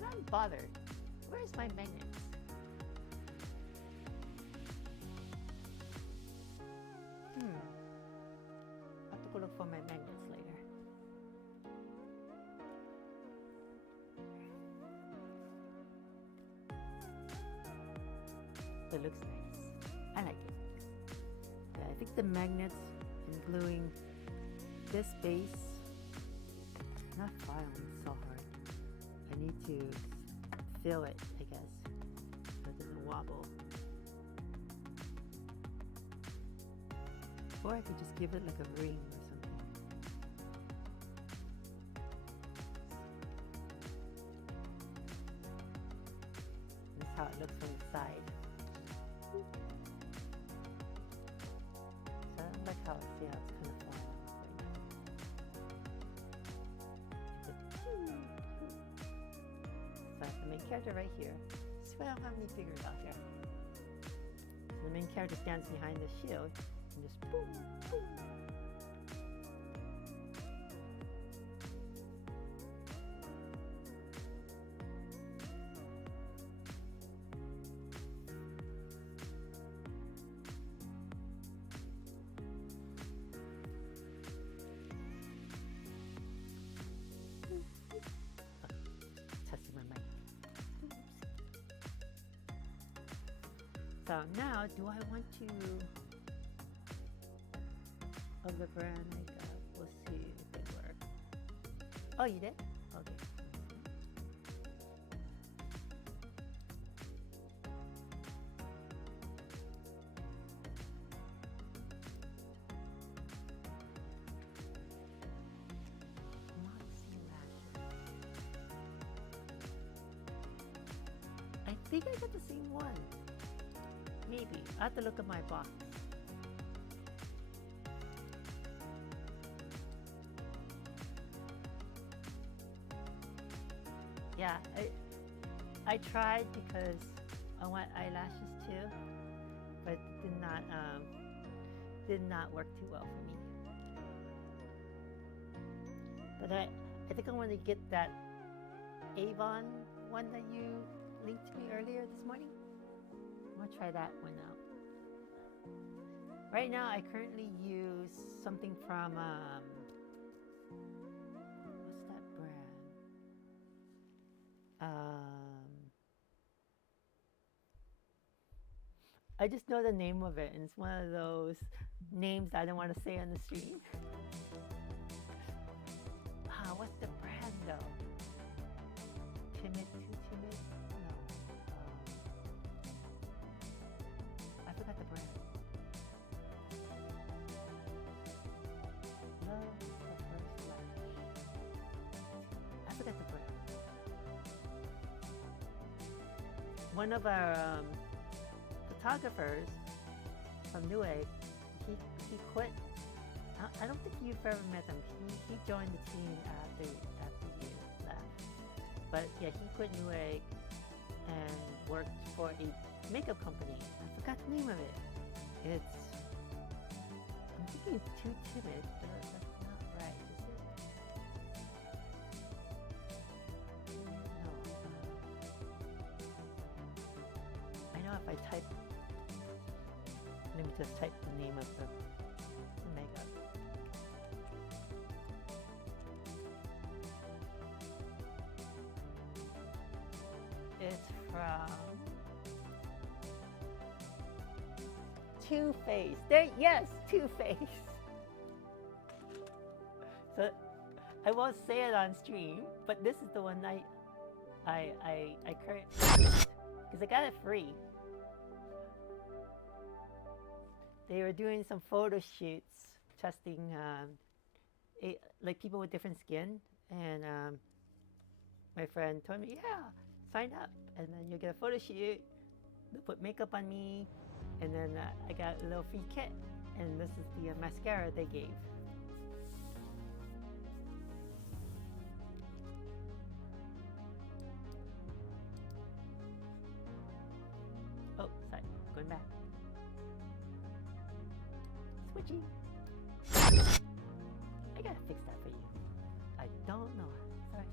Not bothered. Where's my magnets? I have to go look for my magnets later. It looks nice. I like it. Yeah, I think the magnets and gluing this base, not filing so hard. I need to fill it, I guess, so it doesn't wobble. Or I could just give it like a ring or something. This is how it looks from the side. So I don't like how it's, yeah, it's kind of falling off right now. So I have the main character right here. See, I don't have any figures out there. So the main character stands behind the shield and just boom, boom. Testing my mic. So now, do I want to, of the brand I got, we'll see if they work. Oh, you did? Okay. I think I got the same one. Maybe. I have to look at my box. Yeah, I tried because I want eyelashes too, but it did not work too well for me. But I think I want to get that Avon one that you linked to me earlier this morning. I'm gonna try that one out. Right now, I currently use something from what's that brand? I just know the name of it, and it's one of those names I don't want to say on the stream. What's the brand though? Timid, too timid? No. I forgot the brand. Love the First Lash. I forgot the brand. One of our photographers from Newegg, he quit. I don't think you've ever met him. He joined the team after you left. But yeah, he quit Newegg and worked for a makeup company. I forgot the name of it. I'm thinking Too Timid, but that's not right, is it? No. I know if I type, let me just type the name of the makeup. It's from Too Faced. Yes, Too Faced. So I won't say it on stream, but this is the one I currently use because I got it free. They were doing some photo shoots testing like people with different skin, and my friend told me, yeah, sign up and then you'll get a photo shoot. They'll put makeup on me, and then I got a little free kit, and this is the mascara they gave. Oh, sorry, going back. Switching. fix that for you. I don't know. Sorry.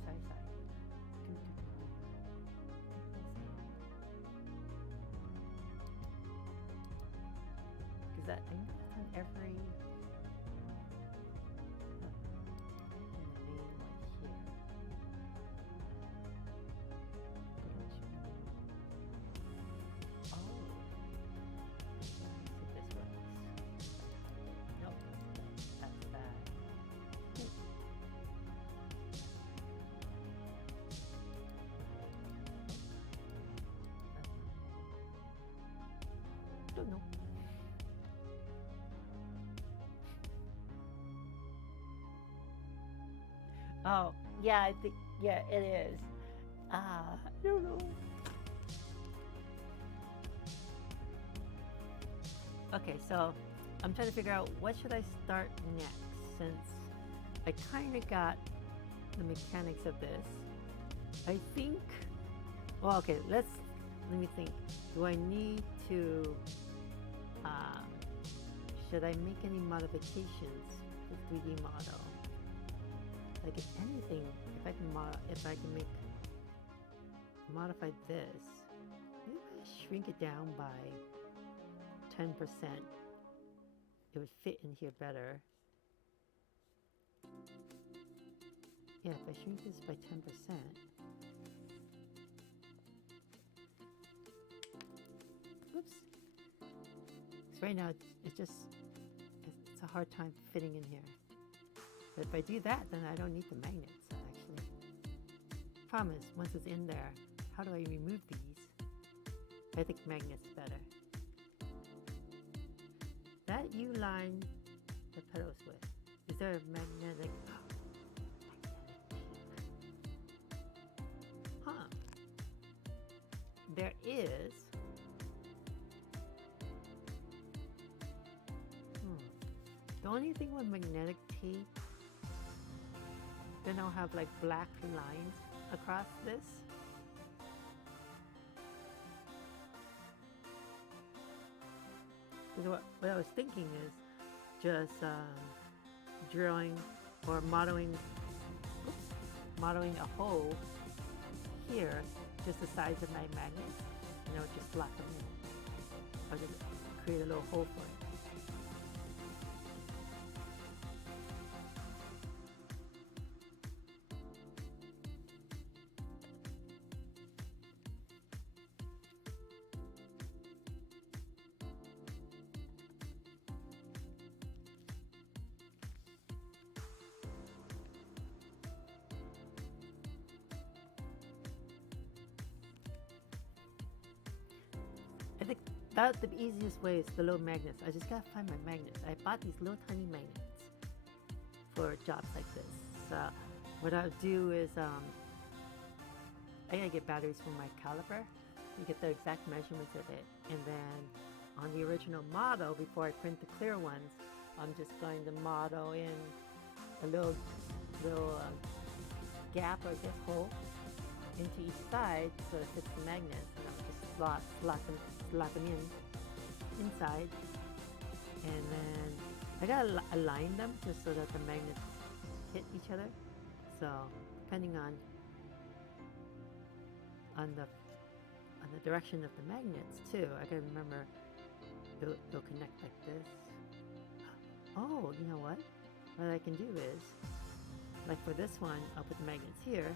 Because I think it's on every. Don't know. Oh, yeah, I think, yeah, it is. I don't know. Okay, so I'm trying to figure out what should I start next since I kind of got the mechanics of this. I think, well, okay, let me think. Do I need to, should I make any modifications to 3D model? Like if anything, if I can modify this, maybe I shrink it down by 10%. It would fit in here better. Yeah, if I shrink this by 10%. Oops. Because right now it's a hard time fitting in here. But if I do that, then I don't need the magnets, actually. Problem is, once it's in there, how do I remove these? I think magnets better. That you line the pedals with. Is there a magnetic? Huh. There is. The only thing with magnetic tape, then I'll have like black lines across this. Because what I was thinking is just drawing or modeling a hole here, just the size of my magnets, and I'll just slot them in. I'll just create a little hole for it. I think that the easiest way is the little magnets. I just gotta find my magnets. I bought these little tiny magnets for jobs like this. So what I'll do is I gotta get batteries from my caliper. You get the exact measurements of it, and then on the original model, before I print the clear ones, I'm just going to model in a little gap or this hole into each side so it fits the magnets, and I'll just slot them in inside, and then I gotta align them just so that the magnets hit each other. So depending on the direction of the magnets too, I gotta remember it'll connect like this. Oh, you know what? What I can do is, like for this one, I'll put the magnets here.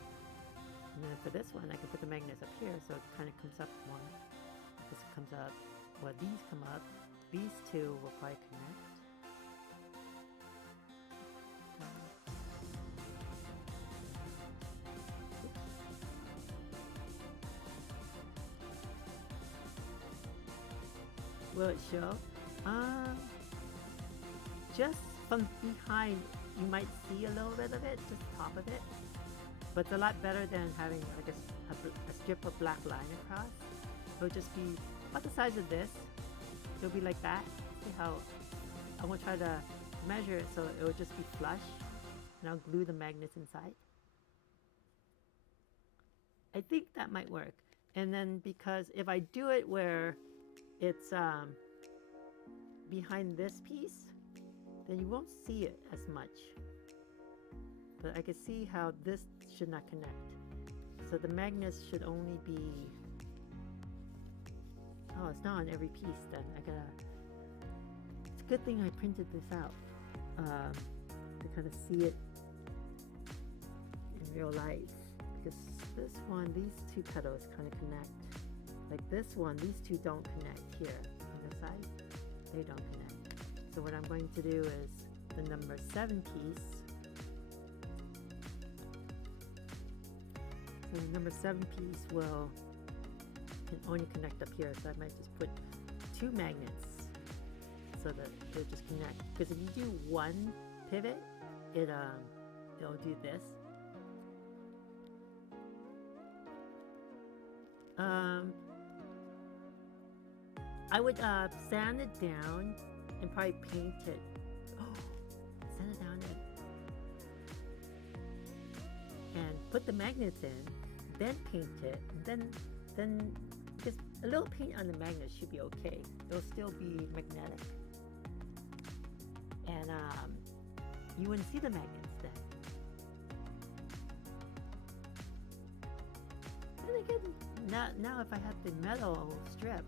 And then for this one, I can put the magnets up here, so it kind of comes up one. This comes up. Well, these come up. These two will probably connect. Will it show? Just from behind, you might see a little bit of it, just the top of it. But it's a lot better than having like a strip of black line across. It'll just be about the size of this. It'll be like that. See how I'm gonna try to measure it so it'll just be flush, and I'll glue the magnets inside. I think that might work. And then because if I do it where it's behind this piece, then you won't see it as much. but I can see how this should not connect. So the magnets should only be, oh, it's not on every piece then. It's a good thing I printed this out to kind of see it in real life, because this one, these two petals kind of connect. Like this one, these two don't connect here on the side. They don't connect. So what I'm going to do is the number 7 piece. So the number 7 piece can only connect up here. So I might just put 2 magnets so that they'll just connect. Because if you do one pivot, it'll do this. I would sand it down and probably paint it. Oh, sand it down and put the magnets in, then paint it, then just a little paint on the magnet should be okay. It'll still be magnetic, and you wouldn't see the magnets then. And again, now if I have the metal strip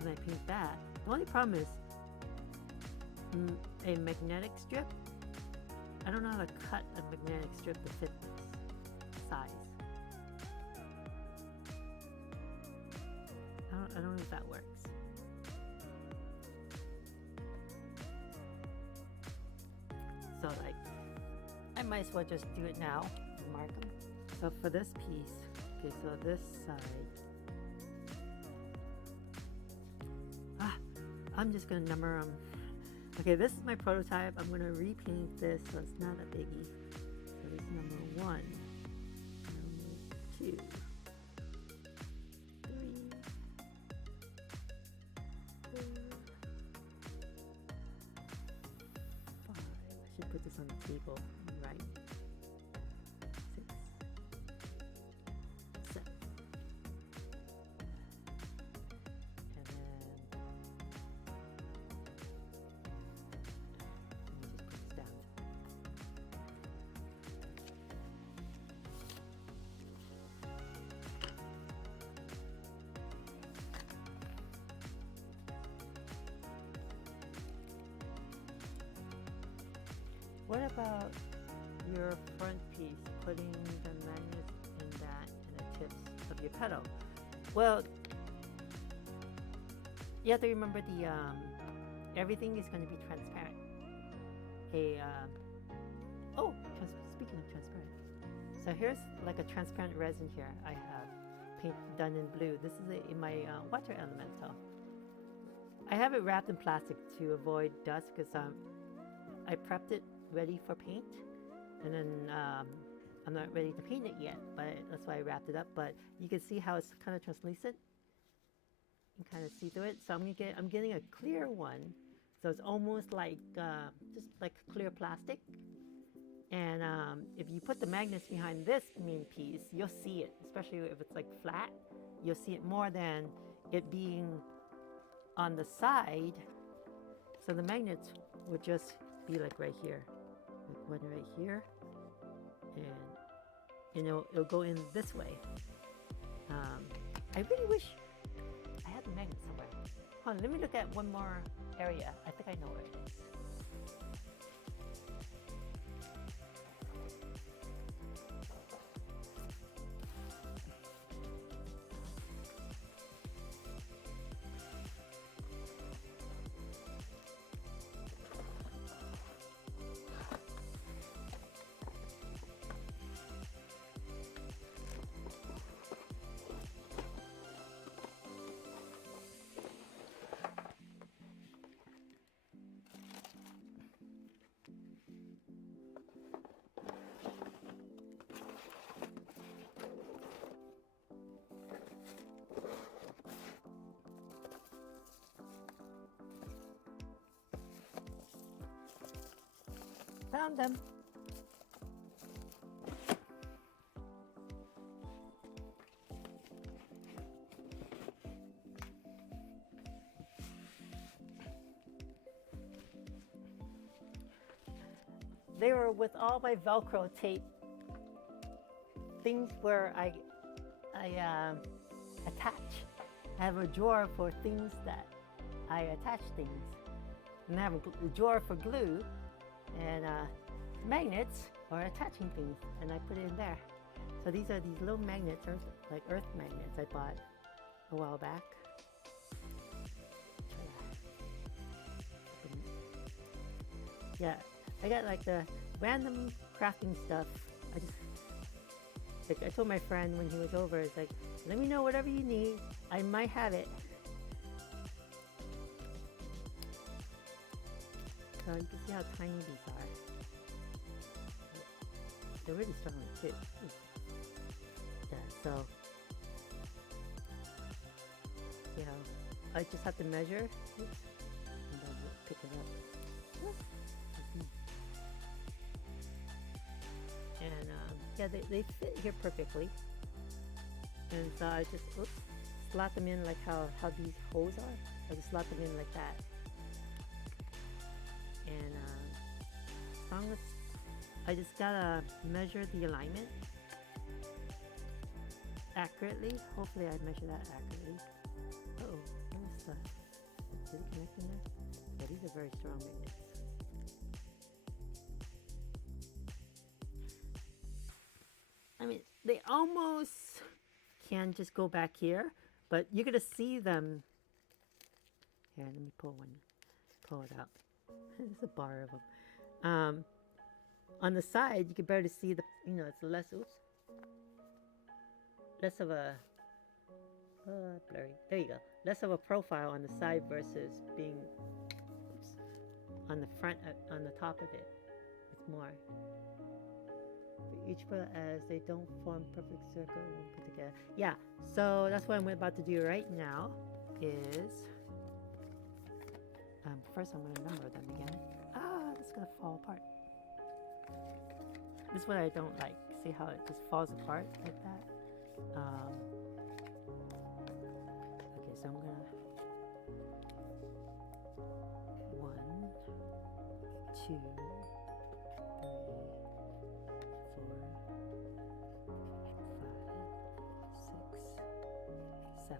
and I paint that, the only problem is a magnetic strip. I don't know how to cut a magnetic strip to fit this size. I don't know if that works. So like, I might as well just do it now and mark them. So for this piece, okay, so this side, I'm just gonna number them. Okay, this is my prototype. I'm gonna repaint this so it's not a biggie. So this is number 1, number 2, 3, 4, 5. I should put this on the table, right? 6, 7. And then what about your front piece, putting the magnets in that and the tips of your petal? Well, you have to remember everything is going to be transparent. Speaking of transparent, so here's like a transparent resin here. I have paint done in blue. This is in my water elemental. I have it wrapped in plastic to avoid dust because I prepped it ready for paint, and then I'm not ready to paint it yet, but that's why I wrapped it up. But you can see how it's kind of translucent. You can kind of see through it. So I'm getting a clear one, so it's almost like just like clear plastic. And if you put the magnets behind this main piece, you'll see it, especially if it's like flat. You'll see it more than it being on the side. So the magnets would just be like right here, like one right here, and it'll go in this way. I really wish I had the magnet somewhere. Hold on, let me look at one more area. I think I know where it is. Found them. they were with all my Velcro tape things where I attach. I have a drawer for things that I attach things, and I have a drawer for glue and magnets or attaching things, and I put it in there. So these are these little magnets, like earth magnets I bought a while back. Yeah, I got like the random crafting stuff. I told my friend when he was over, it's like, let me know whatever you need. I might have it. So you can see how tiny these are. They're really strong too. Yeah, so you know, I just have to measure. Oops, and then pick it up. And yeah, they fit here perfectly. And so I just slot them in like how these holes are. I just slot them in like that. And as long as I just gotta measure the alignment accurately. Hopefully I measure that accurately. Uh-oh, where's the... Did it connect in there? Yeah, these are very strong magnets. I mean, they almost can just go back here, but you're gonna see them. Here, let me pull it out. There's a bar of them. On the side, you can barely see the, it's less, less of a, blurry. There you go. Less of a profile on the side versus being, on the front, on the top of it. It's more. For each photo, as they don't form perfect circle when put together. Yeah, so that's what I'm about to do right now is, first I'm going to number them again. Ah, it's going to fall apart. This is what I don't like. See how it just falls apart like that? Okay, so I'm going to 1, 2, 3, 4, 5, 6, 7.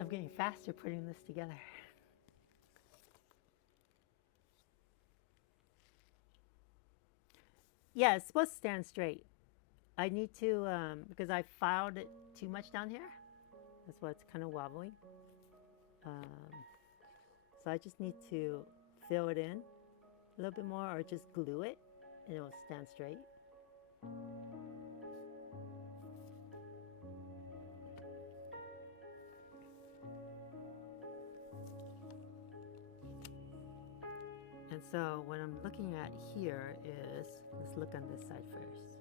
I'm getting faster putting this together. Yeah, it's supposed to stand straight. I need to, because I filed it too much down here. That's why it's kind of wobbling. So I just need to fill it in a little bit more or just glue it and it will stand straight. And so what I'm looking at here is, let's look on this side first.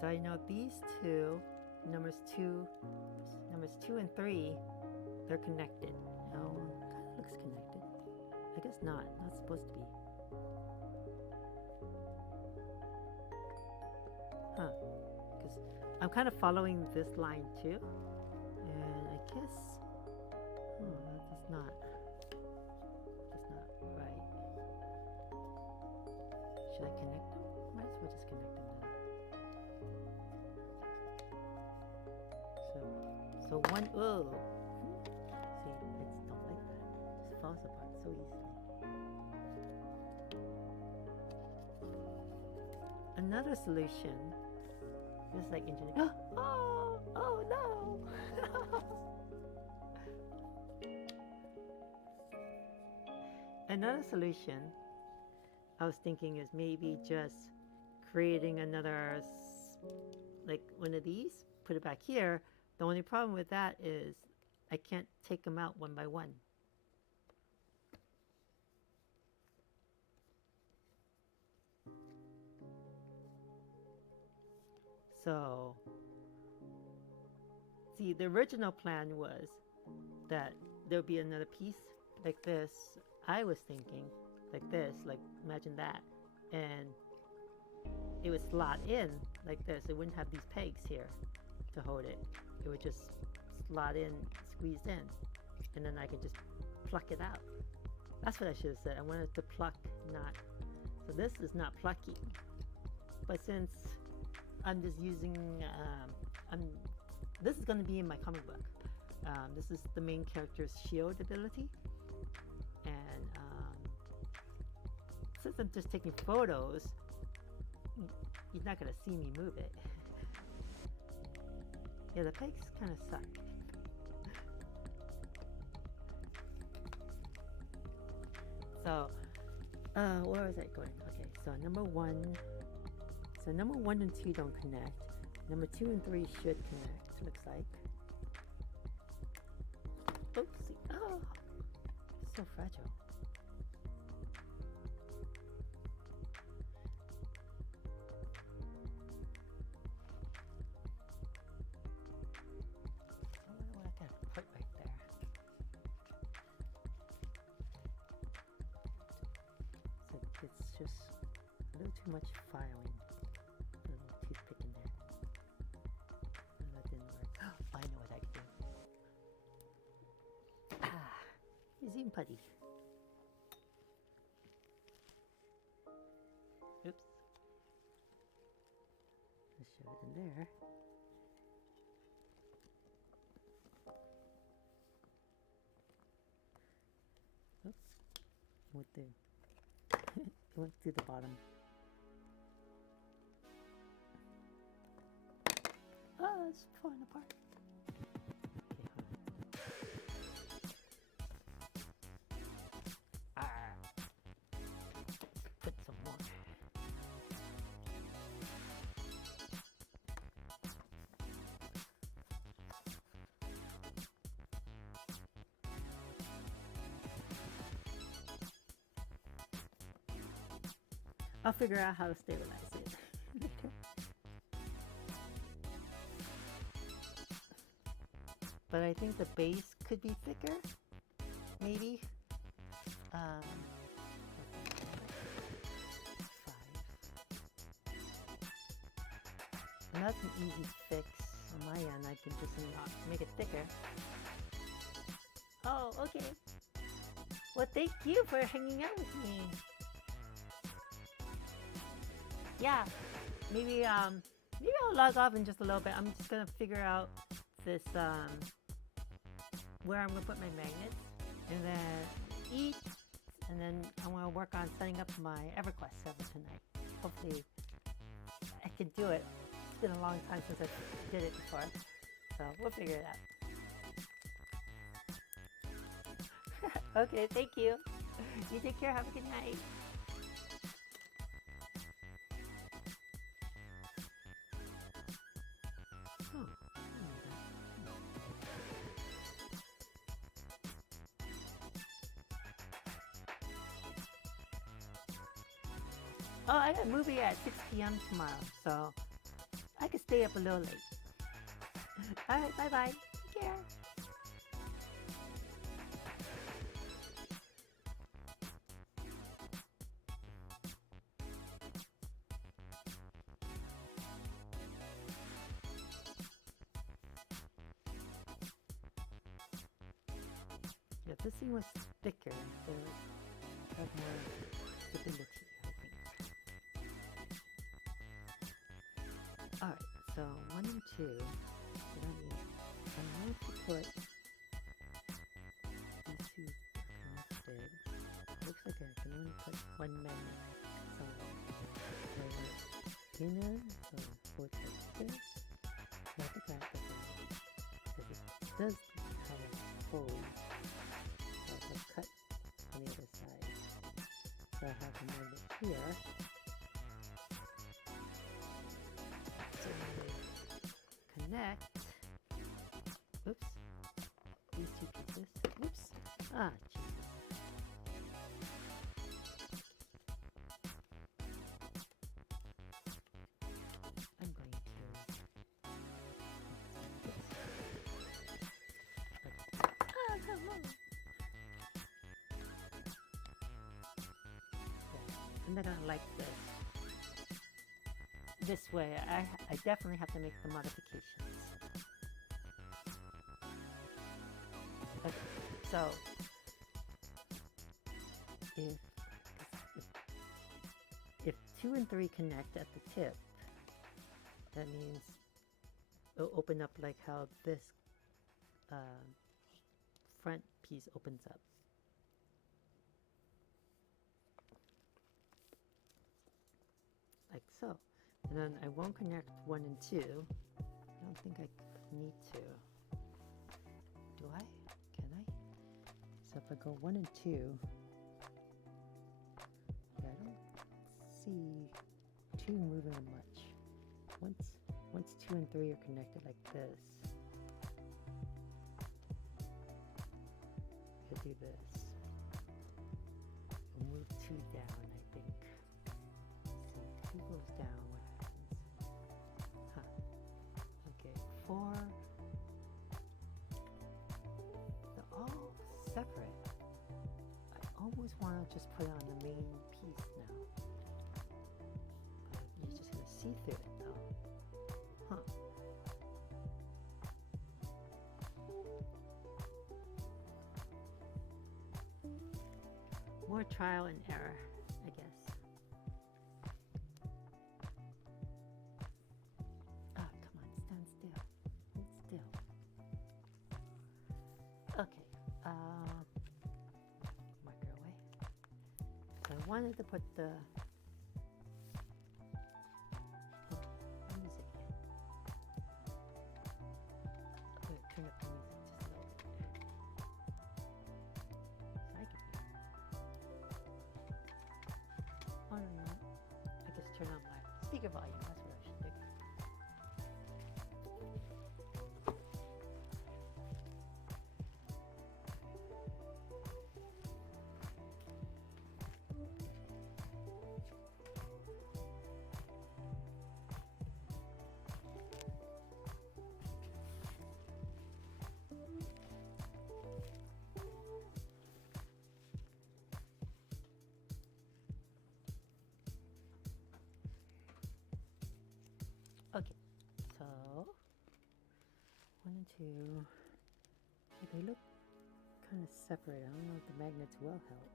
So I know these two, numbers two and 3, they're connected. Oh, kind of looks connected. I guess not supposed to be. Huh, because I'm kind of following this line too. And I guess, that's not right. Should I connect them? Might as well just connect them now. So one, oh, see, it's not like that. It just falls apart so easily. Another solution, just like engineering. Oh no! Another solution I was thinking is maybe just creating another, like one of these, put it back here. The only problem with that is I can't take them out one by one. So, see, the original plan was that there would be another piece like this. I was thinking like this, like imagine that. And it would slot in like this. It wouldn't have these pegs here to hold it. It would just slot in, squeeze in, and then I could just pluck it out. That's what I should have said. I wanted to pluck, not. So this is not plucking. But since I'm just using, this is going to be in my comic book. This is the main character's shield ability. And since I'm just taking photos, you're not going to see me move it. Yeah, the pegs kind of suck. So, where was I going? Okay, so number 1 and 2 don't connect. Number 2 and 3 should connect, looks like. Oopsie. Oh, it's so fragile. I wonder what I can put right there. So it's just a little too much filing. A little toothpick in there. And that didn't work. I know what I can do. Zoom putty. Oops. Let's show it in there. Oops. Went through. It went through the bottom. Oh, it's falling apart. Okay, hold on. Put some more. I'll figure out how to stabilize it. But I think the base could be thicker, maybe. 5. And that's an easy fix on my end. I can just make it thicker. Oh, okay. Well, thank you for hanging out with me. Yeah, maybe I'll log off in just a little bit. I'm just gonna figure out this where I'm gonna put my magnets, and then eat, and then I'm gonna work on setting up my EverQuest server tonight. Hopefully, I can do it. It's been a long time since I did it before, so we'll figure it out. Okay, thank you. You take care. Have a good night. Oh, I got a movie at 6 p.m. tomorrow, so I could stay up a little late. Alright, bye-bye. Take care. Yeah, this thing was thicker, so it had more stability. Alright, so 1 and 2, I'm going to put these 2 connected. Looks like I can only put 1 magnet somewhere. So inner, so hold like this. Not the back of it, because it does have a hole. So I'll have cut on the other side. So I have a magnet here. I'm not gonna like this way. I definitely have to make the modifications. Okay, so if 2 and 3 connect at the tip, that means it'll open up like how this front piece opens up. Like so. And then I won't connect 1 and 2. I don't think I need to. Do I? Can I? So if I go 1 and 2, yeah, I don't see 2 moving much. Once 2 and 3 are connected like this, I'll do this. We'll move 2 down, I think. See, 2 goes down, what happens? Huh. Okay, 4. They're all separate. I almost want to just put it on the main piece now. But you're just going to see through it though. Huh. More trial and error, I guess. Oh, come on, stand still. Hold still. Okay. Marker away. So I wanted to put the music in. I'm going to turn up the music just a little bit. So I can hear. Oh, no. I just turn on my speaker volume. That's what I should do. Okay, so 1 and 2. They look kind of separate. I don't know if the magnets will help.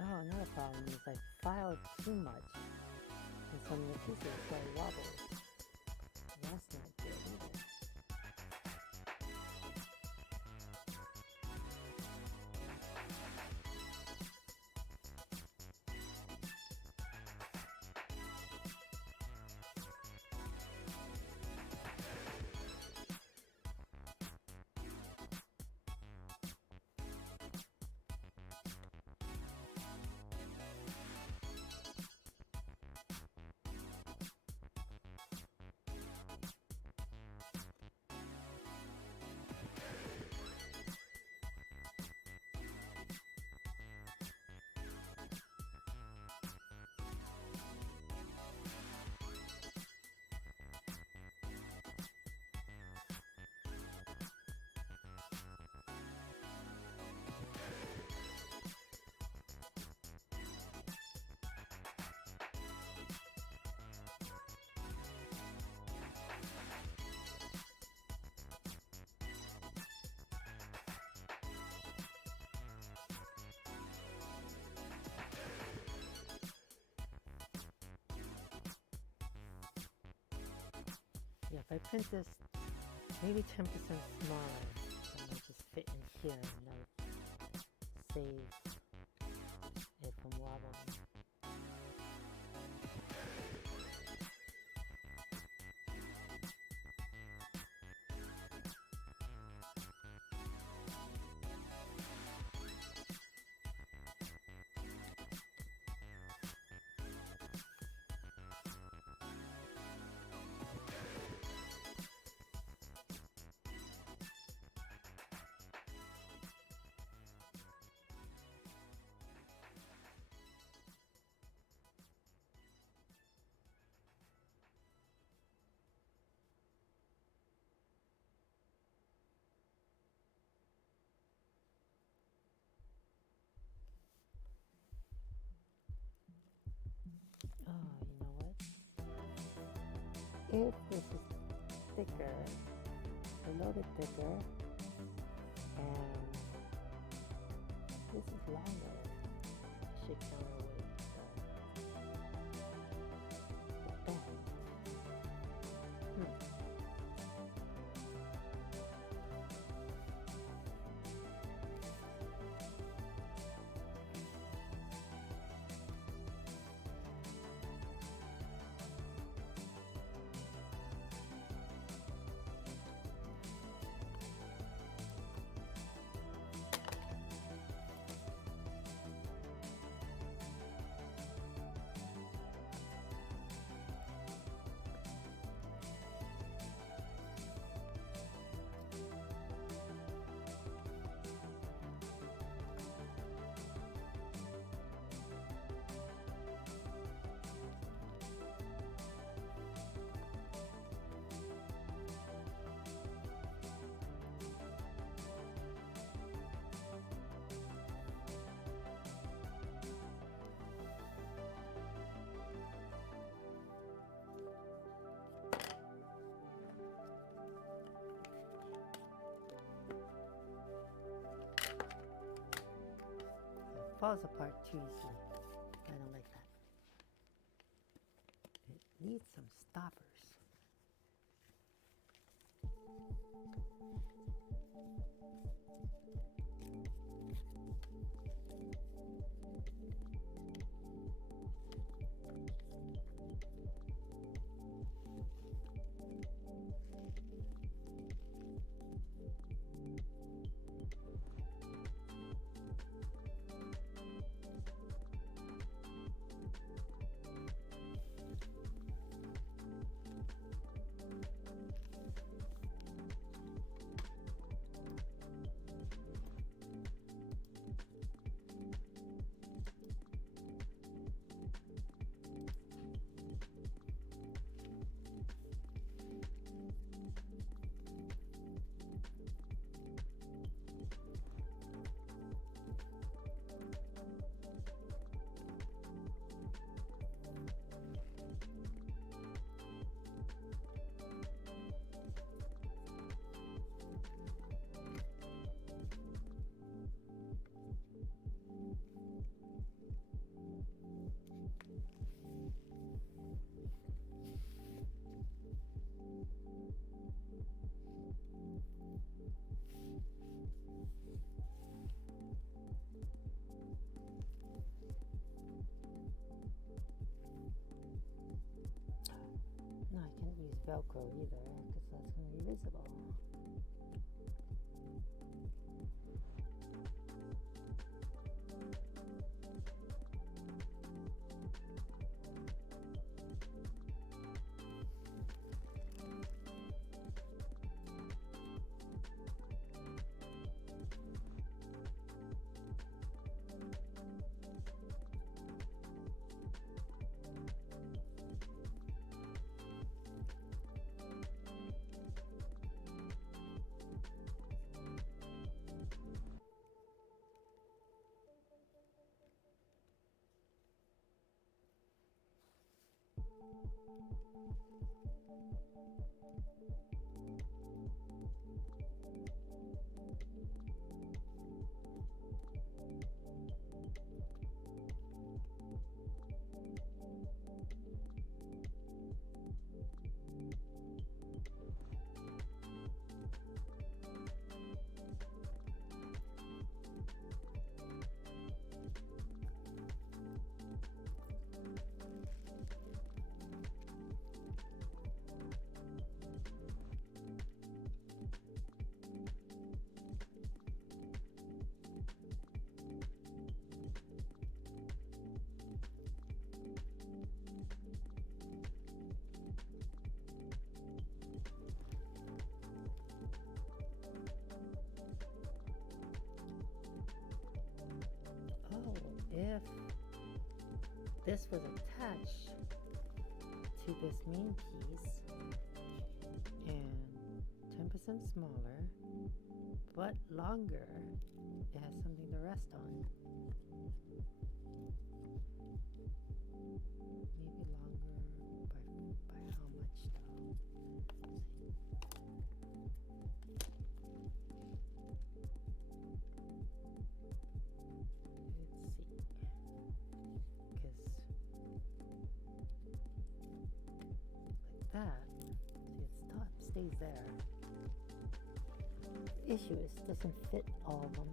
Oh, another problem is I filed too much in some of the pieces, so it wobbles. That's not good either. Yeah, if I print this maybe 10% smaller, that might just fit in here and that would save it from wobbling. Oh, you know what? If this is thicker, a little bit thicker, and this is longer, it should counterweight the bend. It falls apart too easily. I don't like that. It needs some stoppers. No, I can't use Velcro either because that's going to be visible. if this was attached to this main piece and 10% smaller but longer, it has something to rest on. Maybe longer by how much though? Let's see. Because like that, see, its top stays there. The issue is it doesn't fit all of them.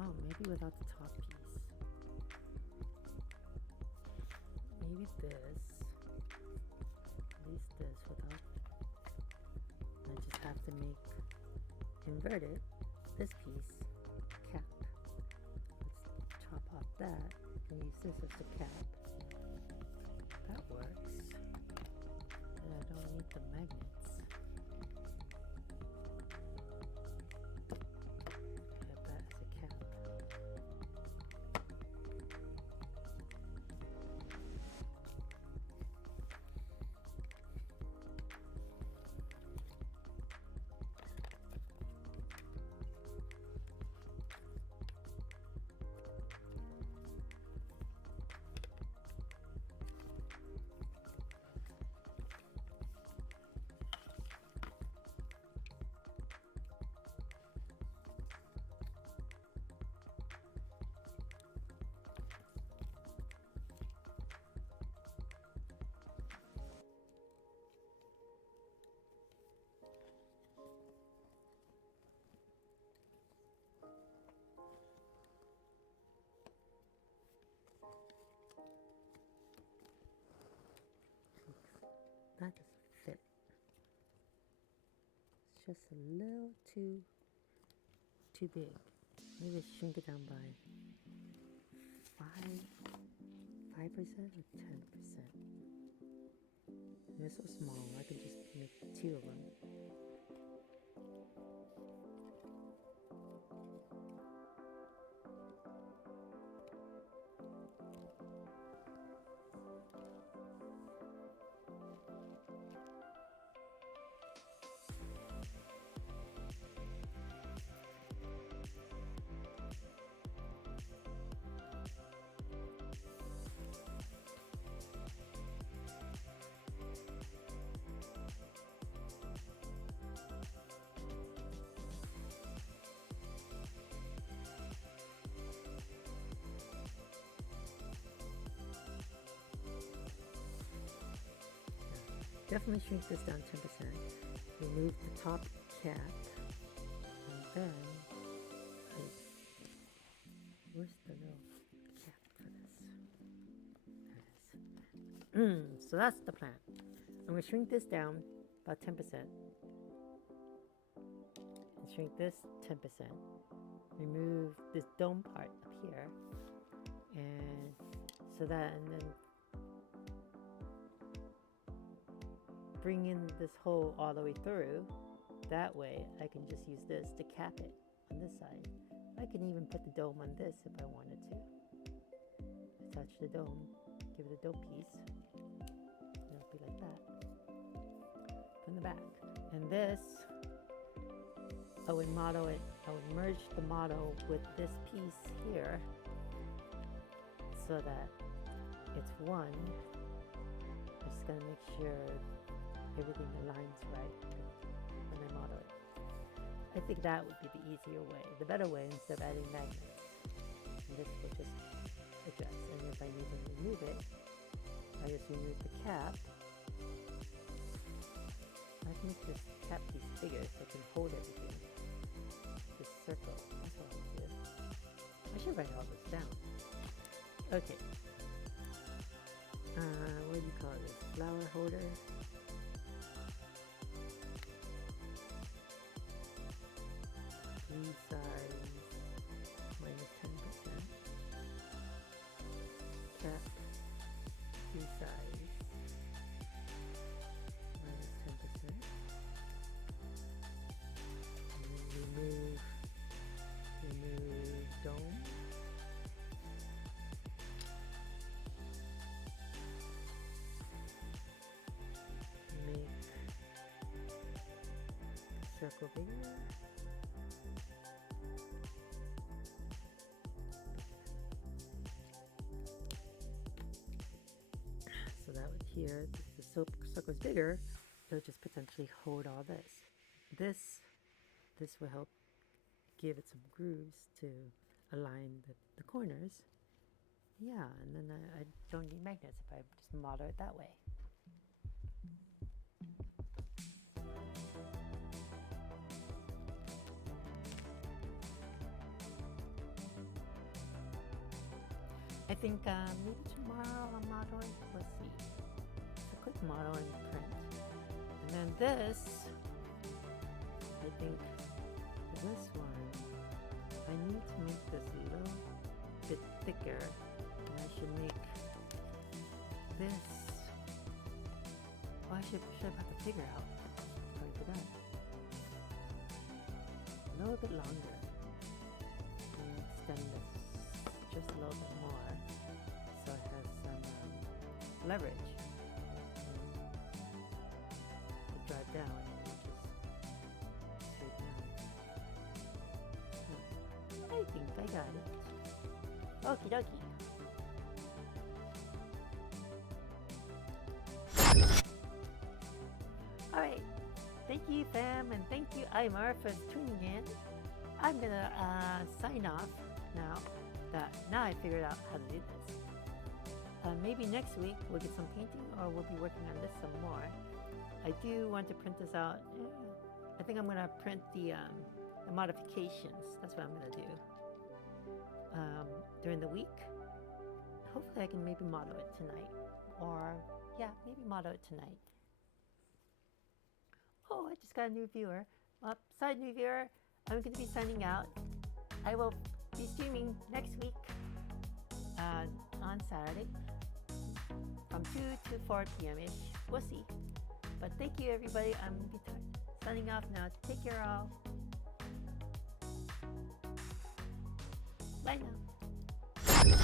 Oh, maybe without the top piece. Maybe this. At least this without. I just have to invert it. This piece, cap. Let's chop off that and use this as the cap. That works. And I don't need the magnets. That doesn't fit. It's just a little too big. Maybe shrink it down by 5% or 10%. They're so small, I could just make 2 of them. Definitely shrink this down 10%. Remove the top cap. And then, where's the little cap for this? There it is. So that's the plan. I'm going to shrink this down about 10%. And shrink this 10%. Remove this dome part up here. And so that, and then bring in this hole all the way through. That way I can just use this to cap it on this side. I can even put the dome on this if I wanted to. Attach the dome, give it a dome piece. And it'll be like that from the back. And this I would model it, I would merge the model with this piece here so that it's one. I'm just gonna make sure everything aligns right when I model it. I think that would be the easier way, the better way, instead of adding magnets. And this will just adjust, and if I need to remove it, I just remove the cap. I can make this cap piece bigger so I can hold everything. This circle, that's what I do. I should write all this down. Okay. What do you call this? Flower holder. Green size minus 10%. Cap. Green size minus 10%. And then remove dome. Make circle bigger. So that would here, if the circle is bigger, it'll just potentially hold all this. This will help give it some grooves to align the corners. Yeah, and then I don't need magnets if I just model it that way. I think maybe tomorrow I'm modeling. Let's see. It's a quick model and print. And then this, I think for this one, I need to make this a little bit thicker. And I should make this. Oh, I should have to figure out. Sorry for that. A little bit longer. And extend this just a little bit more. So it has some leverage. Drive down and just straighten out. I think I got it. Okie dokie. Alright. Thank you, fam, and thank you, Aymar, for tuning in. I'm gonna sign off now. Now I figured out how to do this. Maybe next week we'll get some painting, or we'll be working on this some more. I do want to print this out. I think I'm going to print the modifications. That's what I'm going to do during the week. Hopefully I can maybe model it tonight. Or, yeah, maybe model it tonight. Oh, I just got a new viewer. Sorry, new viewer. I'm going to be signing out. I will be streaming next week on Saturday from 2 to 4 p.m.-ish. We'll see. But thank you, everybody. I'm going to be signing off now. Take care, all. Bye now.